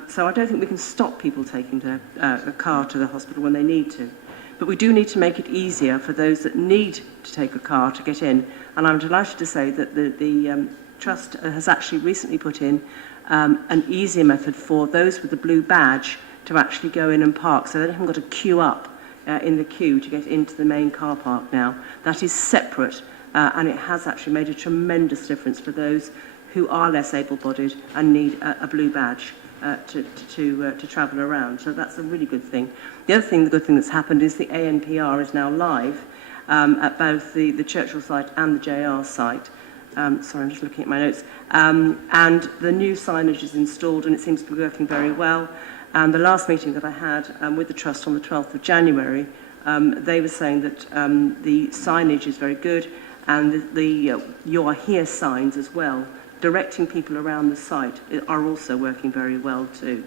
So I don't think we can stop people taking a car to the hospital when they need to. But we do need to make it easier for those that need to take a car to get in. And I'm delighted to say that the Trust has actually recently put in an easier method for those with the blue badge to actually go in and park, so they haven't got to queue up in the queue to get into the main car park now. That is separate, and it has actually made a tremendous difference for those who are less able-bodied and need a blue badge to travel around. So that's a really good thing. The good thing that's happened is the ANPR is now live at both the Churchill site and the JR site. Sorry, I'm just looking at my notes. And the new signage is installed and it seems to be working very well. And the last meeting that I had with the Trust on the 12th of January, they were saying that the signage is very good, and the You Are Here signs as well, directing people around the site, are also working very well too.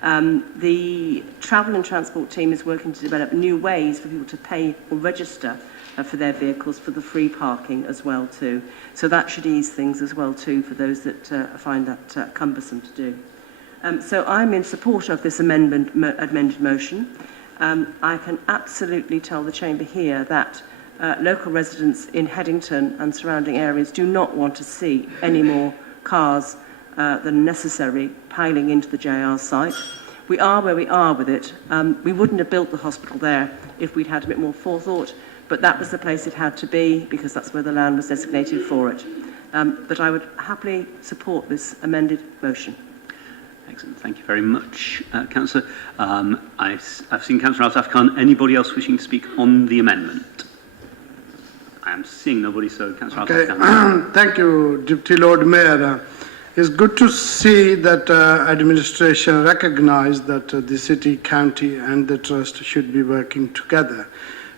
The travel and transport team is working to develop new ways for people to pay or register for their vehicles for the free parking as well too. So that should ease things as well too for those that find that cumbersome to do. So I'm in support of this amended motion. I can absolutely tell the Chamber here that local residents in Headington and surrounding areas do not want to see any more cars than necessary piling into the JR site. We are where we are with it. We wouldn't have built the hospital there if we'd had a bit more forethought, but that was the place it had to be because that's where the land was designated for it. But I would happily support this amended motion. Excellent. Thank you very much, Councillor. I've seen Councillor Al-Safkan. Anybody else wishing to speak on the amendment? I am seeing nobody, so Councillor Al-Safkan. Thank you, Deputy Lord Mayor. It's good to see that administration recognize that the city, county and the trust should be working together.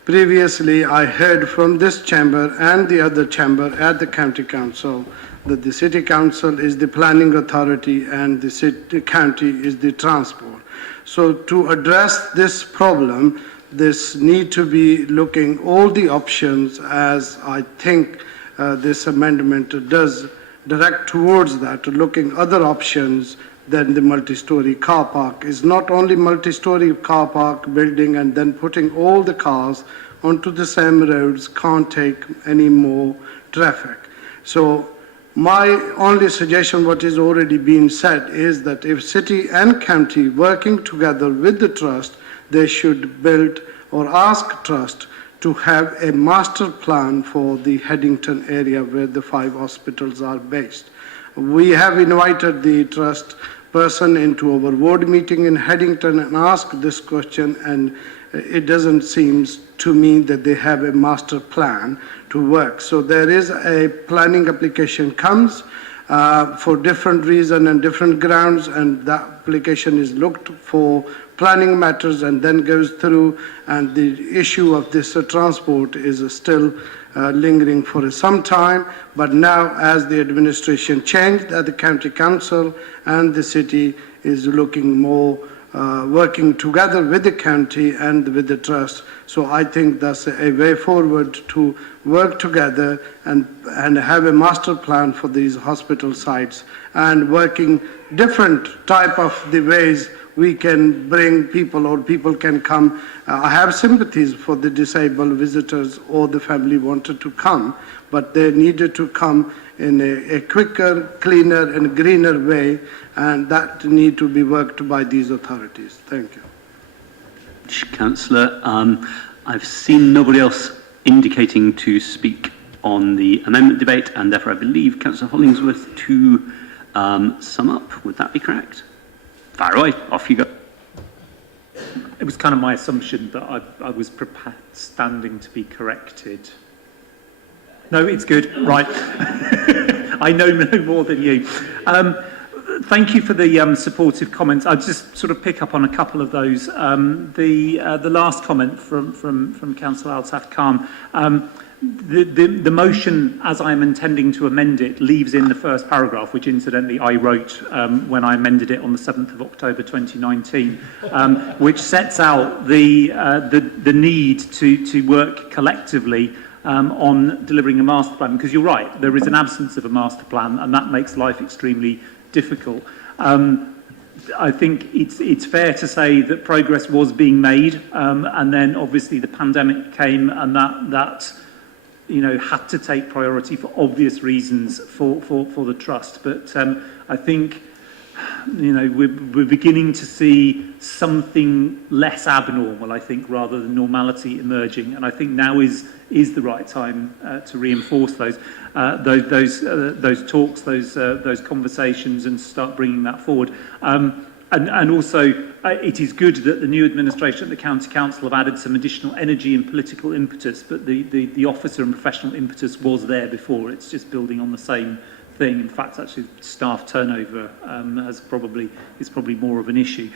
Previously, I heard from this chamber and the other chamber at the county council that the city council is the planning authority and the city county is the transport. So to address this problem, this need to be looking all the options, as I think this amendment does direct towards that, looking other options than the multi-story car park. Is not only multi-story car park building and then putting all the cars onto the same roads can't take any more traffic. So my only suggestion, what is already being said, is that if city and county working together with the trust, they should build or ask trust to have a master plan for the Headington area where the 5 hospitals are based. We have invited the trust person into our ward meeting in Headington and asked this question, and it doesn't seem to me that they have a master plan to work. So there is a planning application comes for different reason and different grounds, and that application is looked for planning matters and then goes through, and the issue of this transport is still lingering for some time. But now, as the administration changed at the county council and the city is looking more working together with the county and with the trust, so I think that's a way forward to work together and have a master plan for these hospital sites, and working different type of the ways we can bring people or people can come. I have sympathies for the disabled visitors or the family wanted to come, but they needed to come in a quicker, cleaner and greener way, and that need to be worked by these authorities. Thank you. Councillor, I've seen nobody else indicating to speak on the amendment debate, and therefore I believe Councillor Hollingsworth to sum up. Would that be correct? Fire away, off you go. It was kind of my assumption that I was standing to be corrected. No, it's good. Right. I know no more than you. Thank you for the supportive comments. I'll just sort of pick up on a couple of those. The last comment from Councillor Altaf Khan. The motion, as I'm intending to amend it, leaves in the first paragraph, which incidentally I wrote when I amended it on the 7th of October 2019, which sets out the need to work collectively on delivering a master plan. Because you're right, there is an absence of a master plan, and that makes life extremely difficult. I think it's fair to say that progress was being made, and then obviously the pandemic came, and that had to take priority for obvious reasons for the trust. But I think we're beginning to see something less abnormal, I think, rather than normality emerging, and I think now is the right time to reinforce those talks, those conversations, and start bringing that forward. And also, it is good that the new administration at the County Council have added some additional energy and political impetus, but the officer and professional impetus was there before. It's just building on the same thing. In fact, actually, staff turnover is probably more of an issue.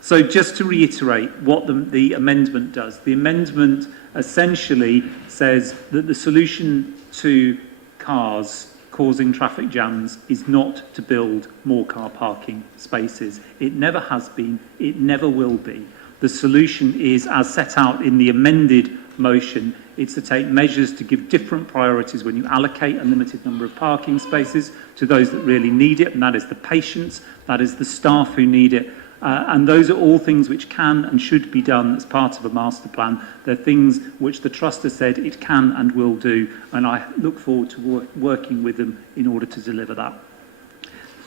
So just to reiterate what the amendment does, the amendment essentially says that the solution to cars causing traffic jams is not to build more car parking spaces. It never has been, it never will be. The solution is, as set out in the amended motion, it's to take measures to give different priorities when you allocate a limited number of parking spaces to those that really need it, and that is the patients, that is the staff who need it. And those are all things which can and should be done as part of a master plan. They're things which the Trust has said it can and will do, and I look forward to working with them in order to deliver that.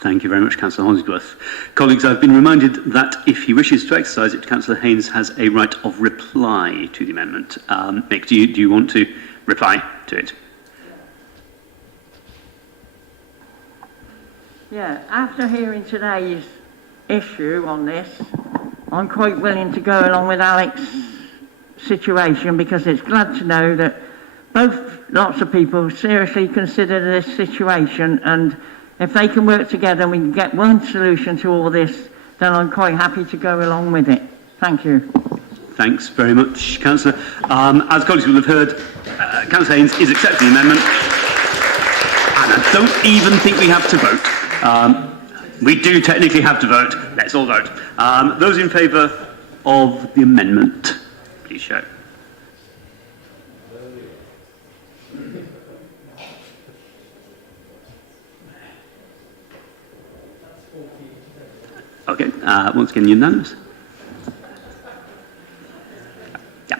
Thank you very much, Councillor Hollingsworth. Colleagues, I've been reminded that if he wishes to exercise it, Councillor Haynes has a right of reply to the amendment. Mick, do you want to reply to it? Yeah, after hearing today's issue on this, I'm quite willing to go along with Alex's situation, because it's glad to know that lots of people seriously consider this situation, and If they can work together and we can get one solution to all this, then I'm quite happy to go along with it. Thank you. Thanks very much, Councillor. As colleagues will have heard, Councillor Haynes is accepting the amendment, and I don't even think we have to vote. We do technically have to vote. Let's all vote. Those in favour of the amendment, please show. Okay, once again, unanimous. Yeah.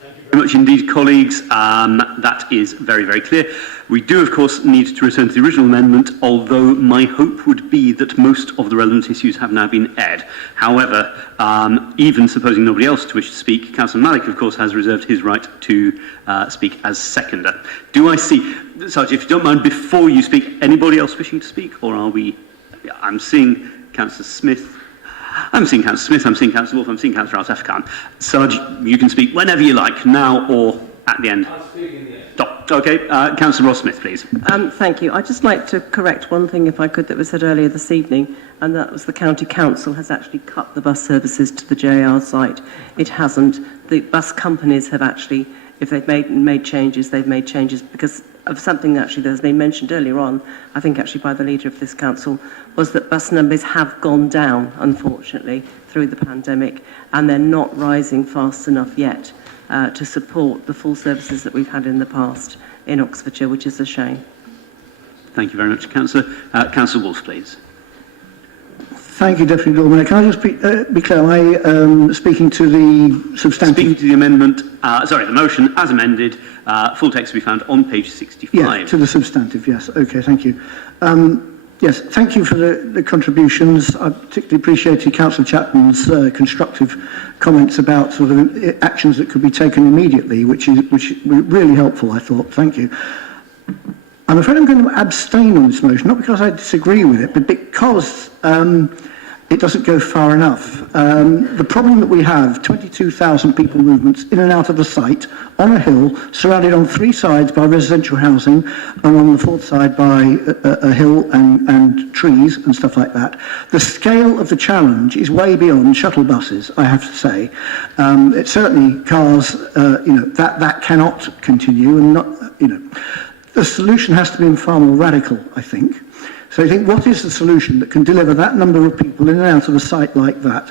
Thank you very much indeed, colleagues. That is very, very clear. We do, of course, need to return to the original amendment, although my hope would be that most of the relevant issues have now been aired. However, even supposing nobody else to wish to speak, Councillor Malik, of course, has reserved his right to speak as seconder. Do I see, Sarge, if you don't mind, before you speak, anybody else wishing to speak, or are we? I'm seeing Councillor Smith. I'm seeing Councillor Smith, I'm seeing Councillor Wolf, I'm seeing Councillor Al-Tafkan. Sarge, you can speak whenever you like, now or at the end. I'll speak in the end. Okay, Councillor Ross Smith, please. Thank you. I'd just like to correct one thing, if I could, that was said earlier this evening, and that was the County Council has actually cut the bus services to the JR site. It hasn't. The bus companies have actually, if they've made changes, they've made changes because of something actually that has been mentioned earlier on, I think actually by the leader of this council, was that bus numbers have gone down, unfortunately, through the pandemic, and they're not rising fast enough yet to support the full services that we've had in the past in Oxfordshire, which is a shame. Thank you very much, Councillor. Councillor Wolf, please. Thank you, Deputy Lord Mayor. Can I just be clear? Am I speaking to the substantive? Speaking to the amendment, the motion as amended, full text will be found on page 65. Yeah, to the substantive, yes. Okay, thank you. Yes, thank you for the contributions. I particularly appreciated Councillor Chapman's constructive comments about sort of actions that could be taken immediately, which were really helpful, I thought. Thank you. I'm afraid I'm going to abstain on this motion, not because I disagree with it, but because it doesn't go far enough. The problem that we have, 22,000 people movements in and out of the site, on a hill, surrounded on three sides by residential housing, and on the fourth side by a hill and trees and stuff like that. The scale of the challenge is way beyond shuttle buses, I have to say. It's certainly cars, that cannot continue, and not, the solution has to be far more radical, I think. So I think, what is the solution that can deliver that number of people in and out of a site like that?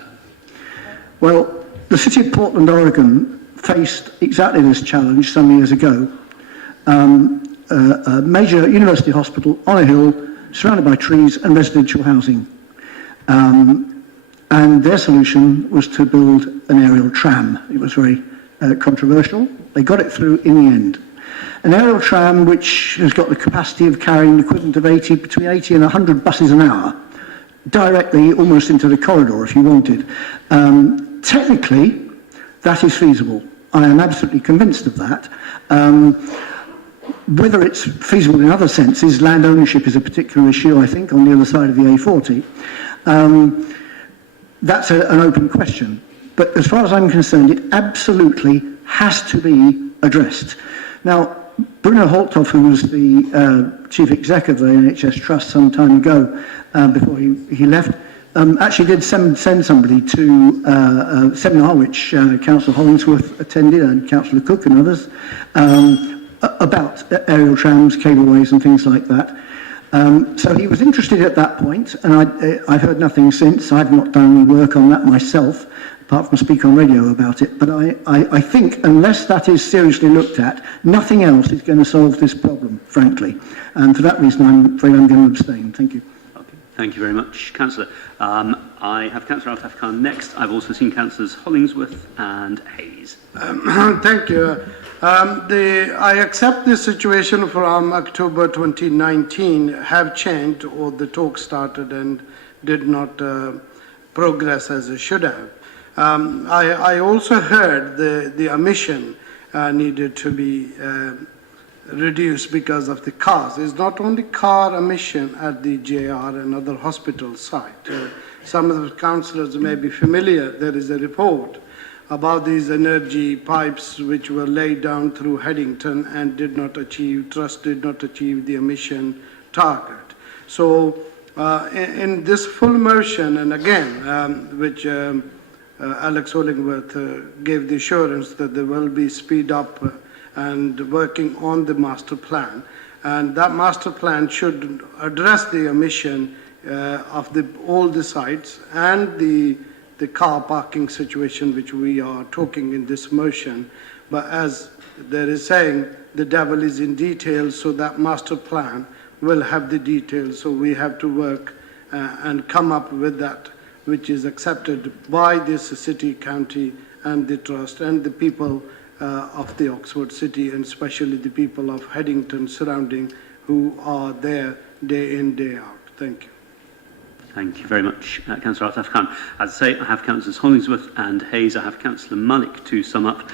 Well, the city of Portland, Oregon faced exactly this challenge some years ago. A major university hospital on a hill, surrounded by trees and residential housing. And their solution was to build an aerial tram. It was very controversial. They got it through in the end. An aerial tram which has got the capacity of carrying the equivalent of between 80 and 100 buses an hour, directly almost into the corridor if you wanted. Technically, that is feasible. I am absolutely convinced of that. Whether it's feasible in other senses, land ownership is a particular issue, I think, on the other side of the A40. That's an open question. But as far as I'm concerned, it absolutely has to be addressed. Now, Bruno Holthoff, who was the chief exec of the NHS Trust some time ago, before he left, actually did send somebody to a seminar which Councillor Hollingsworth attended and Councillor Cook and others about aerial trams, cableways and things like that. So he was interested at that point, and I've heard nothing since. I've not done any work on that myself, apart from speak on radio about it. But I think unless that is seriously looked at, nothing else is going to solve this problem, frankly. And for that reason, I'm afraid I'm going to abstain. Thank you. Okay. Thank you very much, Councillor. I have Councillor Al-Tafkan next. I've also seen Councillors Hollingsworth and Hayes. Thank you. I accept this situation from October 2019 have changed, or the talk started and did not progress as it should have. I also heard the emission needed to be reduced because of the cars. It's not only car emission at the JR and other hospital site. Some of the councillors may be familiar, there is a report about these energy pipes which were laid down through Headington and Trust did not achieve the emission target. So in this full motion, and again, which Alex Hollingworth gave the assurance that there will be speed up and working on the master plan. And that master plan should address the emission of all the sites and the car parking situation which we are talking in this motion. But as there is saying, the devil is in details, so that master plan will have the details. So we have to work and come up with that which is accepted by this city, county and the trust and the people of the Oxford City, and especially the people of Headington surrounding who are there day in, day out. Thank you. Thank you very much, Councillor Altaf Khan. As I say, I have Councillors Hollingsworth and Hayes. I have Councillor Malik to sum up.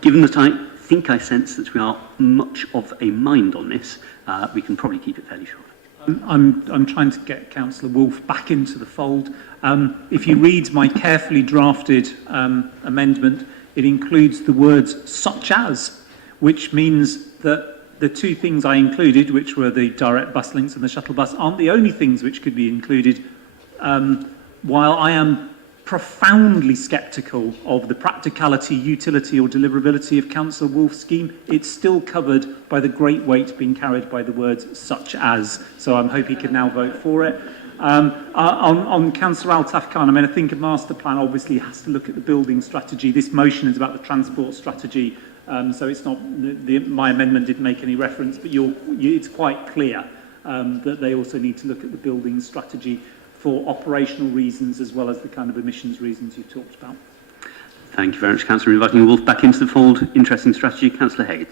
Given that I think I sense that we are much of a mind on this, we can probably keep it fairly short. I'm trying to get Councillor Wolfe back into the fold. If you read my carefully drafted amendment, it includes the words "such as," which means that the two things I included, which were the direct bus links and the shuttle bus, aren't the only things which could be included. While I am profoundly sceptical of the practicality, utility or deliverability of Councillor Wolfe's scheme, it's still covered by the great weight being carried by the words "such as." So I'm hoping he can now vote for it. On Councillor Altaf Khan, I mean, I think a master plan obviously has to look at the building strategy. This motion is about the transport strategy, so it's not my amendment didn't make any reference, but it's quite clear that they also need to look at the building strategy for operational reasons as well as the kind of emissions reasons you talked about. Thank you very much, Councillor. Inviting Wolf back into the fold. Interesting strategy. Councillor Hayes.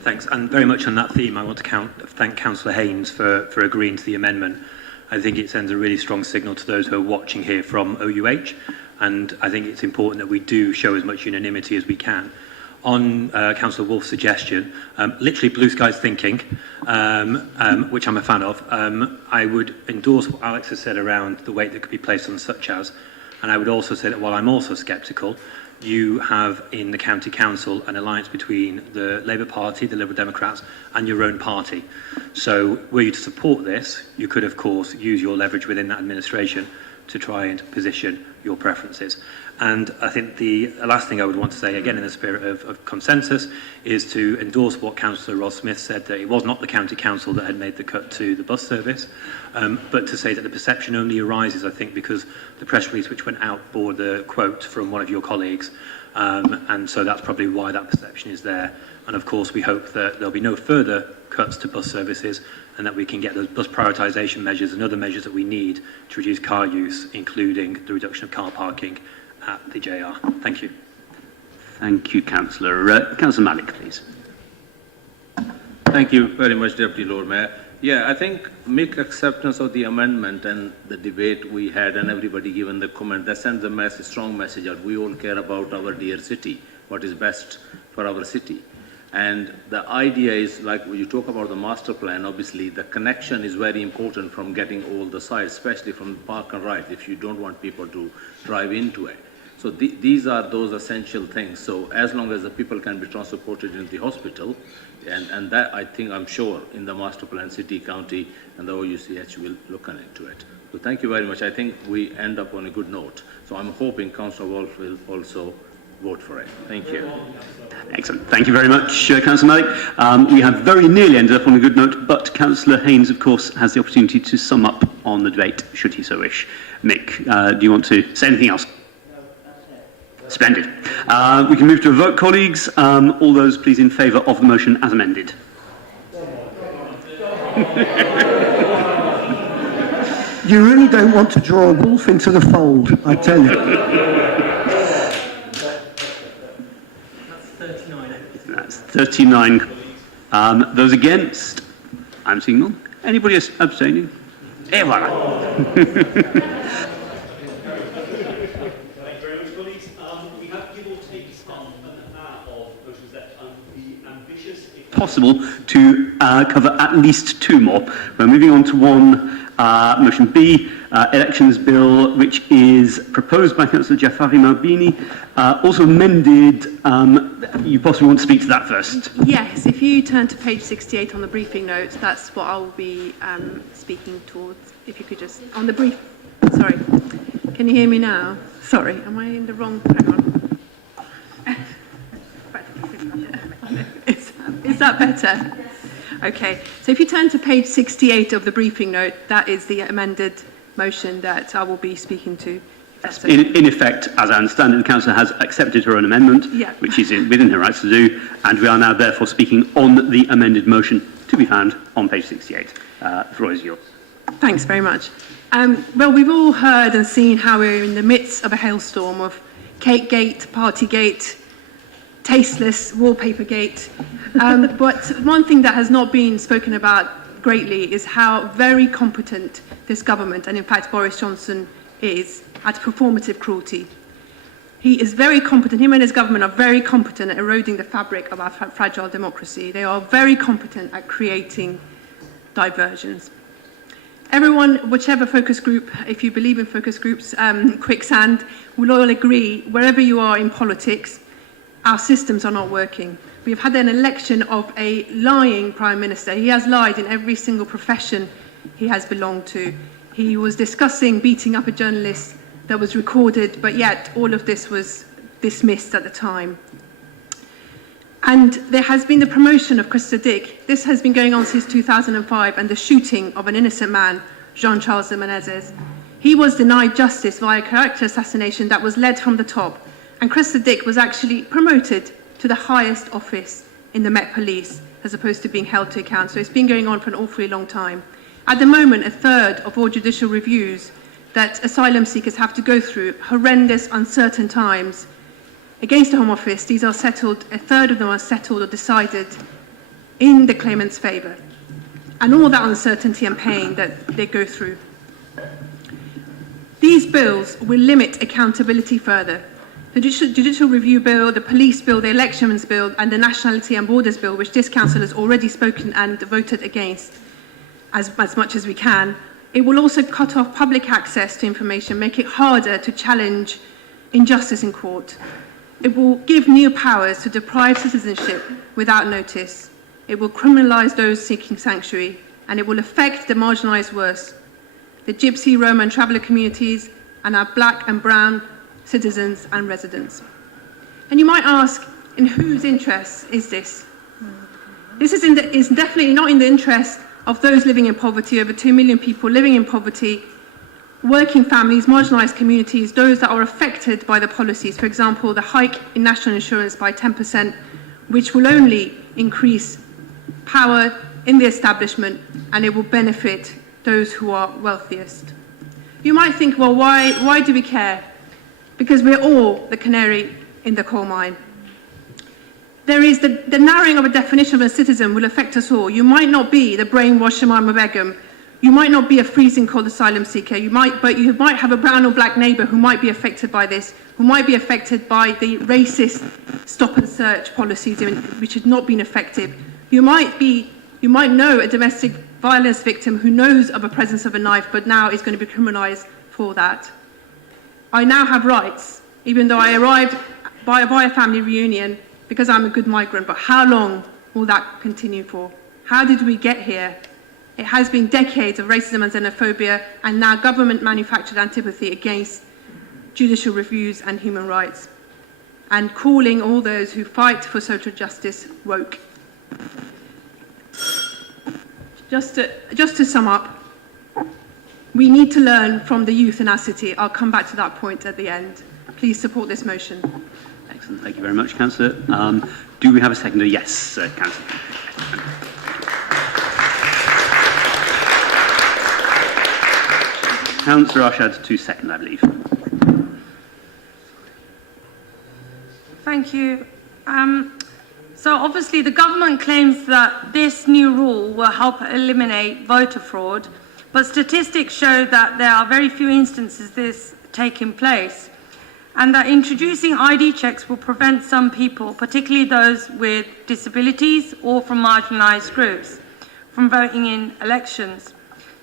Thanks. And very much on that theme, I want to thank Councillor Haynes for agreeing to the amendment. I think it sends a really strong signal to those who are watching here from OUH, and I think it's important that we do show as much unanimity as we can. On Councillor Wolfe's suggestion, literally blue skies thinking, which I'm a fan of, I would endorse what Alex has said around the weight that could be placed on such as, and I would also say that while I'm also sceptical, you have in the County Council an alliance between the Labour Party, the Liberal Democrats and your own party. So were you to support this, you could of course use your leverage within that administration to try and position your preferences. And I think the last thing I would want to say, again in the spirit of consensus, is to endorse what Councillor Ross Smith said, that it was not the County Council that had made the cut to the bus service, but to say that the perception only arises, I think, because the press release which went out bore the quote from one of your colleagues, and so that's probably why that perception is there. And of course we hope that there'll be no further cuts to bus services and that we can get those bus prioritisation measures and other measures that we need to reduce car use, including the reduction of car parking at the JR. Thank you. Thank you, Councillor. Councillor Malik, please. Thank you very much, Deputy Lord Mayor. Yeah, I think make acceptance of the amendment and the debate we had and everybody given the comment, that sends a message, strong message out. We all care about our dear city, what is best for our city. And the idea is, like when you talk about the master plan, obviously the connection is very important from getting all the sites, especially from the park and ride, if you don't want people to drive into it. So these are those essential things. So as long as the people can be transported into the hospital, and that I think, I'm sure, in the master plan, city, county, and the OUCH will look into it. So thank you very much. I think we end up on a good note. So I'm hoping Councillor Wolfe will also vote for it. Thank you. Excellent. Thank you very much, Councillor Malik. We have very nearly ended up on a good note, but Councillor Haynes, of course, has the opportunity to sum up on the debate, should he so wish. Mick, do you want to say anything else? Splendid. We can move to a vote, colleagues. All those please in favour of the motion as amended. You really don't want to draw a wolf into the fold, I tell you. That's 39. Those against? I'm seeing none. Anybody abstaining? Eh, voilà. Possible to cover at least two more. We're moving on to one Motion B, Elections Bill, which is proposed by Councillor Jafari Mabini, also amended. You possibly want to speak to that first. Yes, if you turn to page 68 on the briefing note, that's what I'll be speaking towards. If you could just, on the brief, sorry, can you hear me now? Sorry, am I in the wrong, hang on. Is that better? Okay, so if you turn to page 68 of the briefing note, that is the amended motion that I will be speaking to. In effect, as I understand it, the Councillor has accepted her own amendment, which is within her rights to do, and we are now therefore speaking on the amended motion to be found on page 68. The floor is yours. Thanks very much. Well, we've all heard and seen how we're in the midst of a hailstorm of Cakegate, Partygate, tasteless Wallpapergate. But one thing that has not been spoken about greatly is how very competent this government, and in fact Boris Johnson, is at performative cruelty. He is very competent, him and his government are very competent at eroding the fabric of our fragile democracy. They are very competent at creating diversions. Everyone, whichever focus group, if you believe in focus groups, quicksand, will all agree, wherever you are in politics, our systems are not working. We've had an election of a lying Prime Minister. He has lied in every single profession he has belonged to. He was discussing beating up a journalist that was recorded, but yet all of this was dismissed at the time. And there has been the promotion of Christopher Dick. This has been going on since 2005, and the shooting of an innocent man, Jean-Charles de Menezes. He was denied justice via character assassination that was led from the top, and Christopher Dick was actually promoted to the highest office in the Met Police, as opposed to being held to account. So it's been going on for an awfully long time. At the moment, a third of all judicial reviews that asylum seekers have to go through, horrendous, uncertain times, against the Home Office, these are settled, a third of them are settled or decided in the claimant's favour. And all that uncertainty and pain that they go through. These bills will limit accountability further. The Judicial Review Bill, the Police Bill, the Elections Bill, and the Nationality and Borders Bill, which this Council has already spoken and voted against as much as we can, it will also cut off public access to information, make it harder to challenge injustice in court. It will give new powers to deprive citizenship without notice. It will criminalise those seeking sanctuary, and it will affect the marginalised worst, the Gypsy, Roma and traveller communities, and our black and brown citizens and residents. And you might ask, in whose interest is this? This is definitely not in the interest of those living in poverty, over 2 million people living in poverty, working families, marginalised communities, those that are affected by the policies. For example, the hike in national insurance by 10%, which will only increase power in the establishment, and it will benefit those who are wealthiest. You might think, well, why do we care? Because we're all the canary in the coal mine. There is the narrowing of a definition of a citizen will affect us all. You might not be the brainwashed Shamima Begum. You might not be a freezing cold asylum seeker. But you might have a brown or black neighbour who might be affected by this, who might be affected by the racist stop and search policies which have not been effective. You might know a domestic violence victim who knows of a presence of a knife, but now is going to be criminalised for that. I now have rights, even though I arrived by a family reunion because I'm a good migrant. But how long will that continue for? How did we get here? It has been decades of racism and xenophobia, and now government-manufactured antipathy against judicial reviews and human rights, and calling all those who fight for social justice woke. Just to sum up, we need to learn from the youth in our city. I'll come back to that point at the end. Please support this motion. Excellent. Thank you very much, Councillor. Do we have a seconder? Yes, Councillor. Councillor Arshad to second, I believe. Thank you. So obviously the government claims that this new rule will help eliminate voter fraud, but statistics show that there are very few instances of this taking place, and that introducing ID checks will prevent some people, particularly those with disabilities or from marginalised groups, from voting in elections.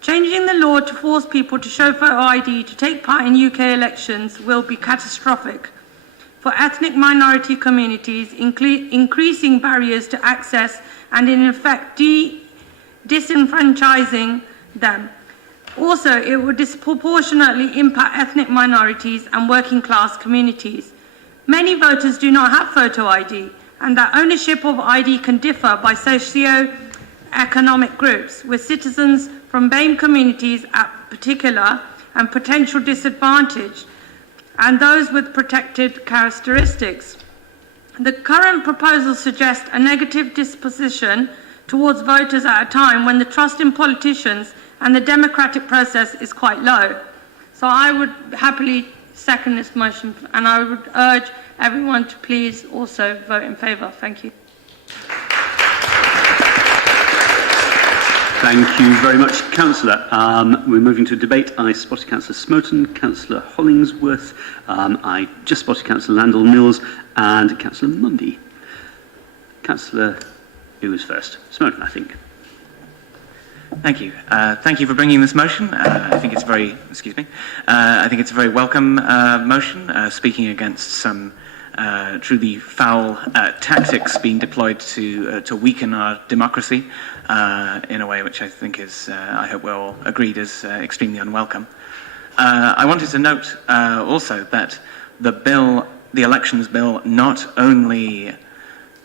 Changing the law to force people to show photo ID to take part in UK elections will be catastrophic for ethnic minority communities, increasing barriers to access and in effect disenfranchising them. Also, it would disproportionately impact ethnic minorities and working class communities. Many voters do not have photo ID, and that ownership of ID can differ by socio-economic groups, with citizens from BAME communities at particular and potential disadvantage, and those with protected characteristics. The current proposal suggests a negative disposition towards voters at a time when the trust in politicians and the democratic process is quite low. So I would happily second this motion, and I would urge everyone to please also vote in favour. Thank you. Thank you very much, Councillor. We're moving to debate. I spotted Councillor Smoton, Councillor Hollingsworth, I just spotted Councillor Landell-Mills and Councillor Mundy. Councillor, who was first? Smoton, I think. Thank you. Thank you for bringing this motion. I think it's very, I think it's a very welcome motion, speaking against some truly foul tactics being deployed to weaken our democracy in a way which I think is, I hope we're all agreed, is extremely unwelcome. I wanted to note also that the elections bill, not only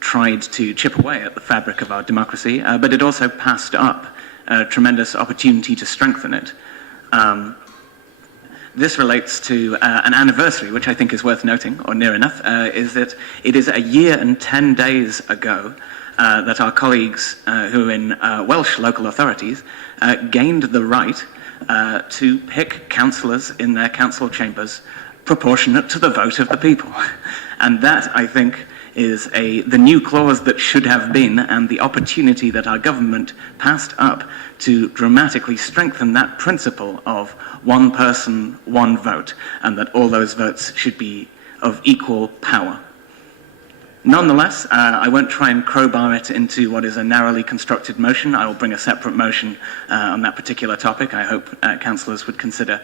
tried to chip away at the fabric of our democracy, but it also passed up a tremendous opportunity to strengthen it. This relates to an anniversary, which I think is worth noting, or near enough, is that it is a year and 10 days ago that our colleagues who are in Welsh local authorities gained the right to pick councillors in their council chambers proportionate to the vote of the people. And that, I think, is the new clause that should have been, and the opportunity that our government passed up to dramatically strengthen that principle of one person, one vote, and that all those votes should be of equal power. Nonetheless, I won't try and crowbar it into what is a narrowly constructed motion. I will bring a separate motion on that particular topic. I hope councillors would consider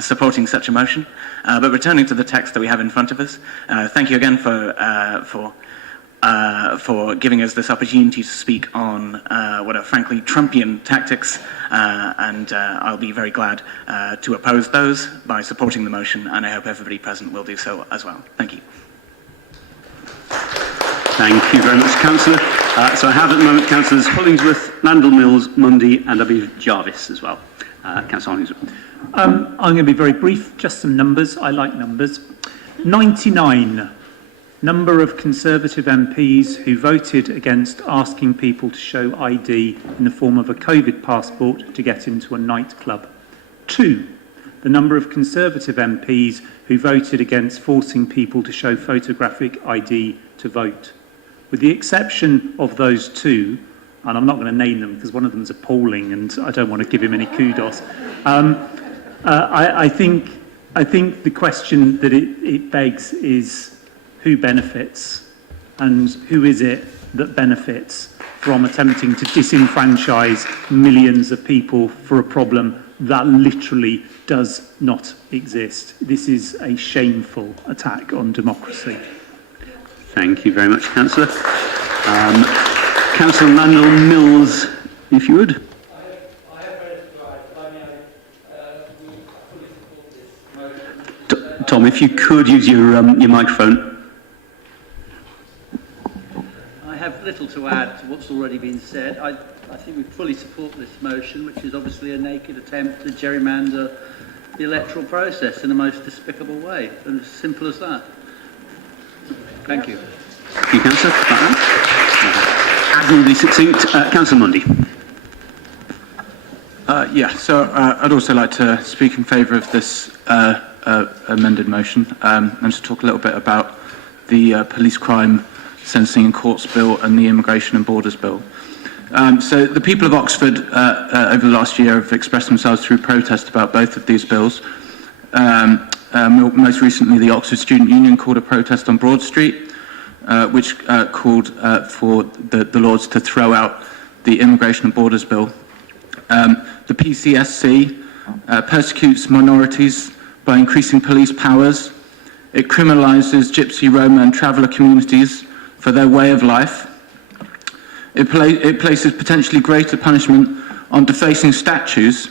supporting such a motion. But returning to the text that we have in front of us, thank you again for giving us this opportunity to speak on what are frankly Trumpian tactics, and I'll be very glad to oppose those by supporting the motion, and I hope everybody present will do so as well. Thank you. Thank you very much, Councillor. So I have at the moment Councillors Hollingsworth, Landell-Mills, Mundy, and I believe Jarvis as well. Councillor Hollingsworth. I'm going to be very brief, just some numbers. I like numbers. 99 number of Conservative MPs who voted against asking people to show ID in the form of a COVID passport to get into a nightclub. 2, the number of Conservative MPs who voted against forcing people to show photographic ID to vote. With the exception of those 2, and I'm not going to name them because one of them is appalling and I don't want to give him any kudos, I think the question that it begs is who benefits, and who is it that benefits from attempting to disenfranchise millions of people for a problem that literally does not exist. This is a shameful attack on democracy. Thank you very much, Councillor. Councillor Landell-Mills, if you would. Tom, if you could use your microphone. I have little to add to what's already been said. I think we fully support this motion, which is obviously a naked attempt to gerrymander the electoral process in the most despicable way, and as simple as that. Thank you. Thank you, Councillor. Admirably succinct. Councillor Mundy. So I'd also like to speak in favour of this amended motion, and to talk a little bit about the police crime sentencing and courts bill and the immigration and borders bill. So the people of Oxford over the last year have expressed themselves through protest about both of these bills. Most recently, the Oxford Student Union called a protest on Broad Street, which called for the Lords to throw out the immigration and borders bill. the PCSC persecutes minorities by increasing police powers. It criminalises Gypsy, Roma and traveller communities for their way of life. It places potentially greater punishment on defacing statues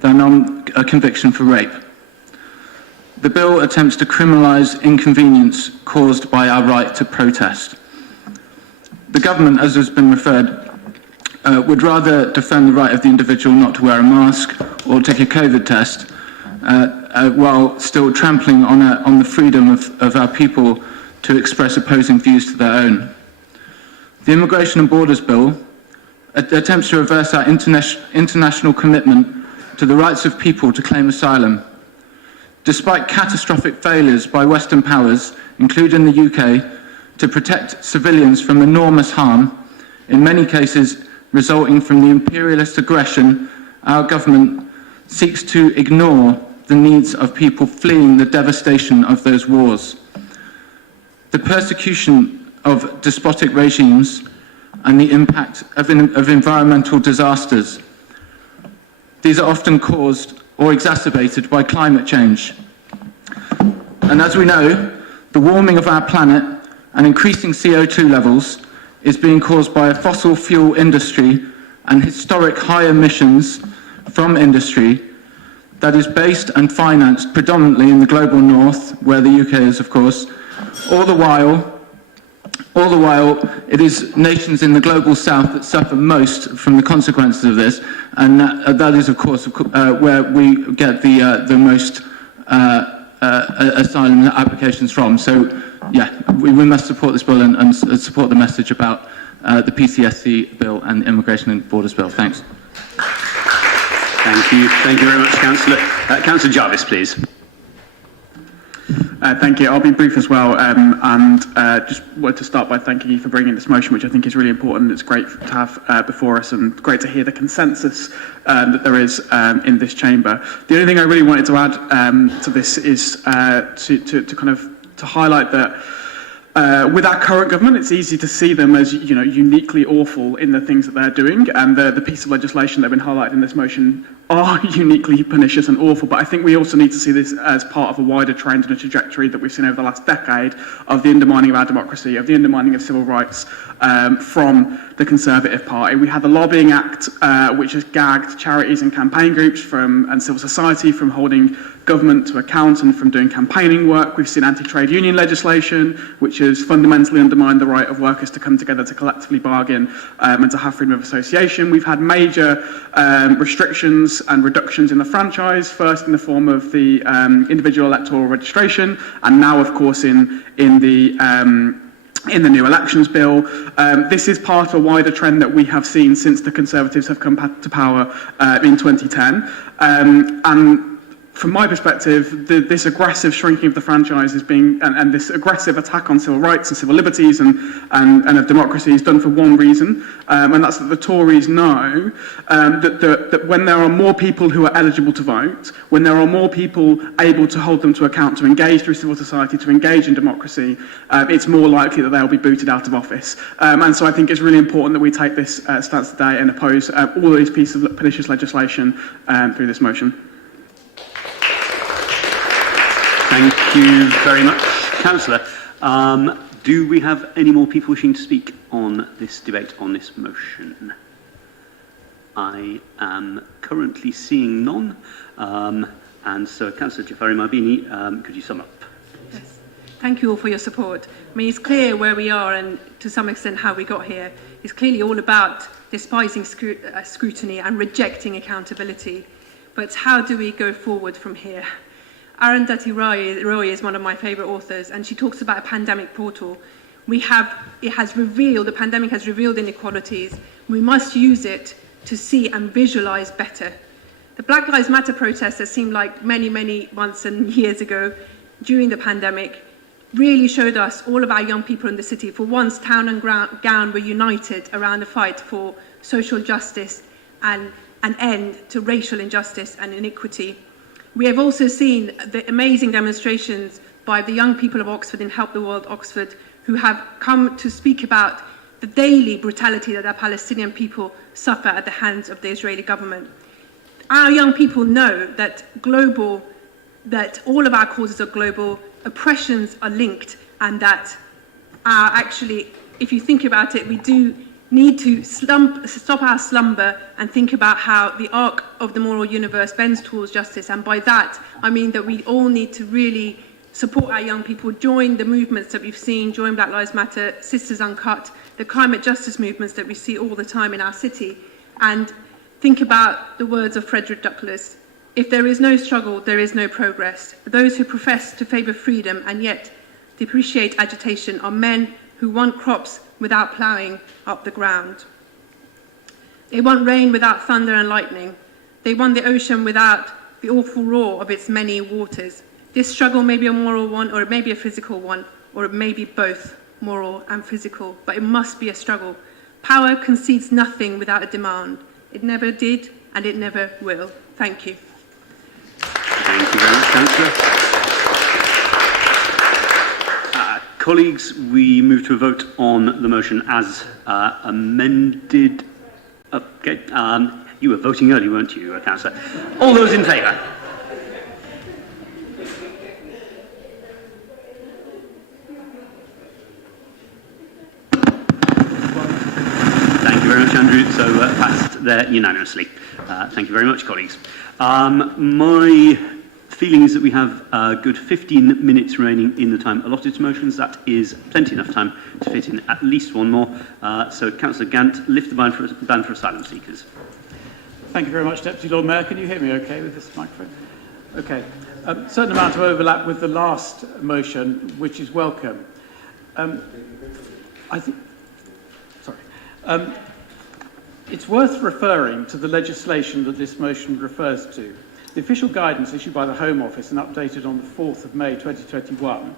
than on a conviction for rape. The bill attempts to criminalise inconvenience caused by our right to protest. The government, as has been referred, would rather defend the right of the individual not to wear a mask or take a COVID test, while still trampling on the freedom of our people to express opposing views to their own. The Immigration and Borders Bill attempts to reverse our international commitment to the rights of people to claim asylum. Despite catastrophic failures by Western powers, including the UK, to protect civilians from enormous harm, in many cases resulting from the imperialist aggression, our government seeks to ignore the needs of people fleeing the devastation of those wars. The persecution of despotic regimes and the impact of environmental disasters. These are often caused or exacerbated by climate change. And as we know, the warming of our planet and increasing CO2 levels is being caused by a fossil fuel industry and historic high emissions from industry that is based and financed predominantly in the global north, where the UK is, of course. All the while, it is nations in the global south that suffer most from the consequences of this, and that is, of course, where we get the most asylum applications from. So, yeah, we must support this bill and support the message about the PCSC bill and the Immigration and Borders Bill. Thanks. Thank you. Thank you very much, Councillor. Councillor Jarvis, please. Thank you. I'll be brief as well, and just wanted to start by thanking you for bringing this motion, which I think is really important. It's great to have before us, and great to hear the consensus that there is in this chamber. The only thing I really wanted to add to this is to highlight that with our current government, it's easy to see them as, you know, uniquely awful in the things that they're doing, and the piece of legislation that have been highlighted in this motion are uniquely pernicious and awful. But I think we also need to see this as part of a wider trend and a trajectory that we've seen over the last decade of the undermining of our democracy, of the undermining of civil rights from the Conservative Party. We had the Lobbying Act, which has gagged charities and campaign groups and civil society from holding government to account and from doing campaigning work. We've seen anti-trade union legislation, which has fundamentally undermined the right of workers to come together to collectively bargain and to have freedom of association. We've had major restrictions and reductions in the franchise, first in the form of the individual electoral registration, and now, of course, in the new elections bill. This is part of a wider trend that we have seen since the Conservatives have come to power in 2010. And from my perspective, this aggressive shrinking of the franchise is and this aggressive attack on civil rights and civil liberties and of democracy is done for one reason, and that's that the Tories know that when there are more people who are eligible to vote, when there are more people able to hold them to account, to engage through civil society, to engage in democracy, it's more likely that they'll be booted out of office. And so I think it's really important that we take this stance today and oppose all of these pieces of pernicious legislation through this motion. Thank you very much, Councillor. Do we have any more people wishing to speak on this debate on this motion? I am currently seeing none. And so, Councillor Jafari Mabini, could you sum up? Yes. Thank you all for your support. I mean, it's clear where we are and to some extent how we got here. It's clearly all about despising scrutiny and rejecting accountability. But how do we go forward from here? Arundhati Roy is one of my favourite authors, and she talks about a pandemic portal. The pandemic has revealed inequalities. We must use it to see and visualise better. The Black Lives Matter protests that seemed like many, many months and years ago during the pandemic really showed us, all of our young people in the city, for once town and gown were united around the fight for social justice and an end to racial injustice and inequity. We have also seen the amazing demonstrations by the young people of Oxford and Help the World Oxford, who have come to speak about the daily brutality that our Palestinian people suffer at the hands of the Israeli government. our young people know that all of our causes are global, oppressions are linked, and that actually, if you think about it, we do need to stop our slumber and think about how the arc of the moral universe bends towards justice. And by that, I mean that we all need to really support our young people, join the movements that we've seen, join Black Lives Matter, Sisters Uncut, the climate justice movements that we see all the time in our city, and think about the words of Frederick Douglass: if there is no struggle, there is no progress. Those who profess to favour freedom and yet depreciate agitation are men who want crops without ploughing up the ground. They want rain without thunder and lightning. They want the ocean without the awful roar of its many waters. This struggle may be a moral one, or it may be a physical one, or it may be both moral and physical, but it must be a struggle. Power concedes nothing without a demand. It never did, and it never will. Thank you. Thank you very much, Councillor. Colleagues, we move to a vote on the motion as amended. Okay, you were voting early, weren't you, Councillor? All those in favour? Thank you very much, Andrew. So passed there unanimously. Thank you very much, colleagues. My feeling is that we have a good 15 minutes remaining in the time allotted to motions. That is plenty enough time to fit in at least one more. So, Councillor Gant, lift the ban for asylum seekers. Thank you very much, Deputy Lord Mayor. Can you hear me okay with this microphone? Okay. Certain amount of overlap with the last motion, which is welcome. It's worth referring to the legislation that this motion refers to. The official guidance issued by the Home Office and updated on the 4th of May 2021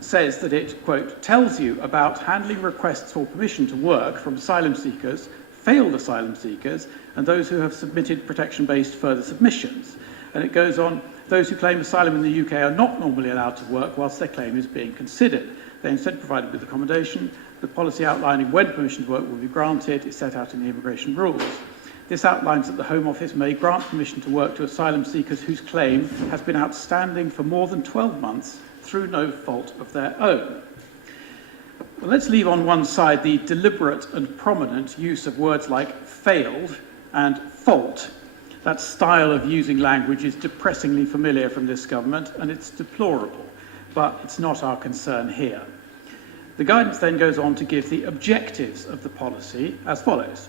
says that it, quote, tells you about handling requests for permission to work from asylum seekers, failed asylum seekers, and those who have submitted protection-based further submissions. And it goes on, those who claim asylum in the UK are not normally allowed to work whilst their claim is being considered. They're instead provided with accommodation. The policy outlining when permission to work will be granted is set out in the immigration rules. This outlines that the Home Office may grant permission to work to asylum seekers whose claim has been outstanding for more than 12 months through no fault of their own. Well, let's leave on one side the deliberate and prominent use of words like failed and fault. That style of using language is depressingly familiar from this government, and it's deplorable, but it's not our concern here. The guidance then goes on to give the objectives of the policy as follows.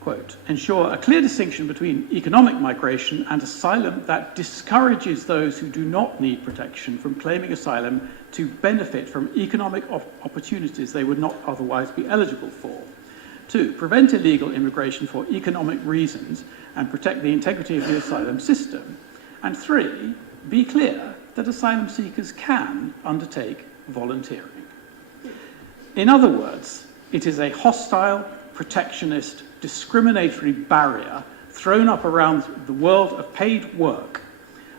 Quote, ensure a clear distinction between economic migration and asylum that discourages those who do not need protection from claiming asylum to benefit from economic opportunities they would not otherwise be eligible for. 2, prevent illegal immigration for economic reasons and protect the integrity of the asylum system. And 3, be clear that asylum seekers can undertake volunteering. In other words, it is a hostile, protectionist, discriminatory barrier thrown up around the world of paid work.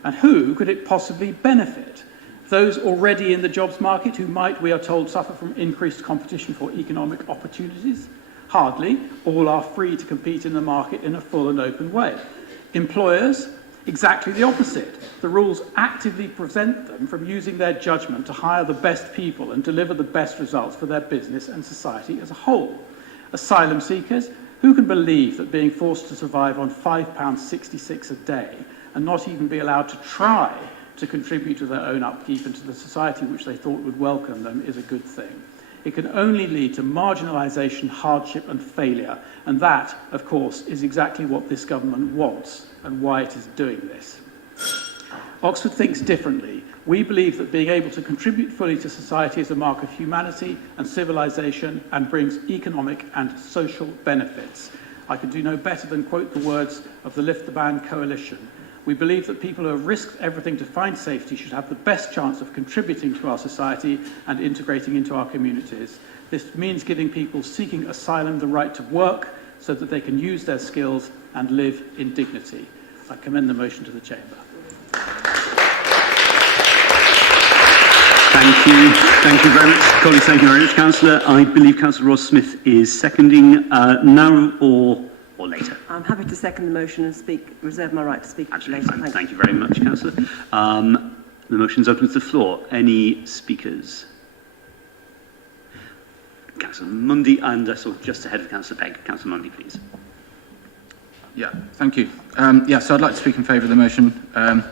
And who could it possibly benefit? Those already in the jobs market who might, we are told, suffer from increased competition for economic opportunities? Hardly. All are free to compete in the market in a full and open way. Employers? Exactly the opposite. The rules actively prevent them from using their judgment to hire the best people and deliver the best results for their business and society as a whole. Asylum seekers? Who can believe that being forced to survive on £5.66 a day and not even be allowed to try to contribute to their own upkeep and to the society which they thought would welcome them is a good thing? It can only lead to marginalisation, hardship and failure. And that, of course, is exactly what this government wants and why it is doing this. Oxford thinks differently. We believe that being able to contribute fully to society is a mark of humanity and civilization and brings economic and social benefits. I can do no better than quote the words of the Lift the Ban Coalition. We believe that people who have risked everything to find safety should have the best chance of contributing to our society and integrating into our communities. This means giving people seeking asylum the right to work so that they can use their skills and live in dignity. I commend the motion to the Chamber. Thank you very much, colleagues. Thank you very much, Councillor. I believe Councillor Ross Smith is seconding. Now or or later. I'm happy to second the motion and reserve my right to speak Absolutely later. fine. Thank you very much, Councillor. The motion's open to the floor. Any speakers? Councillor Mundy, and just ahead of Councillor Pegg. Councillor Mundy, please. Yeah, thank you. So I'd like to speak in favour of the motion. I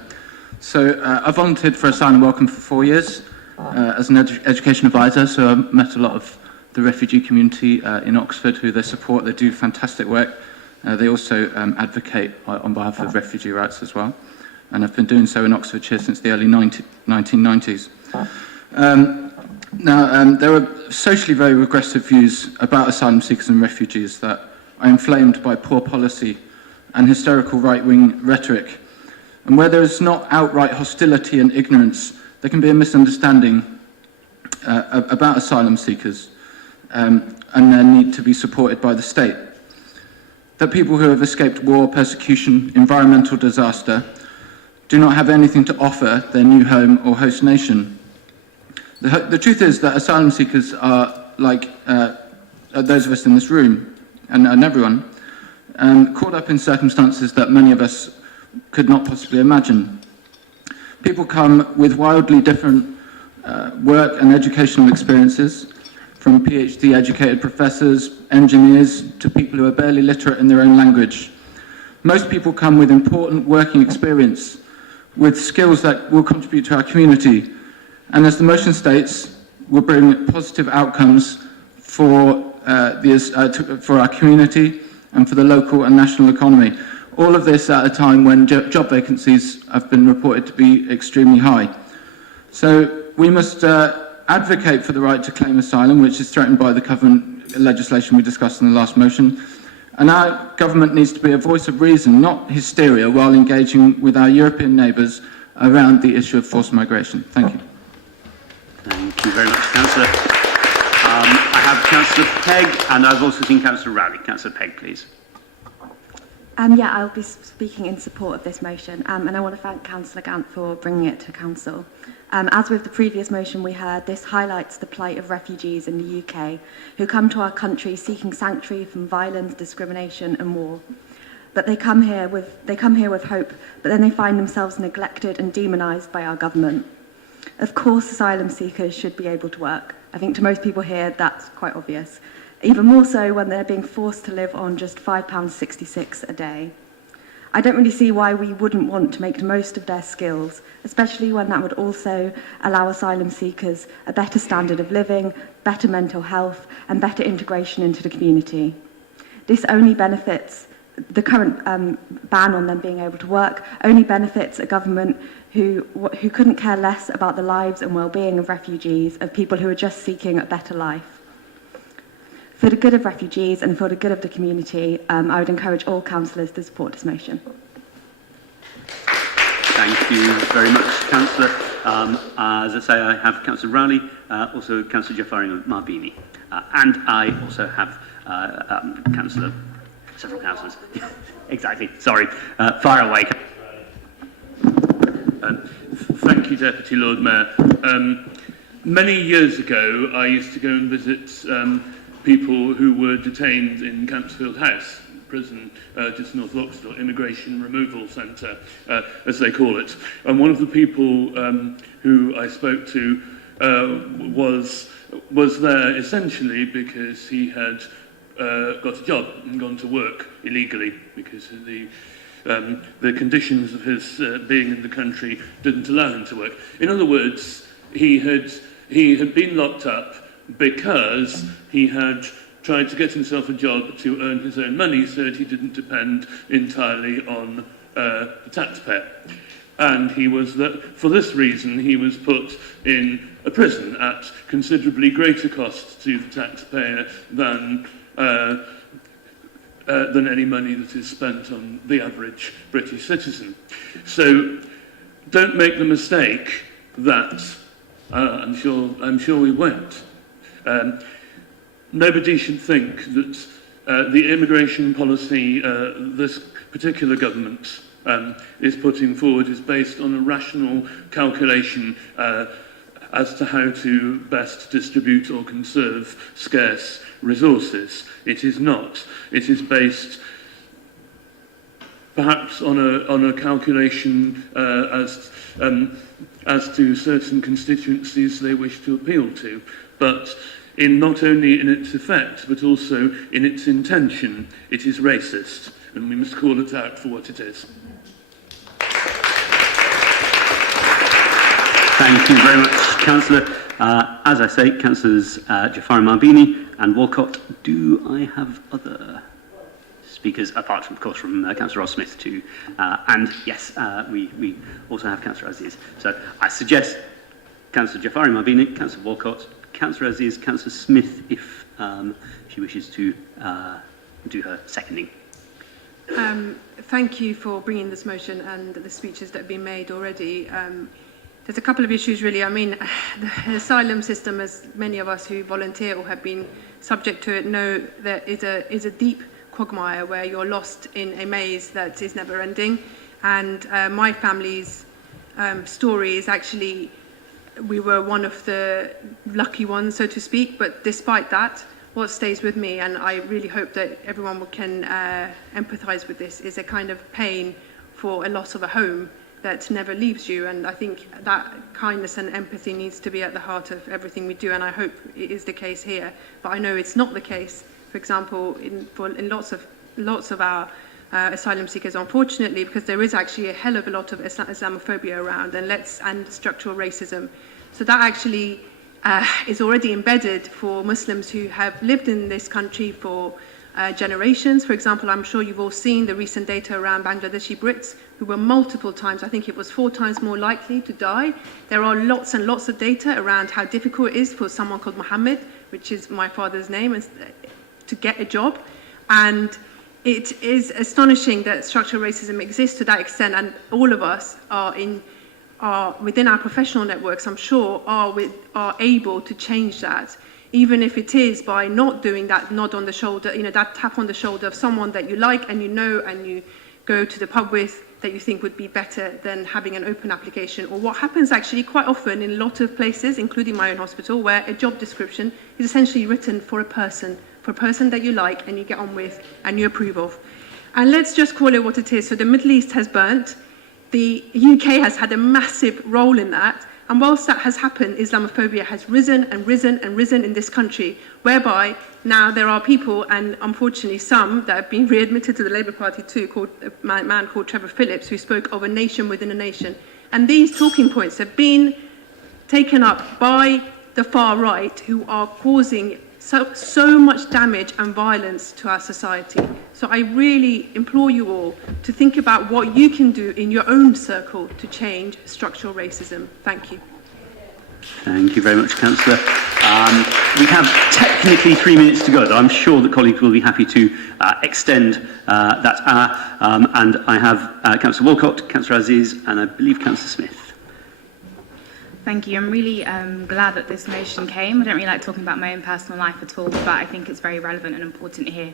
volunteered for Asylum Welcome for 4 years as an education advisor, so I met a lot of the refugee community in Oxford who they support. They do fantastic work. They also advocate on behalf of refugee rights as well, and I've been doing so in Oxfordshire since the early 1990s. There are socially very regressive views about asylum seekers and refugees that are inflamed by poor policy and hysterical right-wing rhetoric. And where there is not outright hostility and ignorance, there can be a misunderstanding about asylum seekers and their need to be supported by the state. That people who have escaped war, persecution, environmental disaster do not have anything to offer their new home or host nation. The truth is that asylum seekers are like those of us in this room and everyone, caught up in circumstances that many of us could not possibly imagine. People come with wildly different work and educational experiences, from PhD educated professors, engineers, to people who are barely literate in their own language. Most people come with important working experience, with skills that will contribute to our community, and as the motion states, will bring positive outcomes for our community and for the local and national economy. All of this at a time when job vacancies have been reported to be extremely high. So we must advocate for the right to claim asylum, which is threatened by the Covenant legislation we discussed in the last motion. And our government needs to be a voice of reason, not hysteria, while engaging with our European neighbours around the issue of forced migration. Thank you. Thank you very much, Councillor. I have Councillor Pegg, and I've also seen Councillor Rowley. Councillor Pegg, please. I'll be speaking in support of this motion, and I want to thank Councillor Gant for bringing it to Council. As with the previous motion we heard, this highlights the plight of refugees in the UK who come to our country seeking sanctuary from violence, discrimination and war. But they come here with hope, but then they find themselves neglected and demonised by our government. Of course, asylum seekers should be able to work. I think to most people here that's quite obvious. Even more so when they're being forced to live on just £5.66 a day. I don't really see why we wouldn't want to make the most of their skills, especially when that would also allow asylum seekers a better standard of living, better mental health, and better integration into the community. This only benefits, the current ban on them being able to work, only benefits a government who couldn't care less about the lives and well-being of refugees, of people who are just seeking a better life. For the good of refugees and for the good of the community, I would encourage all councillors to support this motion. Thank you very much, Councillor. As I say, I have Councillor Rowley, also Councillor Jafari Marbini, and I also have several councillors. Exactly, sorry. Fire away. Thank you, Deputy Lord Mayor. Many years ago, I used to go and visit people who were detained in Campsfield House prison, just north of Oxford, Immigration Removal Centre, as they call it. And one of the people who I spoke to was there essentially because he had got a job and gone to work illegally because of the conditions of his being in the country didn't allow him to work. In other words, he had been locked up because he had tried to get himself a job to earn his own money so that he didn't depend entirely on the taxpayer. And for this reason, he was put in a prison at considerably greater cost to the taxpayer than any money that is spent on the average British citizen. So don't make the mistake that, I'm sure we won't. Nobody should think that the immigration policy this particular government is putting forward is based on a rational calculation as to how to best distribute or conserve scarce resources. It is not. It is based perhaps on a calculation as to certain constituencies they wish to appeal to, but in not only in its effect, but also in its intention, it is racist, and we must call it out for what it is. Thank you very much, Councillor. As I say, Councillors Jafari Marbini and Walcott, do I have other speakers, apart from, of course, from Councillor Ross Smith too? And yes, we also have Councillor Aziz. So I suggest Councillor Jafari Marbini, Councillor Walcott, Councillor Aziz, Councillor Smith, if she wishes to do her seconding. Thank you for bringing this motion and the speeches that have been made already. There's a couple of issues really. I mean, the asylum system, as many of us who volunteer or have been subject to it know, there is a deep quagmire where you're lost in a maze that is never ending. And my family's story is actually, we were one of the lucky ones, so to speak, but despite that, what stays with me, and I really hope that everyone can empathise with this, is a kind of pain for a loss of a home that never leaves you. And I think that kindness and empathy needs to be at the heart of everything we do, and I hope it is the case here. But I know it's not the case, for example, in lots of our asylum seekers, unfortunately, because there is actually a hell of a lot of Islamophobia around and structural racism. So that actually is already embedded for Muslims who have lived in this country for generations. For example, I'm sure you've all seen the recent data around Bangladeshi Brits who were multiple times, I think it was 4 times more likely to die. There are lots and lots of data around how difficult it is for someone called Mohammed, which is my father's name, to get a job. And it is astonishing that structural racism exists to that extent, and all of us are within our professional networks, I'm sure, are able to change that, even if it is by not doing that nod on the shoulder, that tap on the shoulder of someone that you like and and you go to the pub with, that you think would be better than having an open application. Or what happens actually quite often in a lot of places, including my own hospital, where a job description is essentially written for a person that you like and you get on with and you approve of. And let's just call it what it is. So the Middle East has burnt. The UK has had a massive role in that. And whilst that has happened, Islamophobia has risen and risen and risen in this country, whereby now there are people, and unfortunately some, that have been readmitted to the Labour Party too, a man called Trevor Phillips, who spoke of a nation within a nation. And these talking points have been taken up by the far right, who are causing so much damage and violence to our society. So I really implore you all to think about what you can do in your own circle to change structural racism. Thank you. Thank you very much, Councillor. We have technically 3 minutes to go, though I'm sure that colleagues will be happy to extend that hour. And I have Councillor Walcott, Councillor Aziz, and I believe Councillor Smith. Thank you. I'm really glad that this motion came. I don't really like talking about my own personal life at all, but I think it's very relevant and important here.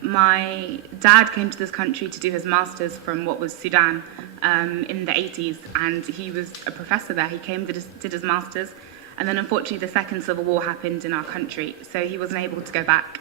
My dad came to this country to do his master's from what was Sudan in the 80s, and he was a professor there. He came, did his master's, and then unfortunately the second civil war happened in our country, so he wasn't able to go back.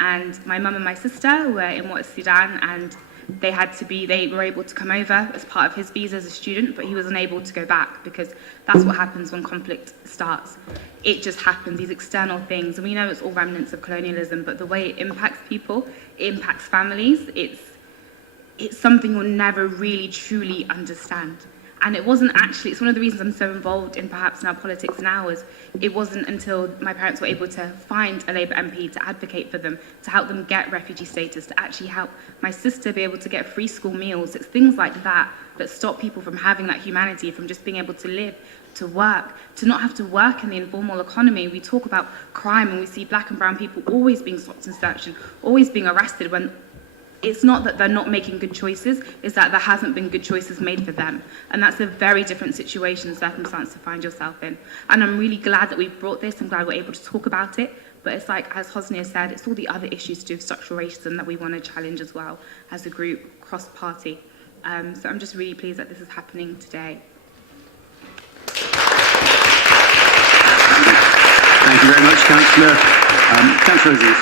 And my mum and my sister were in what is Sudan, and they were able to come over as part of his visa as a student, but he was unable to go back because that's what happens when conflict starts. It just happens, these external things, and we know it's all remnants of colonialism, but the way it impacts people, it impacts families, it's something you'll never really truly understand. And it wasn't actually, it's one of the reasons I'm so involved in perhaps now politics now, is it wasn't until my parents were able to find a Labour MP to advocate for them, to help them get refugee status, to actually help my sister be able to get free school meals. It's things like that that stop people from having that humanity, from just being able to live, to work, to not have to work in the informal economy. We talk about crime and we see black and brown people always being stopped and searched and always being arrested, when it's not that they're not making good choices, it's that there hasn't been good choices made for them. And that's a very different situation and circumstance to find yourself in. And I'm really glad that we've brought this. I'm glad we're able to talk about it. But it's like, as Hosni has said, it's all the other issues to do with structural racism that we want to challenge as well as a group, cross-party. So I'm just really pleased that this is happening today. Thank you very much, Councillor. Councillor Aziz.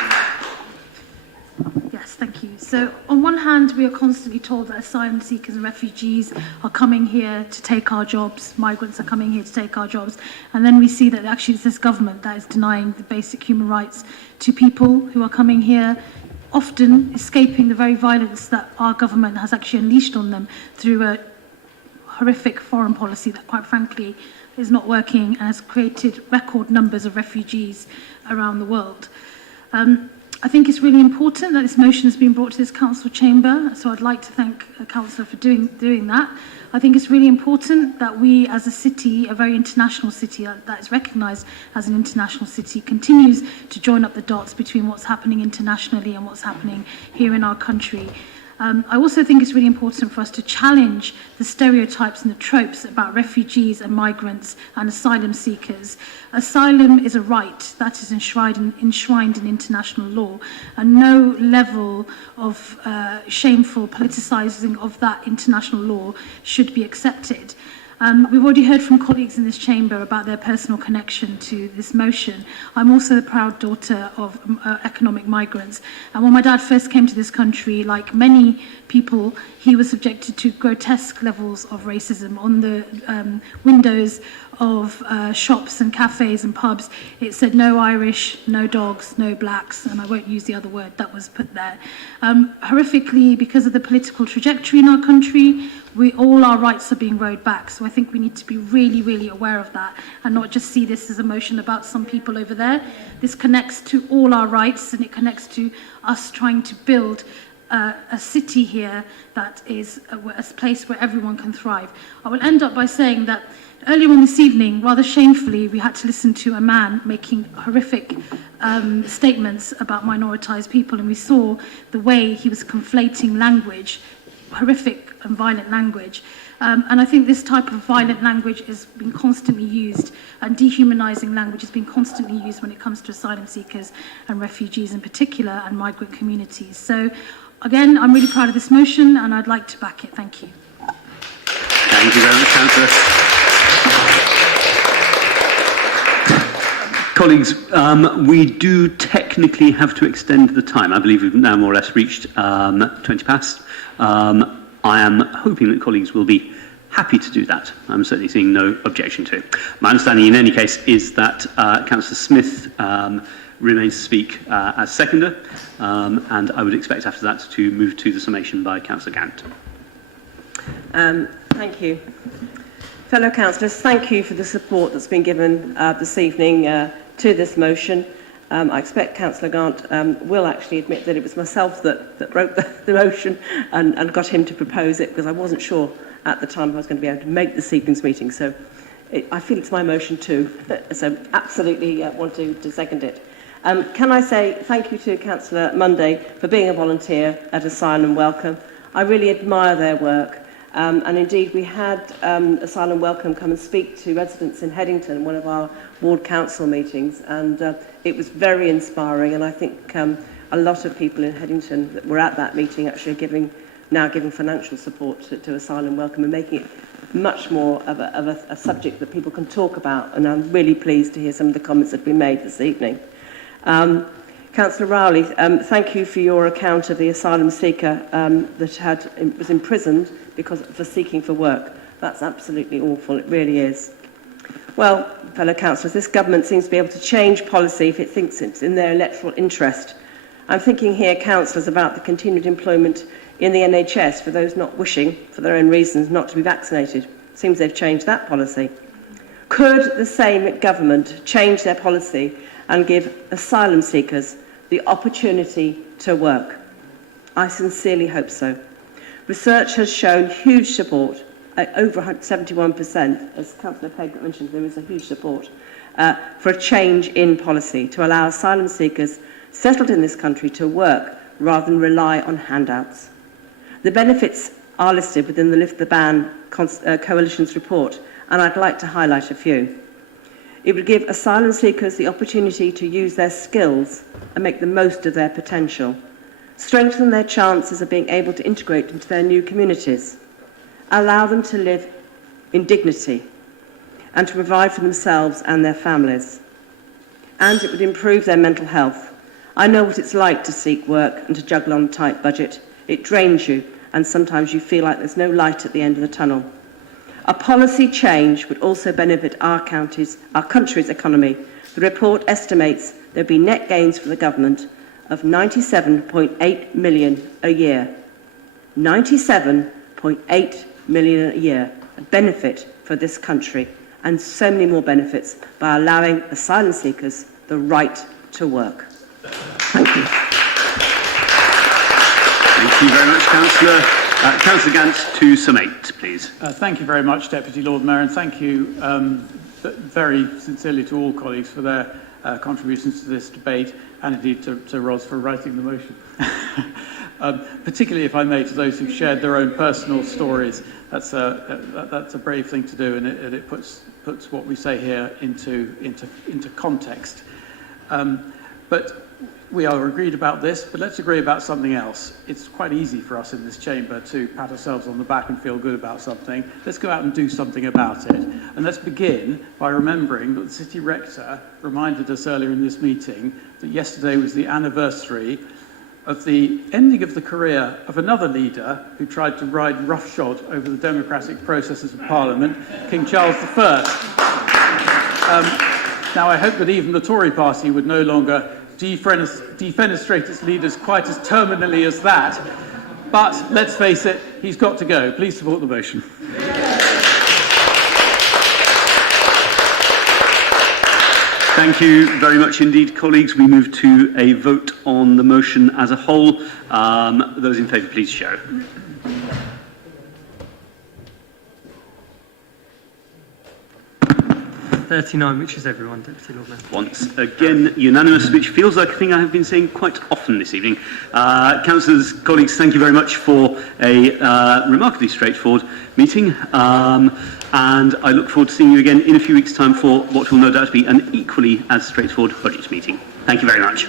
Yes, thank you. So on one hand, we are constantly told that asylum seekers and refugees are coming here to take our jobs, migrants are coming here to take our jobs, and then we see that actually it's this government that is denying the basic human rights to people who are coming here, often escaping the very violence that our government has actually unleashed on them through a horrific foreign policy that, quite frankly, is not working and has created record numbers of refugees around the world. I think it's really important that this motion has been brought to this council chamber, so I'd like to thank the councillor for doing that. I think it's really important that we as a city, a very international city that is recognised as an international city, continues to join up the dots between what's happening internationally and what's happening here in our country. I also think it's really important for us to challenge the stereotypes and the tropes about refugees and migrants and asylum seekers. Asylum is a right that is enshrined in international law, and no level of shameful politicising of that international law should be accepted. We've already heard from colleagues in this chamber about their personal connection to this motion. I'm also the proud daughter of economic migrants. And when my dad first came to this country, like many people, he was subjected to grotesque levels of racism. On the windows of shops and cafes and pubs, it said no Irish, no dogs, no blacks, and I won't use the other word that was put there. Horrifically, because of the political trajectory in our country, all our rights are being rowed back. So I think we need to be really, really aware of that and not just see this as a motion about some people over there. This connects to all our rights, and it connects to us trying to build a city here that is a place where everyone can thrive. I will end up by saying that earlier on this evening, rather shamefully, we had to listen to a man making horrific statements about minoritized people, and we saw the way he was conflating language, horrific and violent language. And I think this type of violent language is being constantly used, and dehumanizing language has been constantly used when it comes to asylum seekers and refugees in particular, and migrant communities. So again, I'm really proud of this motion, and I'd like to back it. Thank you. Thank you very much, Councillor. Colleagues, we do technically have to extend the time. I believe we've now more or less reached 20 past. I am hoping that colleagues will be happy to do that. I'm certainly seeing no objection to it. My understanding in any case is that Councillor Smith remains to speak as seconder, and I would expect after that to move to the summation by Councillor Gant. Thank you. Fellow councillors, thank you for the support that's been given this evening to this motion. I expect Councillor Gant will actually admit that it was myself that wrote the motion and got him to propose it, because I wasn't sure at the time if I was going to be able to make this evening's meeting. So I feel it's my motion too. So absolutely want to second it. Can I say thank you to Councillor Munday for being a volunteer at Asylum Welcome. I really admire their work. And indeed, we had Asylum Welcome come and speak to residents in Headington, one of our ward council meetings, and it was very inspiring. And I think a lot of people in Headington that were at that meeting actually are now giving financial support to Asylum Welcome and making it much more of a subject that people can talk about. And I'm really pleased to hear some of the comments that have been made this evening. Councillor Rowley, thank you for your account of the asylum seeker that was imprisoned for seeking for work. That's absolutely awful, it really is. Well, fellow councillors, this government seems to be able to change policy if it thinks it's in their electoral interest. I'm thinking here, councillors, about the continued employment in the NHS for those not wishing, for their own reasons, not to be vaccinated. Seems they've changed that policy. Could the same government change their policy and give asylum seekers the opportunity to work? I sincerely hope so. Research has shown huge support, over 71%, as Councillor Pegg mentioned, there is a huge support for a change in policy to allow asylum seekers settled in this country to work rather than rely on handouts. The benefits are listed within the Lift the Ban Coalition's report, and I'd like to highlight a few. It would give asylum seekers the opportunity to use their skills and make the most of their potential, strengthen their chances of being able to integrate into their new communities, allow them to live in dignity and to provide for themselves and their families. And it would improve their mental health. I know what it's like to seek work and to juggle on a tight budget. It drains you, and sometimes you feel like there's no light at the end of the tunnel. A policy change would also benefit our country's economy. The report estimates there will be net gains for the government of 97.8 million a year. 97.8 million a year, a benefit for this country, and so many more benefits by allowing asylum seekers the right to work. Thank you. Thank you very much, Councillor. Councillor Gant, to summate, please. Thank you very much, Deputy Lord Mayor, and thank you very sincerely to all colleagues for their contributions to this debate, and indeed to Ros for writing the motion. Particularly, if I may, to those who've shared their own personal stories. That's a brave thing to do, and it puts what we say here into context. But we are agreed about this, but let's agree about something else. It's quite easy for us in this chamber to pat ourselves on the back and feel good about something. Let's go out and do something about it. And let's begin by remembering that the City Rector reminded us earlier in this meeting that yesterday was the anniversary of the ending of the career of another leader who tried to ride roughshod over the democratic processes of Parliament, King Charles I. Now, I hope that even the Tory party would no longer defenestrate its leaders quite as terminally as that. But let's face it, he's got to go. Please support the motion. Thank you very much indeed, colleagues. We move to a vote on the motion as a whole. Those in favour, please show. .39, which is everyone, Deputy Lord Mayor. Once again, unanimous, which feels like a thing I have been saying quite often this evening. Councillors, colleagues, thank you very much for a remarkably straightforward meeting. And I look forward to seeing you again in a few weeks' time for what will no doubt be an equally as straightforward budget meeting. Thank you very much.